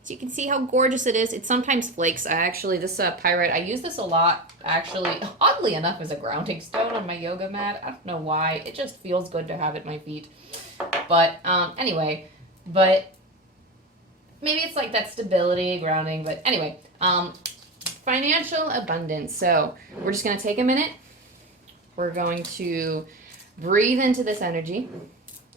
So you can see how gorgeous it is. It sometimes flakes. This pyrite, I use this a lot, actually, oddly enough, as a grounding stone on my yoga mat. I don't know why. It just feels good to have at my feet. But anyway, but maybe it's like that stability, grounding, but anyway, financial abundance. So we're just going to take a minute. We're going to breathe into this energy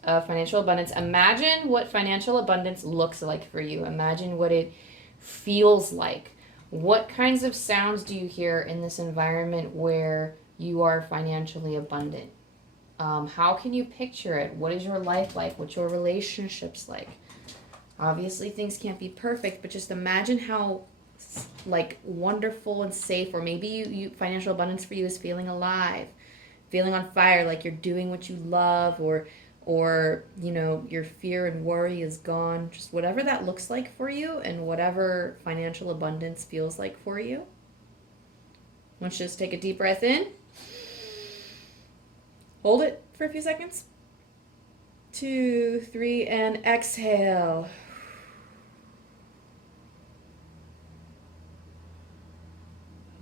of financial abundance. Imagine what financial abundance looks like for you. Imagine what it feels like. What kinds of sounds do you hear in this environment where you are financially abundant? How can you picture it? What is your life like? What's your relationships like? Obviously, things can't be perfect, but just imagine how like wonderful and safe, or maybe you financial abundance for you is feeling alive, feeling on fire, like you're doing what you love, or you know, your fear and worry is gone. Just whatever that looks like for you, and whatever financial abundance feels like for you. Let's just take a deep breath in Hold it for a few seconds. 2, 3, and exhale.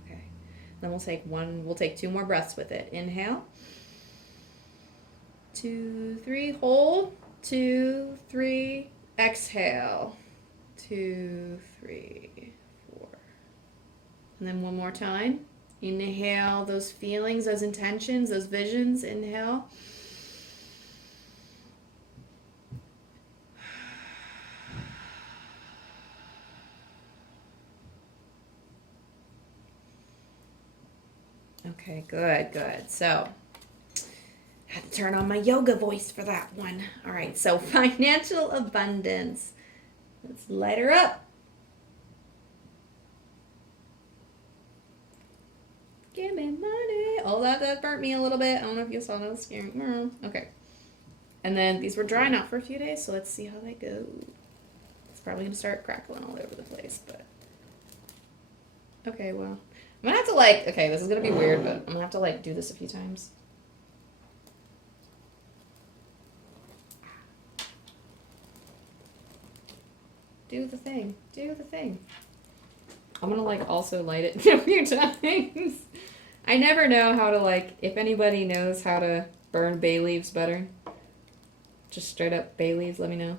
Okay. Then we'll take 2 more breaths with it. Inhale. 2, 3, hold. 2, 3, exhale. 2, 3, 4. And then one more time. Inhale those feelings, those intentions, those visions. Inhale. Okay, good. So, I had to turn on my yoga voice for that one. All right, so financial abundance. Let's light her up. Give me money. Oh, that burnt me a little bit. I don't know if you saw that. Scary. Okay. And then these were drying out for a few days, so let's see how they go. It's probably going to start crackling all over the place, but... Okay, well... I'm going to have to, okay, this is going to be weird, but I'm going to have to, do this a few times. Do the thing. I'm going to, also light it a few times. I never know how to, if anybody knows how to burn bay leaves better. Just straight up bay leaves, let me know.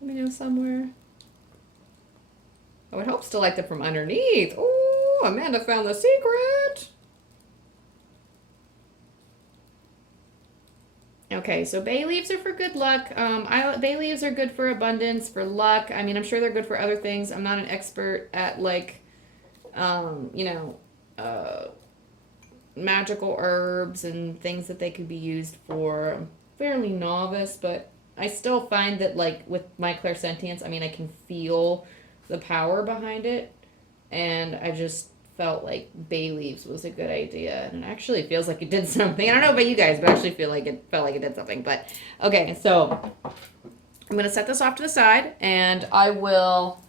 Let me know somewhere. Oh, it helps to light them from underneath. Ooh, Amanda found the secret. Okay, so bay leaves are for good luck. Bay leaves are good for abundance, for luck. I mean, I'm sure they're good for other things. I'm not an expert at magical herbs and things that they could be used for. I'm fairly novice, but I still find that with my clairsentience, I mean, I can feel the power behind it, and I just felt like bay leaves was a good idea, and it actually feels like it did something. I don't know about you guys, but I actually felt like it did something. But okay, so I'm gonna set this off to the side, and I will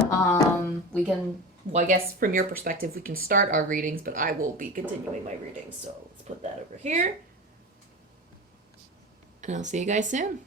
I guess from your perspective we can start our readings, but I will be continuing my readings. So let's put that over here, and I'll see you guys soon.